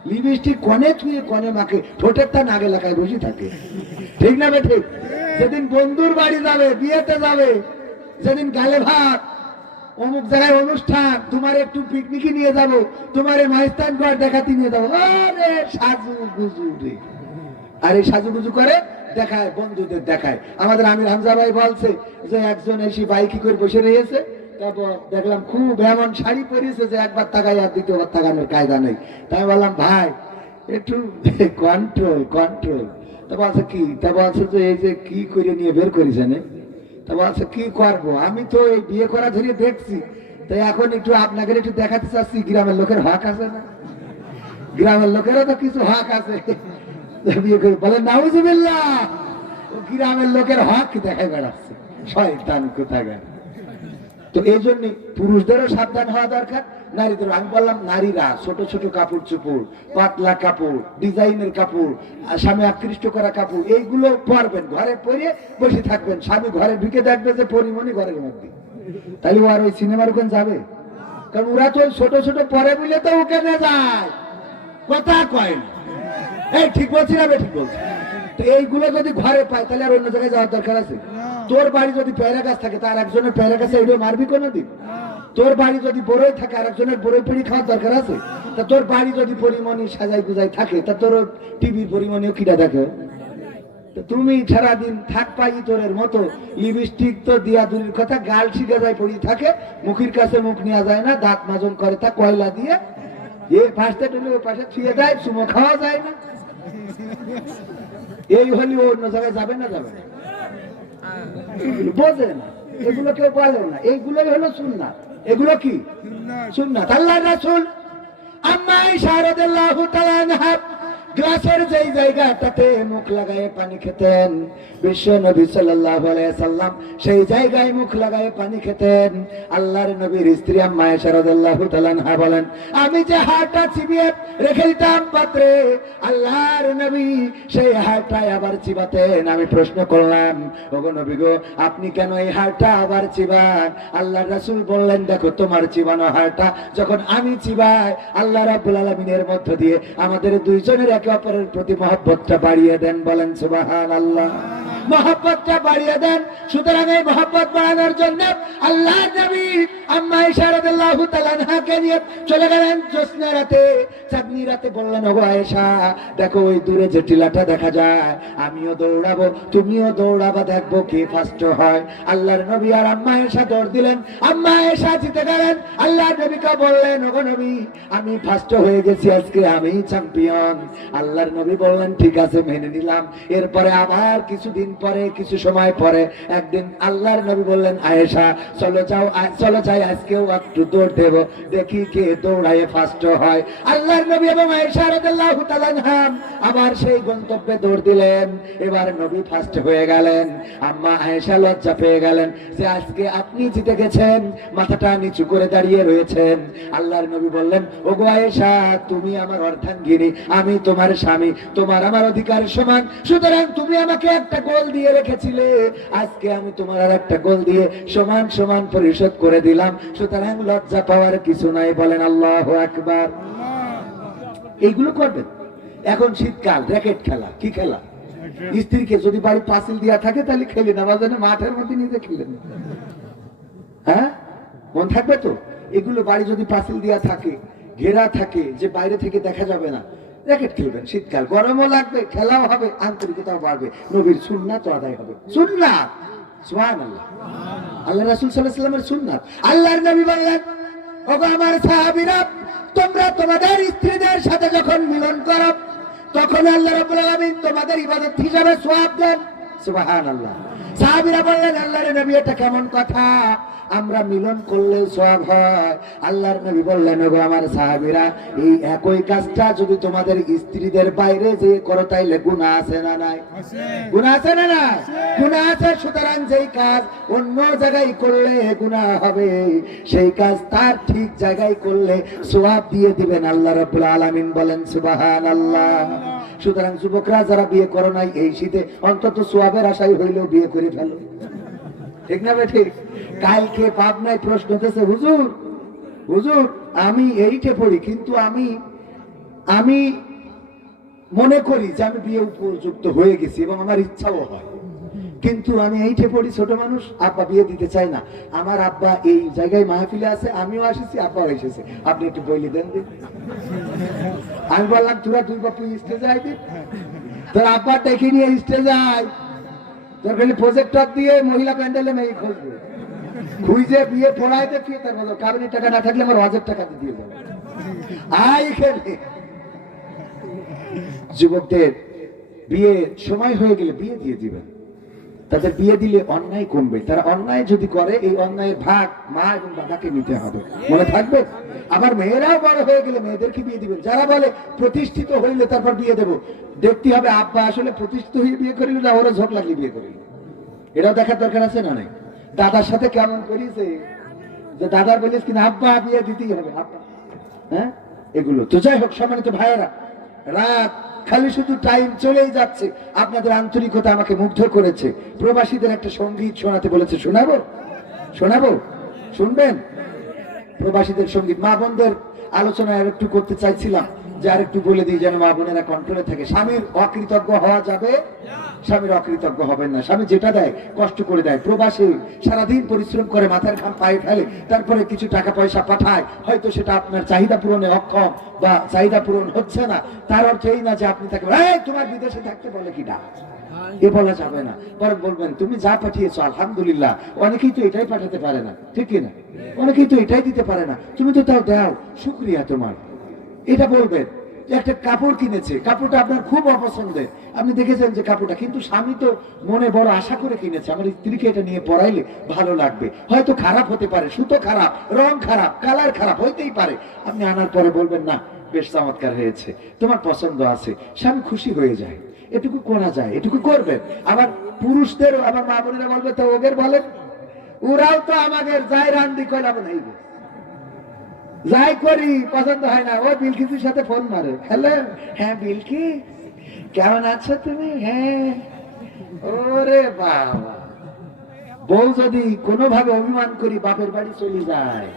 লিপস্টিক কনে ছুঁয়ে কনে মাকে, ঠোঁটের তা নাগে লাগায় বসে থাকে, ঠিক না বে ঠিক? যেদিন বন্ধুর বাড়ি যাবে, বিয়েতে যাবে, যেদিন গালে ভাত, অমুক জায়গায় অনুষ্ঠান, তোমার একটু পিকনিকে নিয়ে যাব, তোমার মাইস্তান ঘর দেখাতে নিয়ে যাবো, আরে সাজু গুজু রে। আর এই সাজুগুজু করে দেখায়, বন্ধুদের দেখায়। আমাদের আমির হামজা ভাই বলছে যে একজন এসে বাইকে করে বসে রয়েছে, তারপর দেখলাম খুব এমন শাড়ি পরিয়েছে যে একবার তাকাই আর দ্বিতীয়বার তাকানোর কায়দা নেই। তাই বললাম ভাই একটু কন্ট্রোল কন্ট্রোল। তা বলছে কি? তা বলছে যে এই যে কি করে নিয়ে বের করেছেন। তা বলছে কি করবো, আমি তো এই বিয়ে করা ধরে দেখছি, তাই এখন একটু আপনাকে একটু দেখাতে চাচ্ছি, গ্রামের লোকের হক আছে না? গ্রামের লোকেরও তো কিছু হক আছে। বিয়ে করে বলে নাউজুবিল্লাহ, গ্রামের লোকের হক দেখায় বেড়াচ্ছে, শয়তান কোথাকার। তো এই জন্য পুরুষদেরও সাবধান হওয়া দরকার, নারীদের। আমি বললাম নারীরা ছোট ছোট কাপড় চোপড়, পাতলা কাপড়, ডিজাইনের কাপড়, স্বামী আকৃষ্ট করা কাপড়, এইগুলো পরবেন, ঘরে পরে বসে থাকবেন। স্বামী ঘরে ঢুকে দেখবে যে পরিমণি ঘরের মধ্যে, তাহলে ও আর ওই সিনেমার ওখানে যাবে? কারণ ওরা তো ছোট ছোট পরে বলে তো ওখানে যায়, কথা কয় না। এই ঠিক বলছি না? ঠিক বলছি। তো এইগুলো যদি ঘরে পায়, তাহলে আর অন্য জায়গায় যাওয়ার দরকার আছে? তোর বাড়ি যদি পেয়ারা গাছ থাকে, তার একজনের পেয়ারা গাছে এগুলো মারবি কোনোদিন? তোর বাড়ি যদি বড়ই থাকে, আর একজনের বড়ই পেড়ি খাওয়ার দরকার আছে? তা তোর বাড়ি যদি পরিমণি সাজাই গুজাই থাকে, তা তোর টিভির পরিমণিও কিটা দেখে? তুমি সারাদিন থাক পাই তোরের মতো, লিপস্টিক তো দিয়া দূরের কথা, গাল শিখে যায় পড়ি থাকে, মুখের কাছে মুখ নেওয়া যায় না, দাঁত মাজন করে তা কয়লা দিয়ে, এ পাশে টুলে ও পাশে ছুঁয়ে দেয়, চুমো খাওয়া যায় না। এই হলি অন্য জায়গায় যাবে না? যাবে না, বোঝে না, এগুলো কেউ বলে না। এইগুলোই হলো সুন্নাত। এগুলো কি সুন্নাত? আল্লাহর রাসূল আম্মা আয়েশা রাদিয়াল্লাহু তাআলা আনহা গ্লাসের যেই জায়গাটাতে মুখ লাগায় পানি খেতেন, বিশ্ব নবী সাল্লাল্লাহু আলাইহি সাল্লাম সেই জায়গায় মুখ লাগায় পানি খেতেন। আল্লাহর নবীর স্ত্রী আম্মা আয়েশা রাদিয়াল্লাহু তাআলা আনহা বলেন, আমি যে হাড়টা চিবিয়ে রেখে দিতাম পাত্রে, আল্লাহর নবী সেই হাড়টাই আবার চিবাতেন। আমি প্রশ্ন করলাম, ওগো নবী গো, আপনি কেন এই হাড়টা আবার চিবান? আল্লাহর রাসূল বললেন, দেখো তোমার চিবানো হাড়টা যখন আমি চিবাই, আল্লাহ রাব্বুল আলামিনের মধ্য দিয়ে আমাদের দুইজনের একে অপরের প্রতি মহব্বতটা বাড়িয়ে দেন। বলেন সুবহানাল্লাহ। মহব্বতটা বাড়িয়ে দেন। সুতরাং এই মহব্বত বাড়ানোর জন্য আল্লাহর নবী আম্মা আয়েশা রাদিয়াল্লাহু তাআলা আনহাকে নিয়ে চলে গেলেন জ্যোৎস্না রাতে, চাঁদনি রাতে। বললেন, ওগো আয়েশা, দেখো ওই দূরে যে টিলাটা দেখা যায়, আমিও দৌড়াবো, তুমিও দৌড়াবা, দেখবো কে ফার্স্ট হয়। আল্লাহর নবী আর আম্মা আয়েশা দৌড় দিলেন। আম্মা আয়েশা জিতে গেলেন। আল্লাহর নবীকে বললেন, ওগো নবী, আমি ফার্স্ট হয়ে গেছি, আজকে আমিই চ্যাম্পিয়ন। আল্লাহর নবী বললেন, ঠিক আছে, মেনে নিলাম। এরপরে আবার কিছুদিন পরে, কিছু সময় পরে একদিন আল্লাহর নবী বললেন, আয়েশা চলো যাও, চলো যাই, আজকেও একটু দৌড় দেব, দেখি কে দৌড়ায় ফার্স্ট হয়। আল্লাহর নবী এবং আয়েশা রাদিয়াল্লাহু তাআলা আনহা আবার সেই গন্তব্যে দৌড় দিলেন। এবার নবী ফার্স্ট হয়ে গেলেন। আম্মা আয়েশা লজ্জা পেয়ে গেলেন যে আজকে আপনি জিতে গেছেন, মাথাটা নিচু করে দাঁড়িয়ে রয়েছেন। আল্লাহর নবী বললেন, ওগো আয়েশা, তুমি আমার অর্ধাঙ্গিনী, আমি তোমার স্বামী, তোমার আমার অধিকার সমান। সুতরাং তুমি আমাকে একটা গোল দিয়ে রেখেছিলে, আজকে আমি তোমার আর একটা গোল দিয়ে সমান সমান পরিশোধ করে দিলাম। সুতরাং লজ্জা পাওয়ার কিছু নাই। বলেন আল্লাহু আকবার। এইগুলো করবেন। এখন শীতকাল, র্যাকেট খেলা। কি খেলা? স্ত্রীকে যদি বাড়ি পাঁচিল দিয়া থাকে তাহলে খেলে না, বাজানে মাঠের মধ্যে নিজে খেলেন। হ্যাঁ, মন থাকবে তো? এগুলো বাড়ি যদি পাঁচিল দিয়া থাকে, ঘেরা থাকে, যে বাইরে থেকে দেখা যাবে না, র্যাকেট খেলবেন। শীতকাল, গরমও লাগবে, খেলাও হবে, আন্তরিকতাও বাড়বে, নবীর সুন্নাত আদায় হবে। সুন্নাত, সুবহানাল্লাহ, আল্লাহ রাসূল সাল্লাল্লাহু আলাইহি ওয়াসাল্লামের সুন্নাত। আল্লাহর নবী বললেন, ওগো আমার সাহাবীরা, তোমরা তোমাদের স্ত্রীদের সাথে যখন মিলন করো, তখন আল্লাহ রাব্বুল আলামিন তোমাদের ইবাদত হিসাবে সওয়াব দেন। সুবহানাল্লাহ। সাহাবীরা বললেন, আল্লাহর নবী, এটা কেমন কথা? আমরা মিলন করলে সওয়াব হয়। আল্লাহর নবী বললেন, ওগো আমার সাহাবীরা, এই একই কাজটা যদি তোমাদের স্ত্রীদের বাইরে যে করো তাইলে গুনাহ আছে না নাই? গুনাহ আছে না নাই? গুনাহ আছে। সুতরাং যেই কাজ অন্য জায়গায় করলে গুনাহ হবে, সেই কাজ তার ঠিক জায়গায় করলে সওয়াব দিয়ে দিবেন আল্লাহ রাব্বুল আলামিন। বলেন সুবহানাল্লাহ। সুতরাং যুবকরা যারা বিয়ে করো নাই, এই শীতে অন্তত সওয়াবের আশায় হইলেও বিয়ে করে ফেলো। ঠিক না বে ঠিক? কালকে পাবনায় প্রশ্ন হতেছে, হুজুর হুজুর, আমি এইটে পড়ি, কিন্তু আমি মনে করি যে আমি বিয়ে উপযুক্ত হয়ে গেছি এবং আমার ইচ্ছাও হয়, কিন্তু আমি এইটে পড়ি, ছোট মানুষ, আব্বা বিয়ে দিতে চাই না। আমার আব্বা এই জায়গায় মাহফিলে আছে, আমিও আসেছি, আব্বাও এসেছে, আপনি একটু বলি দেন দিন। আমি বললাম, তোরা দুই বাপু স্টেজে আইবি, তোর আব্বা ডেকে নিয়ে স্টেজে আয়, তোর খালি প্রজেক্টর দিয়ে মহিলা প্যান্ডেলে মেয়ে খুঁজবে, খুঁজে বিয়ে পড়ায় দেখিয়ে তার বলো, কাবিনের টাকা না থাকলে আমার ওয়াজের টাকা দিয়ে যাবে। আয় খেলে যুবকদের বিয়ে সময় হয়ে গেলে বিয়ে দিয়ে দিবেন। তাদের বিয়ে দিলে অন্যায় কমবে। তারা অন্যায় যদি করে, এই অন্যায়ের ভাগ মা এবং বাবাকে নিতে হবে, মনে থাকবে। আবার মেয়েরাও বড় হয়ে গেলে মেয়েদেরকে বিয়ে দিবেন। যারা বলে প্রতিষ্ঠিত হইলে তারপর বিয়ে দেবো, দেখতে হবে আব্বা আসলে প্রতিষ্ঠিত হয়ে বিয়ে করিল না ওরা ঝোঁক লাগিয়ে বিয়ে করিল, এটাও দেখার দরকার আছে না নাই? দাদার সাথে কেমন করিছে, যে দাদার বলিস কিনা আব্বা বিয়ে দিতেই হবে আব্বা। হ্যাঁ, এগুলো তো যাই হোক। সম্মানিত ভাইয়েরা, রাত খালি শুধু টাইম চলেই যাচ্ছে। আপনাদের আন্তরিকতা আমাকে মুগ্ধ করেছে। প্রবাসীদের একটা সঙ্গীত শোনাতে বলেছে, শোনাবো? শোনাবো? শুনবেন? প্রবাসীদের সঙ্গীত। মা বোনদের আলোচনায় আর একটু করতে চাইছিলাম, যে আর একটু বলে দিই যেন মা বোনেরা কন্ট্রোলে থাকে। স্বামীর অকৃতজ্ঞ হওয়া যাবে, স্বামীর অকৃতজ্ঞ হবেন না। স্বামী যেটা দেয় কষ্ট করে দেয়। প্রবাসী সারাদিন পরিশ্রম করে, মাথার ঘাম পায়ে ফেলে, তারপরে কিছু টাকা পয়সা পাঠায়, হয়তো সেটা আপনার চাহিদা পূরণে অক্ষম বা চাহিদা পূরণ হচ্ছে না, তার অর্থ এই না যে আপনি তাকে তোমার বিদেশে থাকতে বলে কিনা, এ বলা যাবে না। বরং বলবেন, তুমি যা পাঠিয়েছো আলহামদুলিল্লাহ। অনেকেই তো এটাই পাঠাতে পারে না, ঠিক কিনা? অনেকেই তো এটাই দিতে পারে না, তুমি তো তাও দাও, শুকরিয়া তোমার। এটা বলবেন। একটা কাপড় কিনেছে, কাপড়টা আপনার খুব অপছন্দের, আপনি দেখেছেন যে কাপড়টা, কিন্তু স্বামী তো মনে বড় আশা করে কিনেছে, আমার স্ত্রীকে এটা নিয়ে পরাইলে ভালো লাগবে। হয়তো খারাপ হতে পারে, সুতো খারাপ, রং খারাপ, কালার খারাপ, হইতেই পারে। আপনি আনার পরে বলবেন, না বেশ চমৎকার হয়েছে, তোমার পছন্দ আছে, স্বামী খুশি হয়ে যায়, এটুকু করা যায়, এটুকু করবেন। আবার পুরুষদের আমার মা বোনেরা বলবে তো ওদের বলেন, ওরাও তো আমাদের যাই রান্দি কয়লাম নাই, যাই করি পছন্দ হয় না, ও বিলকিসের সাথে ফোন মারে, হ্যালো হ্যাঁ বিলকি কেমন আছো তুমি, হ্যাঁ। ওরে বাবা, বউ যদি কোনোভাবে অভিমান করি বাপের বাড়ি চলে যায়,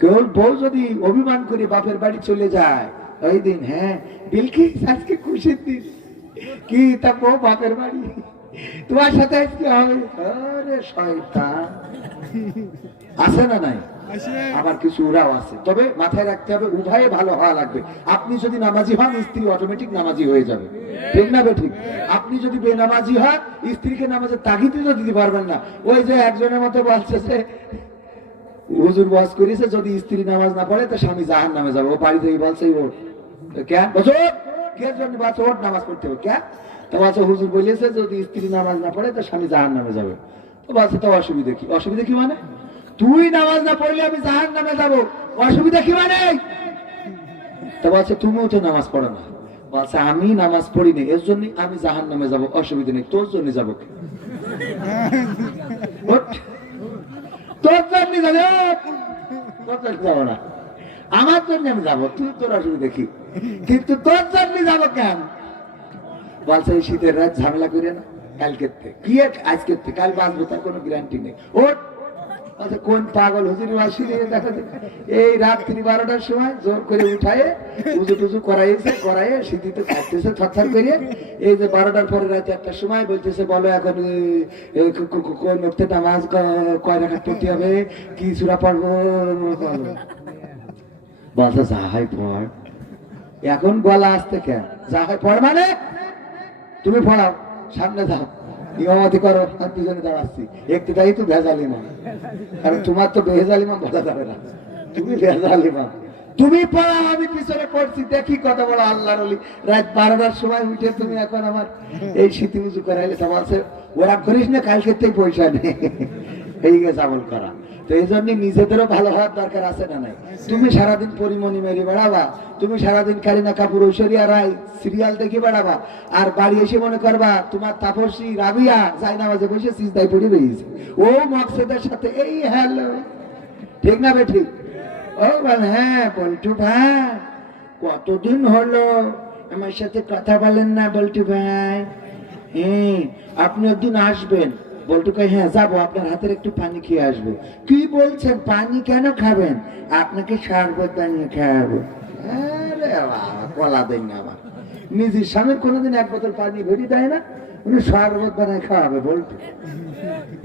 কেউ বউ যদি অভিমান করে বাপের বাড়ি চলে যায়, ওই দিন হ্যাঁ বিলকি আজকে খুশির দিন, কি তা বউ বাপের বাড়ি, তোমার সাথে আজকে হবে, আরে শয়তান, আছে না নাই? আবার কিছু ওরাও আছে, তবে মাথায় রাখতে হবে উভয়ে ভালো হওয়া লাগবে। আপনি যদি নামাজি হন, স্ত্রী অটোমেটিক নামাজি হয়ে যাবে, ঠিক না বেঠিক? আপনি যদি বেনামাজি হন, স্ত্রীকে নামাজের তাগিদও দিতে পারবেন না। ওই যে একজনের মতো বলছে যে হুজুর ওয়াজ করেছে যদি স্ত্রী নামাজ না পড়ে তো স্বামী জাহান নামে যাবে, ও বাড়ি থেকে বলছে ওর কেন বলছো কে জন্য বলছে ওর নামাজ পড়তে হবে কেন, তো বলছে হুজুর বলেছে যদি স্ত্রী নামাজ না পড়ে তো স্বামী জাহান নামে যাবে। তো বলছে তো অসুবিধা কি, অসুবিধা কি মানে, তুই নামাজ না পড়লে আমি জাহান নামে যাবো, অসুবিধা কি মানে? তো বলছে তুমিও তো নামাজ পড়ো না, বলছে আমি নামাজ পড়ি না এর জন্য আমি জাহান নামে যাবো, অসুবিধা নেই, তোর জন্য যাবো, তোর জন্য যাবে, তোর জন্য যাবো না, আমার জন্য আমি যাবো, তুই তোর অসুবিধা কি, কিন্তু তোর জন্য যাবো কেন? বলছে এই শীতের রাত ঝামেলা করে না, কালকে কি আজকে কাল বাঁচবো তার কোনো গ্যারান্টি নেই, ওর আচ্ছা কোন পাগল হুজুর আসি দেখা এই রাত্রি 12টার সময় জোর করে উঠায় উজু টুজু করাইয়ে শীতিতে কাটতেছে থরথর করে, এই যে 12টার পরে রাত 1টার সময় বলতেছে বলো এখন কোন নক্তে নামাজ কয় রাকাত পড়তে হবে, কি সূরা পড়বো, বলছে যা হয় পড়, এখন গলা আসতে কেন, যা হয় পড় মানে তুমি পড়াও, সামনে যাও ইমামতি করো, আর দুজনে দাঁড়াচ্ছি, একটাই তো ভেজাল ইমাম, কারণ তোমার তো ভেজাল ইমাম বলা যাবে না, তুমি ভেজাল ইমাম, তুমি পড়াও আমি পিছনে পড়ছি, দেখি কথা বলো আল্লাহর ওলি, রাত 12টার সময় উঠে তুমি এখন আমার এই স্মৃতি উজু করাইলে, তা বলছে ওরা করিস না কালকে থেকে পয়সা নেই, এই গেছে আমল করা। তো এই জন্য নিজেদেরও ভালো হওয়ার দরকার আছে না নাই? তুমি সারাদিন পরিমণি মেরি বেড়াবা, তুমি সারাদিন কারিনা কাপুর ঐশ্বরিয়া রায় সিরিয়াল দেখে বেড়াবা, আর বাড়ি এসে মনে করবা তোমার তাপসী রাবিয়া যাই নামাজে বসে সিজদায় পড়ে রয়েছে, ও মকসেদের সাথে এই হ্যালো, ঠিক না বে ঠিক? ও বল হ্যাঁ বল্টু ভাই কতদিন হলো আমার সাথে কথা বলেন না বল্টু ভাই, হ্যাঁ আপনি একদিন আসবেন, বল্টু কয় হ্যাঁ যাবো, আপনার হাতের একটু পানি খেয়ে আসবো। কি বলছেন, পানি কেন খাবেন, আপনাকে শরবত বানিয়ে খাওয়াবো। আরে বাবা কলা দেন না, আমার নিজের স্বামীর কোনোদিন এক বোতল পানি ভরি দেয় না, উনি শরবত বানিয়ে খাওয়াবে বল্টু।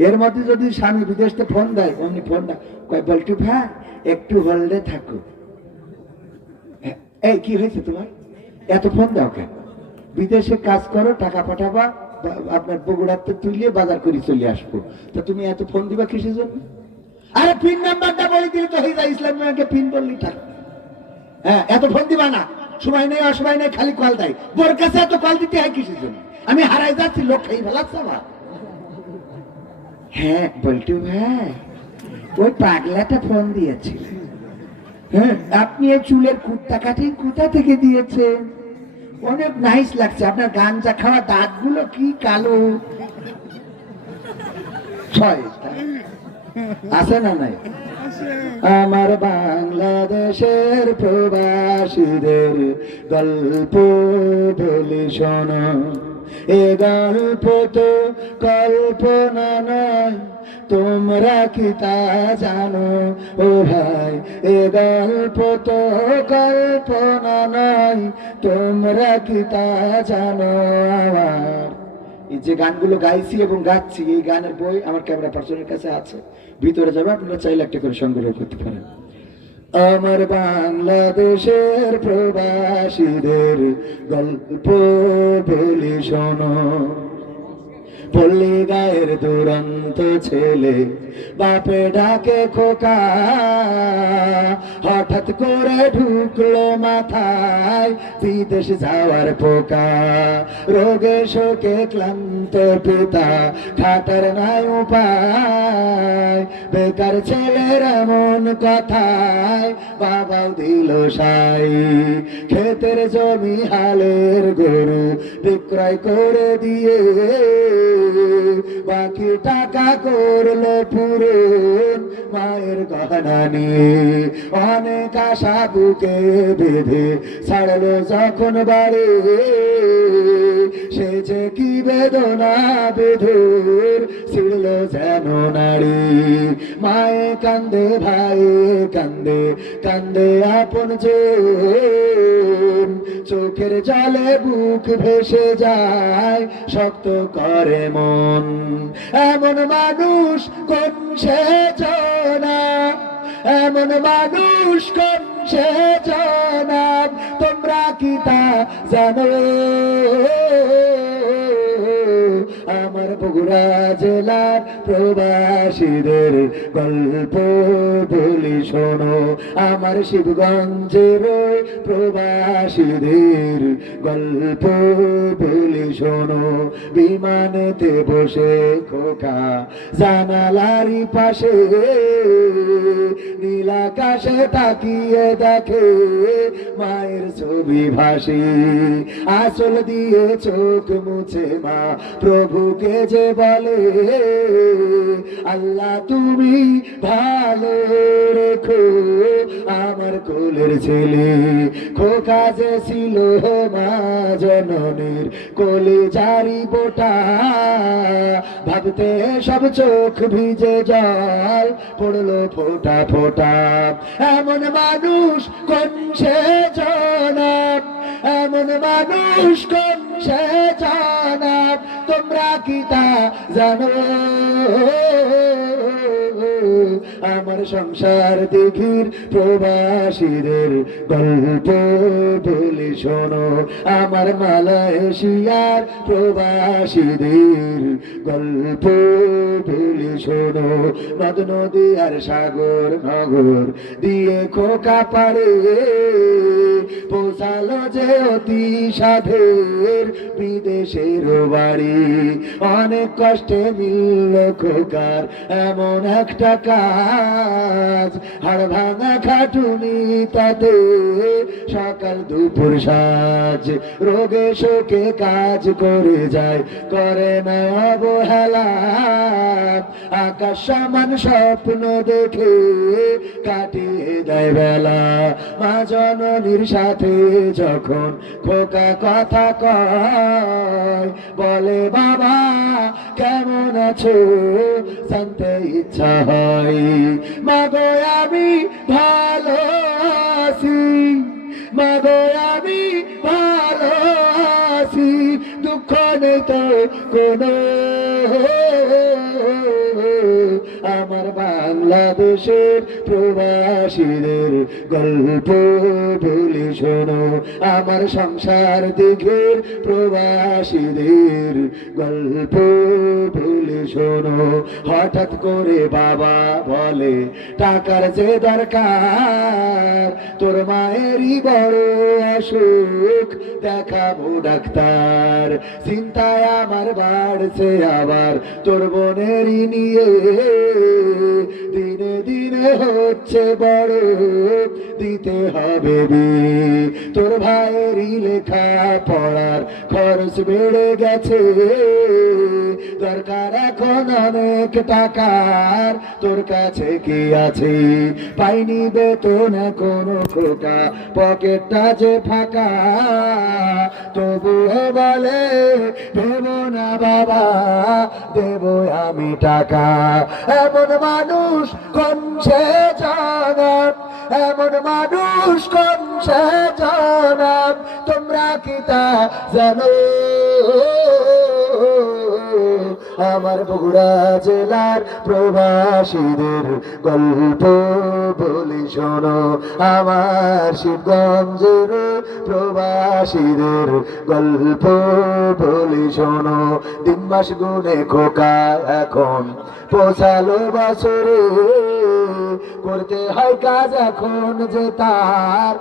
এর মধ্যে যদি স্বামী বিদেশ থেকে ফোন দেয়, অমনি ফোনটা কয় বল্টু ভাই একটু হোল্ডে থাকো, এই কি হয়েছে তোমার এত ফোন দাও কেন, বিদেশে কাজ করো টাকা পাঠাবা, আপনার বগুড়াতে তুলিয়ে বাজার করে চলে আসবো, তা তুমি এত ফোন দিবা কিসের জন্য? আরে পিন নাম্বারটা বলে দিলে তো হয়ে যায়, ইসলামী ব্যাংকে পিন বললেই থাকে, হ্যাঁ এত ফোন দিবা না, সময় নেই অসময় নেই খালি কল দেয়, বোর কাছে এত কল দিতে হয় কিসের জন্য, আমি হারাই যাচ্ছি লোক খাই ফেলাচ্ছে আমার। হ্যাঁ বল্টু ভাই ওই পাগলাটা ফোন দিয়েছিল, হ্যাঁ আপনি এই চুলের কুত্তা কাটি কোথা থেকে দিয়েছেন, অনেক নাইস লাগছে, আপনার গাঞ্জা খাওয়া দাঁতগুলো কি কালো, আছে না নাই? আমার বাংলাদেশের প্রবাসীদের গল্প বলি শোনো, এ গল্প তো কল্পনা নয়, তোমরা কি তা জানো ও ভাই, এ গল্প তো কল্পনা নয়, তোমরা কি তা জানো। আমার এই যে গানগুলো গাইছি এবং গাচ্ছি, এই গানের বই আমার ক্যামেরা পার্সনের কাছে আছে, ভিতরে যাবে, আপনারা চাইলে একটা করে সংগ্রহ করতে পারেন। আমার বাংলাদেশের প্রবাসীদের গল্প বলি শোনো, পল্লী গায়ের দুরন্ত ছেলে বাপে ডাকে খোকা, হঠাৎ করে ঢুকলো মাথায় বিদেশ যাওয়ার পোকা, রোগে শোকে ক্লান্ত পিতা খাটার নাই উপায়, বেকার ছেলে ছেলের এমন কথায় বাবাও দিল সাই। ক্ষেতের জমি হালের গরু বিক্রয় করে দিয়ে বাকি টাকা করলো পূরণ মায়ের গহনা নিয়ে। অনেক আশা বুকে বেঁধে ছাড়লো যখন বাড়ি, সে যে কি বেদনা বেধুর ছিল যেন নারী। মায়ে কান্দে ভাইয়ে কান্দে কান্দে আপন জন, চোখের জলে বুক ভেসে যায় শক্ত করে মন। এমন মানুষ কোন সে জনা, এমন মানুষ কোন সে জনা, তোমরা কি তা জানো? আমার বগুড়া জেলার প্রবাসীদের গল্প বলি শোনো, আমার শিবগঞ্জের প্রবাসীদের গল্প বলি শোনো। বিমানেতে বসে খোকা জানালারি পাশে নীল আকাশে তাকিয়ে দেখে মায়ের ছবি ভাসি। আঁচল দিয়ে চোখ মুছে মা প্রভুকে যে বলে, আল্লাহ তুমি ভালো রেখো আমার কোলের ছেলে। খোকা যে ছিল মা জননীর কোলে জারি বোটা, ভাবতে সব চোখ ভিজে জল পড়লো ফোটা ফোটা। এমন মানুষ কোন সে জনা, এমন মানুষ কোন সে জনা, তোমরা কি তা জানো? আমার সংসার দিঘির প্রবাসীদের গল্প বলি শোনো, আমার মালয়েশিয়ার প্রবাসীদের গল্প বলি শোনো। নদ নদী আর সাগর নগর দিয়ে খোকা পাড়ে পৌঁছালো যে অতি সাধের বিদেশের বাড়ি। অনেক কষ্টে মিলল খোকার এমন একটা কাজ, হাড় ভাঙা খাটুনি তাতে সকাল দুপুর সাজ। রোগে শোকে কাজ করে যায়, করে না অবহেলা, আকাশ সমান স্বপ্ন দেখে কাটিয়ে দেয় বেলা। মা জননীর সাথে যখন খোকা কথা কয়, বলে বাবা কেমন আছো জানতে ইচ্ছা হয়। মাগো আমি ভালো আছি, মাগো আমি ভালো আছি, দুঃখ নেই তো কোনো। আমার বাংলাদেশের প্রবাসীদের গল্প বলি শোনো, আমার সংসার দিঘের প্রবাসীদের গল্প বলি শোনো। হঠাৎ করে বাবা বলে টাকার যে দরকার, তোর মায়েরই বড় অসুখ দেখাবো ডাক্তার। চিন্তায় আমার বাড়ছে আবার তোর বোনেরই নিয়ে, দিনে দিনে হচ্ছে বড় দিতে হবে বিয়ে। তোর ভাইয়েরই লেখা পড়ার খরচ বেড়ে গেছে, দরকার এখন অনেক টাকার, তোর কাছে কি আছে? পাইনি বেতন এখনো খোকা, পকেটটা যে ফাঁকা, তবুও বলে দেব না বাবা, দেব আমি টাকা। এমন মানুষ কোন সে জানা, এমন মানুষ কোন সে জানা, তোমরা কি তা জানো? আমার বগুড়া জেলার প্রবাসীদের গল্প বলি শোনো, আমার শিবগঞ্জের প্রবাসীদের গল্প বলি শোনো। 3 মাস গুনে খোকা এখন পৌঁছালো বছরে, করতে হয় কাজ এখন যে তার